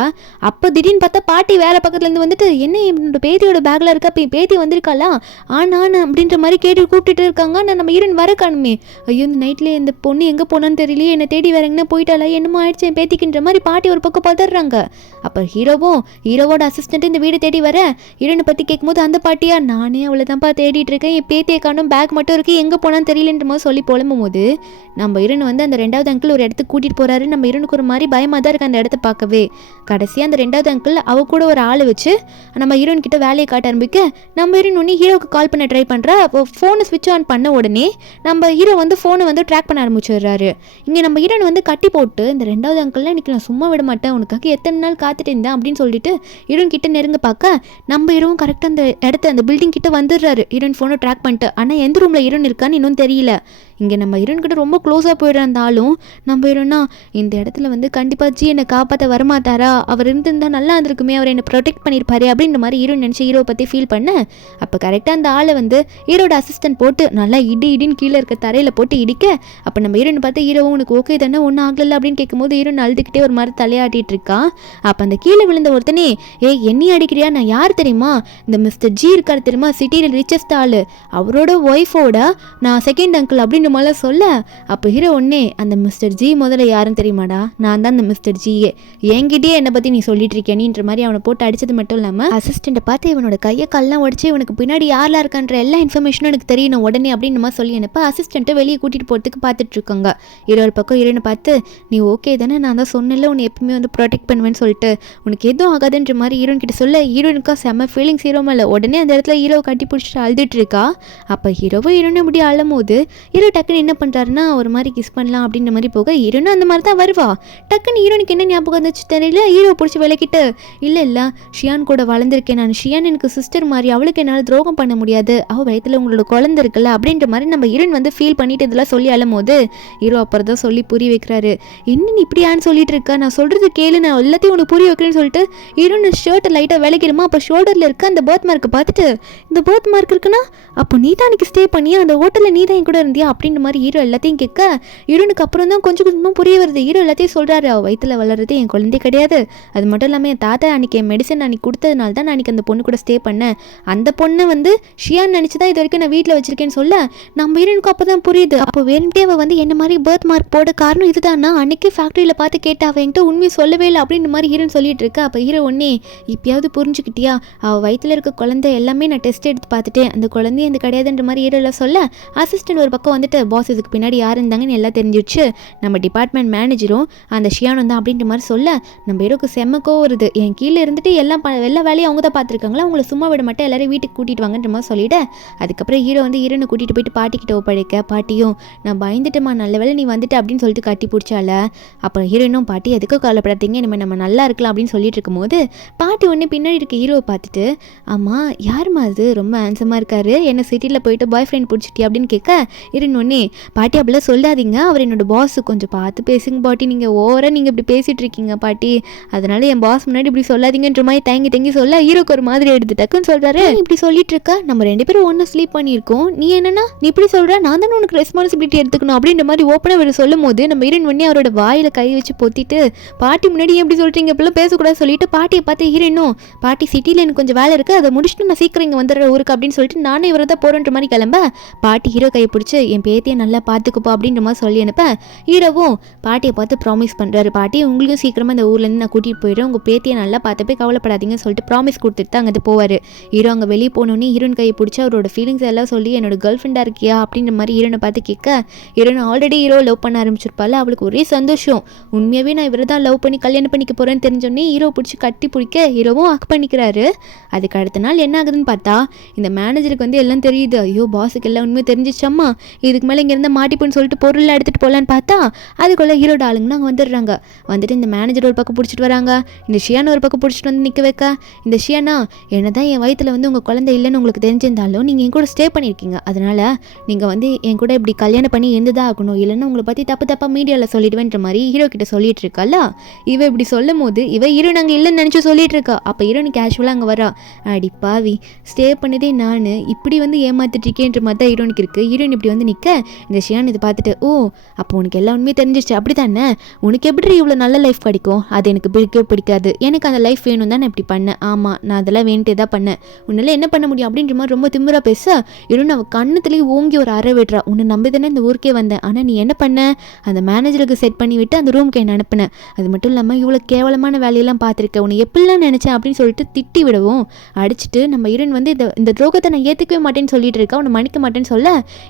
அப்போ திடீர்னு பார்த்தா பாட்டி வேற பக்கத்துல இருந்து வந்துட்டு என்ன என்னோட பேத்தியோட பேக்ல இருக்கா, இப்போ பேத்தி வந்திருக்காளா ஆனான்னு அப்படின்ற மாதிரி கேட்டு கூப்பிட்டுட்டு இருக்காங்க. நான் நம்ம ஹீரோன் வர காணுமே, ஐயோ இந்த நைட்ல இந்த பொண்ணு எங்க போனான்னு தெரியலையே, என்னை தேடி வேற எங்கன்னா போயிட்டாளா என்னமோ ஆயிடுச்சு என் பேத்திக்கின்ற மாதிரி பாட்டி ஒரு பக்கம் பதறாங்க. அப்போ ஹீரோவோட அசிஸ்டன்ட் இந்த வீடு தேடி வர ஹீரோனை பத்தி கேட்கும்போது அந்த பாட்டியா நானே அவளை தான்ப்பா தேடிட்டு இருக்கேன், என் பேத்தியை காணும், பேக் மட்டும் இருக்கு, எங்க போனான்னு தெரியலன்ற மாதிரி சொல்லி புலம்பும் போது நம்ம ஹீரோன் வந்து அந்த 2வது அங்கிள் ஒரு இடத்துக்கு கூட்டிட்டு போறாரு. நம்ம ஹீரோனுக்கு ஒரு மாதிரி பயமா தான் இருக்கு அந்த இடத்த பார்க்கவே. கடைசியா அந்த 2வது அங்கிள் அவ கூட ஒரு ஆளை வச்சு நம்ம ஹீரோன் கிட்ட வேலையை காட்ட ஆரம்பிக்க நம்ம ஹீரோன் ஒன்று ஹீரோக்கு கால் பண்ண ட்ரை பண்றா. ஃபோனை ஸ்விட்ச் ஆன் பண்ண உடனே நம்ம ஹீரோ வந்து ஃபோனை வந்து ட்ராக் பண்ண ஆரம்பிச்சிடுறாரு. இங்கே நம்ம ஹீரோன் வந்து கட்டி போட்டு இந்த 2வது அங்கிள்லாம் இன்னைக்கு நான் சும்மா விட மாட்டேன், உனக்காக எத்தனை நாள் காத்துட்டு இருந்தேன் அப்படின்னு சொல்லிட்டு ஹீரோன் கிட்ட நெருங்க பார்க்க நம்ம ஹீரோவும் கரெக்டாக அந்த இடத்த அந்த பில்டிங் கிட்ட வந்துடுறாரு. ஹீரோன் ஃபோனை ட்ராக் பண்ணிட்டு. ஆனால் எந்த ரூம்ல ஹீரோன் இருக்கான்னு இன்னும் தெரியல. இங்கே நம்ம ஹீரோன் கிட்ட ரொம்ப க்ளோஸாக போயிடுறாலும் நம்ம ஹீரோனா இந்த இடத்துல வந்து கண்டிப்பாக ஜி என்னை காப்பாற்ற வரமாட்டாரா, அவர் இருந்திருந்தா நல்லா இருந்திருக்குமே, அவர் என்னை ப்ரொடெக்ட் பண்ணியிருப்பாரு அப்படின்ற மாதிரி ஹீரோன் நினச்சி ஹீரோவை பற்றி ஃபீல் பண்ண அப்போ கரெக்டாக அந்த ஆளை வந்து ஹீரோட அசிஸ்டன்ட் போட்டு நல்லா இடின்னு கீழே இருக்க தரையில் போட்டு இடிக்க அப்போ நம்ம ஹீரோனை பார்த்து ஹீரோவும் உனக்கு ஓகே தானே ஒன்றும் ஆகலை அப்படின்னு கேட்கும்போது ஹீரோன் அழுதுகிட்டே ஒரு மாதிரி தலையாட்டிட்டு இருக்கா. அப்போ அந்த கீழே விழுந்த ஒருத்தனே என்னையும் அடிக்கிறியா, நான் யார் தெரியுமா, இந்த மிஸ்டர் ஜி இருக்காரு தெரியுமா, சிட்டியில் ரிச்சஸ்ட் ஆளு, அவரோட ஒய்ஃபோட நான் செகண்ட் அங்கிள் அப்படின்னு மாதிரிலாம் சொல்ல அப்போ ஹீரோ ஒன்னே அந்த மிஸ்டர் ஜி முதல்ல யாருன்னு தெரியுமாடா, நான் தான் அந்த மிஸ்டர் ஜியே, என்கிட்டயே என்னை பற்றி நீ சொல்லிட்டு இருக்கேனின்ற மாதிரி அவனை போட்டு அடிச்சது மட்டும் இல்லாமல் அசிஸ்டண்ட்டை பார்த்து இவனோட கையை கால்லாம் உடச்சி இவனுக்கு பின்னாடி யாரெல்லாம் இருக்கான்ற எல்லா இன்ஃபர்மேஷனும் எனக்கு தெரியணும் உடனே அப்படின்னு நம்ம சொல்லி அனுப்ப அசிஸ்டண்ட்டை வெளியே கூட்டிகிட்டு போகிறதுக்கு பார்த்துட்டு இருக்காங்க. ஒரு பக்கம் ஹீரோனை பார்த்து நீ ஓகே தானே, நான் தான் சொன்னல உன்னை எப்பவுமே வந்து ப்ரொடெக்ட் பண்ணுவேன்னு சொல்லிட்டு உனக்கு எதுவும் ஆகாதுன்ற மாதிரி ஹீரோன் கிட்ட சொல்ல ஹீரோனுக்கா செம்ம ஃபீலிங்ஸ் ஹீரோ மேலே. உடனே அந்த இடத்துல ஹீரோவை கட்டி பிடிச்சிட்டு அழுதுட்டு இருக்கா. அப்போ ஹீரோவும் ஹீரோனை இப்படி அழும் போது ஹீரோ டக்குன்னு என்ன பண்ணுறாருன்னா ஒரு மாதிரி கிஸ் பண்ணலாம் அப்படின்ற மாதிரி போக ஹீரோனும் அந்த மாதிரி தான் வருவா. டக்குன்னு ஹீரோனுக்கு என்ன ஞாபகம் வந்துச்சு தெரியல, ஹீரோ பிடிச்சி விளக்கிட்டு இல்லை ஷியான் கூட வளர்ந்துருக்கேன் நான், ஷியான் எனக்கு சிஸ்டர் மாதிரி, அவளுக்கு என்னால் துரோகம் பண்ண முடியாது, அவள் வயத்தில் உங்களோட குழந்தை இருக்குல்ல அப்படின்ற மாதிரி நம்ம ஹீரோன் வந்து ஃபீல் பண்ணிட்டு இதெல்லாம் சொல்லி அழும் போது ஹீரோ அப்புறம் தான் சொல்லி புரிய வைக்கிறாரு. என்ன இப்படியான்னு சொல்லிட்டு இருக்கா, நான் சொல்கிறது கேளு, நான் எல்லாத்தையும் உனக்கு புரிய வைக்கிறேன்னு சொல்லிட்டு ஹீரோன் ஷர்ட்டை லைட்டாக விளக்கிடுமா. அப்போ ஷோல்டரில் இருக்க அந்த பர்த் மார்க்கை பார்த்துட்டு இந்த பர்த் மார்க் இருக்குன்னா அப்போ நீ தான் அன்றைக்கி ஸ்டே பண்ணியா, அந்த ஹோட்டலில் நீ தான் என் கூட இருந்தியா அப்படின்ற மாதிரி ஹீரோ எல்லாத்தையும் கேட்க ஹீரோனுக்கு அப்புறம் தான் கொஞ்சம் கொஞ்சமாக புரிய வருது. ஹீரோ எல்லாத்தையும் சொல்கிறாரு, அவள் வயிற்றில் வளர்றது என் குழந்தை கிடையாது, அது மட்டும் இல்லாமல் என் தாத்தா அன்றைக்கி என் மெடிசன் அன்றைக்கி கொடுத்ததுனால தான் நான் அன்றைக்கி அந்த பொண்ணு கூட ஸ்டே பண்ணேன், அந்த பொண்ணு வந்து ஷியான் நினச்சி தான் இது வரைக்கும் நான் வீட்டில் வச்சிருக்கேன்னு சொல்ல நம்ம ஹீரோனுக்கு அப்போ தான் புரியுது. அப்போ வேணும்ட்டே அவள் வந்து என்ன மாதிரி பர்த் மார்க் போட காரணம் இதுதான்னா அன்றைக்கி ஃபேக்ட்ரியில் பார்த்து கேட்டா அவள் என்கிட்ட உண்மையை சொல்லவே இல்லை அப்படின்ற மாதிரி ஹீரோன்னு சொல்லிட்டு இருக்கா. அப்போ ஹீரோ ஒன்னே இப்பயாவது புரிஞ்சுக்கிட்டியா, அவள் வயிற்றில் இருக்க குழந்தை எல்லாமே நான் டெஸ்ட் எடுத்து பார்த்துட்டேன், அந்த குழந்தைய அந்த கிடையாதுன்ற மாதிரி ஹீரோவில் சொல்ல அசிஸ்டன்ட் ஒரு பக்கம் வந்துட்டு பாஸ் இதுக்கு பின்னாடி யார் இருந்தாங்கன்னு எல்லாம் தெரிஞ்சிடுச்சு, நம்ம டிபார்ட்மெண்ட் மேனேஜரும் அந்த ஷியானும் தான் அப்படின்ற மாதிரி சொல்ல நம்ம ஹீரோக்கு செம்மக்கோ வருது. என் கீழே இருந்துட்டு எல்லா வேலையும் அவங்க தான் பார்த்துருக்காங்களா, அவங்கள சும்மா விட மாட்டேன், எல்லாரும் வீட்டுக்கு கூட்டிகிட்டு வாங்கன்ற மாதிரி சொல்லிவிட்டு அதுக்கப்புறம் ஹீரோ வந்து ஹீரோனை கூட்டிகிட்டு போயிட்டு பாட்டிக்கிட்ட ஒப்படைக்க பாட்டியும் நான் பயந்துட்டேம்மா நல்ல வேலை நீ வந்துட்டு அப்படின்னு சொல்லிட்டு கட்டி பிடிச்சால. அப்புறம் ஹீரோனும் பாட்டி எதுக்கும் கவலைப்படாதீங்க, நம்ம நல்லா இருக்கலாம் அப்படின்னு சொல்லிட்டு இருக்கும்போது பாட்டி ஒன்று பின்னாடி இருக்க ஹீரோவை பார்த்துட்டு ஆமாம் யாருமா அது ரொம்ப ஹேண்ட்ஸமாக இருக்காரு, என்ன சிட்டியில் போயிட்டு பாய் ஃப்ரெண்ட் பிடிச்சிட்டி அப்படின்னு கேட்க இருந்தோடனே பாட்டி அப்படிலாம் சொல்லாதீங்க, அவர் என்னோட பாஸ், கொஞ்சம் பார்த்து பேசுங்க பாட்டி, நீங்கள் ஓவராக நீங்கள் இப்படி பேசிகிட்டு இருக்கீங்க பாட்டி, அதனால என் பாஸ் முன்னாடி இப்படி சொல்லாதீங்கன்ற மாதிரி தங்கி சொல்ல ஹீரோக்கு ஒரு மாதிரி எடுத்து டக்குன்னு சொல்கிறாரு, இப்படி சொல்லிட்டு இருக்க நம்ம 2 பேரும் ஒன்றா ஸ்லீப் பண்ணியிருக்கோம், நீ என்னன்னா நீ இப்படி சொல்கிற, நான் தானே உனக்கு ரெஸ்பான்சிபிலிட்டி எடுத்துக்கணும் அப்படின்ற மாதிரி ஓப்பனாக அவர் சொல்லும் போது நம்ம ஹீரோயின் பண்ணி அவரோட வாயில் கை வச்சு பொத்திட்டு பாட்டி முன்னாடி எப்படி சொல்கிறீங்க இப்படிலாம் பேசக்கூடாது சொல்லிட்டு பாட்டியை பார்த்து ஹீரோயினும் பாட்டி சிட்டியில் எனக்கு கொஞ்சம் வேலை இருக்குது, அதை முடிச்சுட்டு நான் சீக்கிரம் இங்கே வந்துடுற ஊருக்கு அப்படின்னு சொல்லிட்டு நானே இவரை தான் போகிறன்ற மாதிரி கிளம்ப பாட்டி ஹீரோ கையை பிடிச்சி என் பேத்தியை நல்லா பார்த்துக்குப்பா அப்படின்ற மாதிரி சொல்லி அனுப்ப ஹீரோவும் பாட்டியை பார்த்து ப்ராமிஸ் பண்ணுறாரு, பாட்டி உங்களுக்கும் சீக்கிரமாக இந்த ஊர்லேருந்து நான் கூட்டிகிட்டு போயிடுறேன், உங்கள் பேத்தியை நல்லா பார்த்து போய் கவலைப்படாதீங்கன்னு சொல்லிட்டு ப்ராமிஸ் கொடுத்துட்டு தான் அங்கே போவார். ஹீரோ அங்கே வெளியே போனோன்னே ஹீரோயின் கையை பிடிச்சி அவரோட ஃபீலிங்ஸ் எல்லாம் சொல்லி என்னோட கேர்ள் ஃப்ரெண்டாக இருக்கியா அப்படின்ற மாதிரி ஹீரோனை பார்த்து கேட்க ஹீரோன் ஆல்ரெடி ஹீரோ லவ் பண்ண ஆரம்பிச்சிருப்பாள், அவளுக்கு ஒரே சந்தோஷம், உண்மையாகவே நான் இவரை தான் லவ் பண்ணி கல்யாணம் பண்ணிக்க போகிறேன்னு தெரிஞ்சோடனே ஹீரோ பிடிச்சி கட்டி பிடிக்க ஹீரோவும் அக் பண்ணிக்கிறாரு. அதுக்கு அடுத்த நாள் என்ன ஆகுதுன்னு பார்த்தா இந்த மேனேஜருக்கு வந்து எல்லாம் தெரியுது, ஐயோ பாஸுக்கு எல்லாம் உண்மையாக தெரிஞ்சிச்சம்மா, இது இதுக்கு மேலே இங்கேருந்து மாட்டிப்புன்னு சொல்லிட்டு பொருள் எடுத்துகிட்டு போகலான்னு பார்த்தா அதுக்குள்ளே ஹீரோட ஆளுங்கன்னா அங்கே வந்துடுறாங்க. வந்துட்டு இந்த மேனேஜர் ஒரு பக்கம் பிடிச்சிட்டு வராங்க, இந்த ஷியானை ஒரு பக்கம் பிடிச்சிட்டு வந்து நிற்க வைக்க, இந்த ஷியானா என்ன தான் என் வயிற்றில் வந்து உங்கள் குழந்தை இல்லைன்னு உங்களுக்கு தெரிஞ்சிருந்தாலும் நீங்கள் என் கூட ஸ்டே பண்ணியிருக்கீங்க, அதனால் நீங்கள் வந்து என் கூட இப்படி கல்யாணம் பண்ணி இருந்துதான் ஆகணும், இல்லைன்னா உங்களை பற்றி தப்பாக மீடியாவில் சொல்லிடுவேன்ற மாதிரி ஹீரோ கிட்ட சொல்லிட்டு இருக்கால. இவ இப்படி சொல்லும் போது இவ ஹீரோ நாங்கள் இல்லைன்னு நினச்சி சொல்லிட்டு இருக்கா. அப்போ ஹீரோனு கேஷுவலாக அங்கே வரா. அடி பாவி, ஸ்டே பண்ணதே நான் இப்படி வந்து ஏமாத்திட்டு இருக்கேன்ற மாதிரி தான் ஹீரோனுக்கு இருக்குது. ஹீரோயின் இப்படி வந்து நிற்க இந்த ஷியான் இதை பார்த்துட்டு, ஓ அப்போ உனக்கு எல்லா உண்மையும் தெரிஞ்சிச்சு அப்படி தானே, உனக்கு எப்படி இவ்வளோ நல்ல லைஃப் கிடைக்கும், அது எனக்கு பிடிக்காது, எனக்கு அந்த லைஃப் வேணும் தான் நான் இப்படி பண்ணேன், ஆமாம் நான் அதெல்லாம் வேண்டியது தான் பண்ணேன், உன்னால என்ன பண்ண முடியும் அப்படின்ற மாதிரி ரொம்ப திமிரா பேச ஹீரோன் அவள் கண்ணத்துலேயே ஓங்கி ஒரு அறை விடுறா. உன்னை நம்பி தானே இந்த ஊருக்கே வந்தேன், ஆனால் நீ என்ன பண்ண, அந்த மேனேஜருக்கு செட் பண்ணி விட்டு அந்த ரூமுக்கு என்ன அனுப்பினேன், அது மட்டும் இல்லாமல் இவ்வளோ கேவலமான வேலையெல்லாம் பார்த்துருக்கேன், உன்னை எப்படிலாம் நினச்சேன் அப்படின்னு சொல்லிட்டு திட்டி விடவும் அடிச்சுட்டு நம்ம ஹீரோன் வந்து இந்த துரோகத்தை நான் ஏற்றுக்கவே மாட்டேன்னு சொல்லிட்டு இருக்கா, உன்னை மன்னிக்க மாட்டேன்னு சொல்ல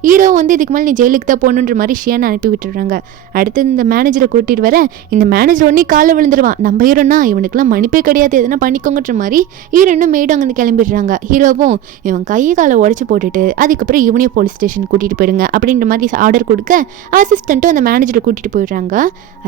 ஹீரோ வந்து இதுக்கு மேலே நீ ஜெயிலுக்கு தான் போகணுன்ற மாதிரி ஷியானை அனுப்பி விட்டுறாங்க. அடுத்து இந்த மேனேஜரை கூட்டிட்டு வர இந்த மேனேஜர் ஒன்னே காலை விழுந்துருவான். நம்ம ஹீரோனா இவனுக்குலாம் மன்னிப்பே கிடையாது, எதனா பண்ணிக்கோங்கன்ற மாதிரி ஹீரோனும் மேடும் அங்கே கிளம்பிடுறாங்க. ஹீரோவும் இவன் கையை காலை உடச்சி போட்டுட்டு அதுக்கப்புறம் இவனையும் போலீஸ் ஸ்டேஷன் கூட்டிகிட்டு போயிடுங்க அப்படின்ற மாதிரி ஆர்டர் கொடுக்க அசிஸ்டண்ட்டும் அந்த மேனேஜரை கூட்டிகிட்டு போயிடுறாங்க.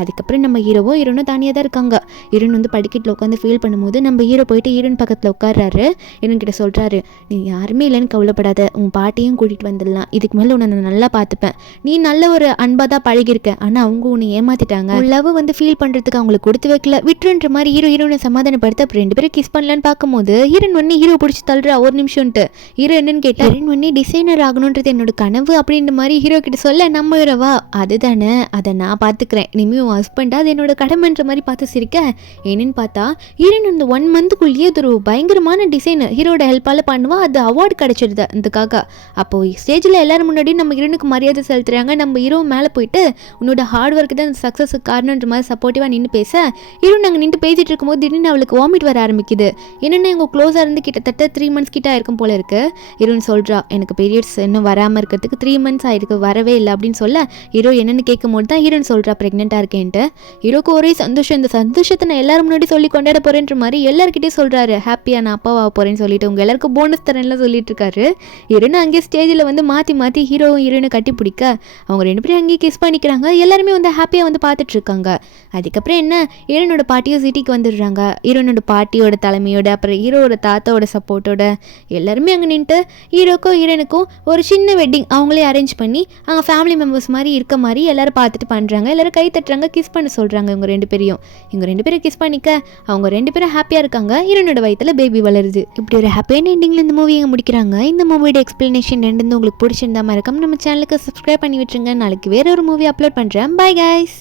அதுக்கப்புறம் நம்ம ஹீரோனும் தனியாக தான் இருக்காங்க. ஹீரோன் வந்து படிக்கட்டில் உட்காந்து ஃபீல் பண்ணும்போது நம்ம ஹீரோ போயிட்டு ஹீரோன் பக்கத்தில் உட்கார்றாரு. ஹீரோன் கிட்ட சொல்கிறாரு, நீ யாருமே இல்லைன்னு கவலைப்படாத, உன் பாட்டியும் கூட்டிகிட்டு வந்துடலாம், இதுக்கு மேலே உன்னை நான் நல்லா பார்த்துப்பேன், நீ நல்ல ஒரு அன்பாக தான் பழகிருக்க, ஆனால் அவங்க உன்னை ஏமாத்திட்டாங்க, லவ் வந்து ஃபீல் பண்ணுறதுக்கு அவங்களுக்கு கொடுத்து வைக்கல, விட்டுருன்ற மாதிரி ஹீரோனை சமாதானப்படுத்த அப்புறம் 2 பேரும் கிஸ் பண்ணலான்னு பார்க்கும்போது ஹீரோன் ஒன்னே ஹீரோ பிடிச்சி தள்ளுறா ஒரு நிமிஷம்ட்டு. ஹீரோ என்னன்னு கேட்டா, ஹீரோன் ஒன்னே டிசைனர் ஆகணுன்றது என்னோட கனவு அப்படின்ற மாதிரி ஹீரோ கிட்ட சொல்ல, நம்ம ஹீரோவா அதுதானே, அதை நான் பார்த்துக்கிறேன், இனிமேல் உன் ஹஸ்பண்டா அது என்னோட கடமைன்ற மாதிரி பார்த்து சிரிக்க, என்னன்னு பார்த்தா ஹீரோன் அந்த 1 மந்த்துக்குள்ளேயே ஒரு பயங்கரமான டிசைனர் ஹீரோட ஹெல்ப்பால் பண்ணுவா, அது அவார்டு கிடைச்சிடுது அதுக்காக. அப்போ ஸ்டேஜில் எல்லாரும் முன்னாடி நம்ம ஹீரோனுக்கு மரியாதை செலுத்துறாங்க. நம்ம ஹீரோ மேலே போயிட்டு உன்னோட ஹார்ட் ஒர்க்கு தான் அந்த சக்ஸஸுக்கு காரணன்ற மாதிரி சப்போர்ட்டிவாக நின்று பேச, ஹீரோ நாங்கள் நின்று பேசிட்டு இருக்கும்போது திடீர்னு அவளுக்கு வாமிட் வர ஆரம்பிக்குது. என்னென்ன இவங்க க்ளோஸாக இருந்து கிட்டத்தட்ட 3 months கிட்ட ஆயிருக்கும் போல இருக்கு. ஹீரோன்னு சொல்கிறா, எனக்கு பீரியட்ஸ் இன்னும் வராமல் இருக்கிறதுக்கு 3 months ஆயிருக்கு, வரவே இல்லை அப்படின்னு சொல்ல ஹீரோ என்னென்னு கேட்கும் போது தான் ஹீரோன்னு சொல்கிறா ப்ரெக்னெண்ட்டாக இருக்கேன்ட்டு. ஹீரோக்கு ஒரே சந்தோஷம், இந்த சந்தோஷத்தை நான் எல்லாரும் முன்னாடி சொல்லி கொண்டாட போகிறேன்ற மாதிரி எல்லாருக்கிட்டே சொல்கிறாரு, ஹாப்பியாக நான் அப்பாவாக போகிறேன்னு சொல்லிட்டு உங்கள் எல்லாருக்கும் போனஸ் தரேன்லாம் சொல்லிட்டு இருக்காரு. ஹீரோன்னு அங்கேயே ஸ்டேஜில் வந்து மாற்றி ஹீரோவும் ஹீரோனை கட்டி பிடிக்க அவங்க 2 பேரும் அங்கேயே கிஸ் பண்ணிக்கிறாங்க. எல்லாருமே வந்து ஹாப்பியாக வந்து பார்த்துட்டு இருக்காங்க. அதுக்கப்புறம் என்ன, ஹீரோனோட பாட்டியும் சிட்டிக்கு வந்துடுறாங்க. ஹீரோனோட பாட்டியோட தலைமையோட அப்புறம் ஹீரோட தாத்தாவோட சப்போர்ட்டோட எல்லாருமே அங்கே நின்றுட்டு ஹீரோக்கும் ஹீரோனுக்கும் ஒரு சின்ன வெட்டிங் அவங்களே அரேஞ்ச் பண்ணி அவங்க ஃபேமிலி மெம்பர்ஸ் மாதிரி இருக்க மாதிரி எல்லாரும் பார்த்துட்டு பண்ணுறாங்க. எல்லாரும் கை தட்டுறாங்க, கிஸ் பண்ண சொல்கிறாங்க. இவங்க 2 பேரும் கிஸ் பண்ணிக்க அவங்க 2 பேரும் ஹாப்பியாக இருக்காங்க. ஹீரோனோட வயிற்றுல பேபி வளருது. இப்படி ஒரு ஹாப்பியான எண்டிங்கில் இந்த மூவி எங்கே முடிக்கிறாங்க. இந்த மூவியோட எக்ஸ்பிளனேஷன் ரெண்டு உங்களுக்கு பிடிச்சிருந்தா மறக்காம நம்ம சேனலுக்கு சப்ஸ்கிரைப் பண்ணி விட்டுருங்க. நாளைக்கு வேற ஒரு மூவி அப்லோட் பண்ணுறேன். Bye guys.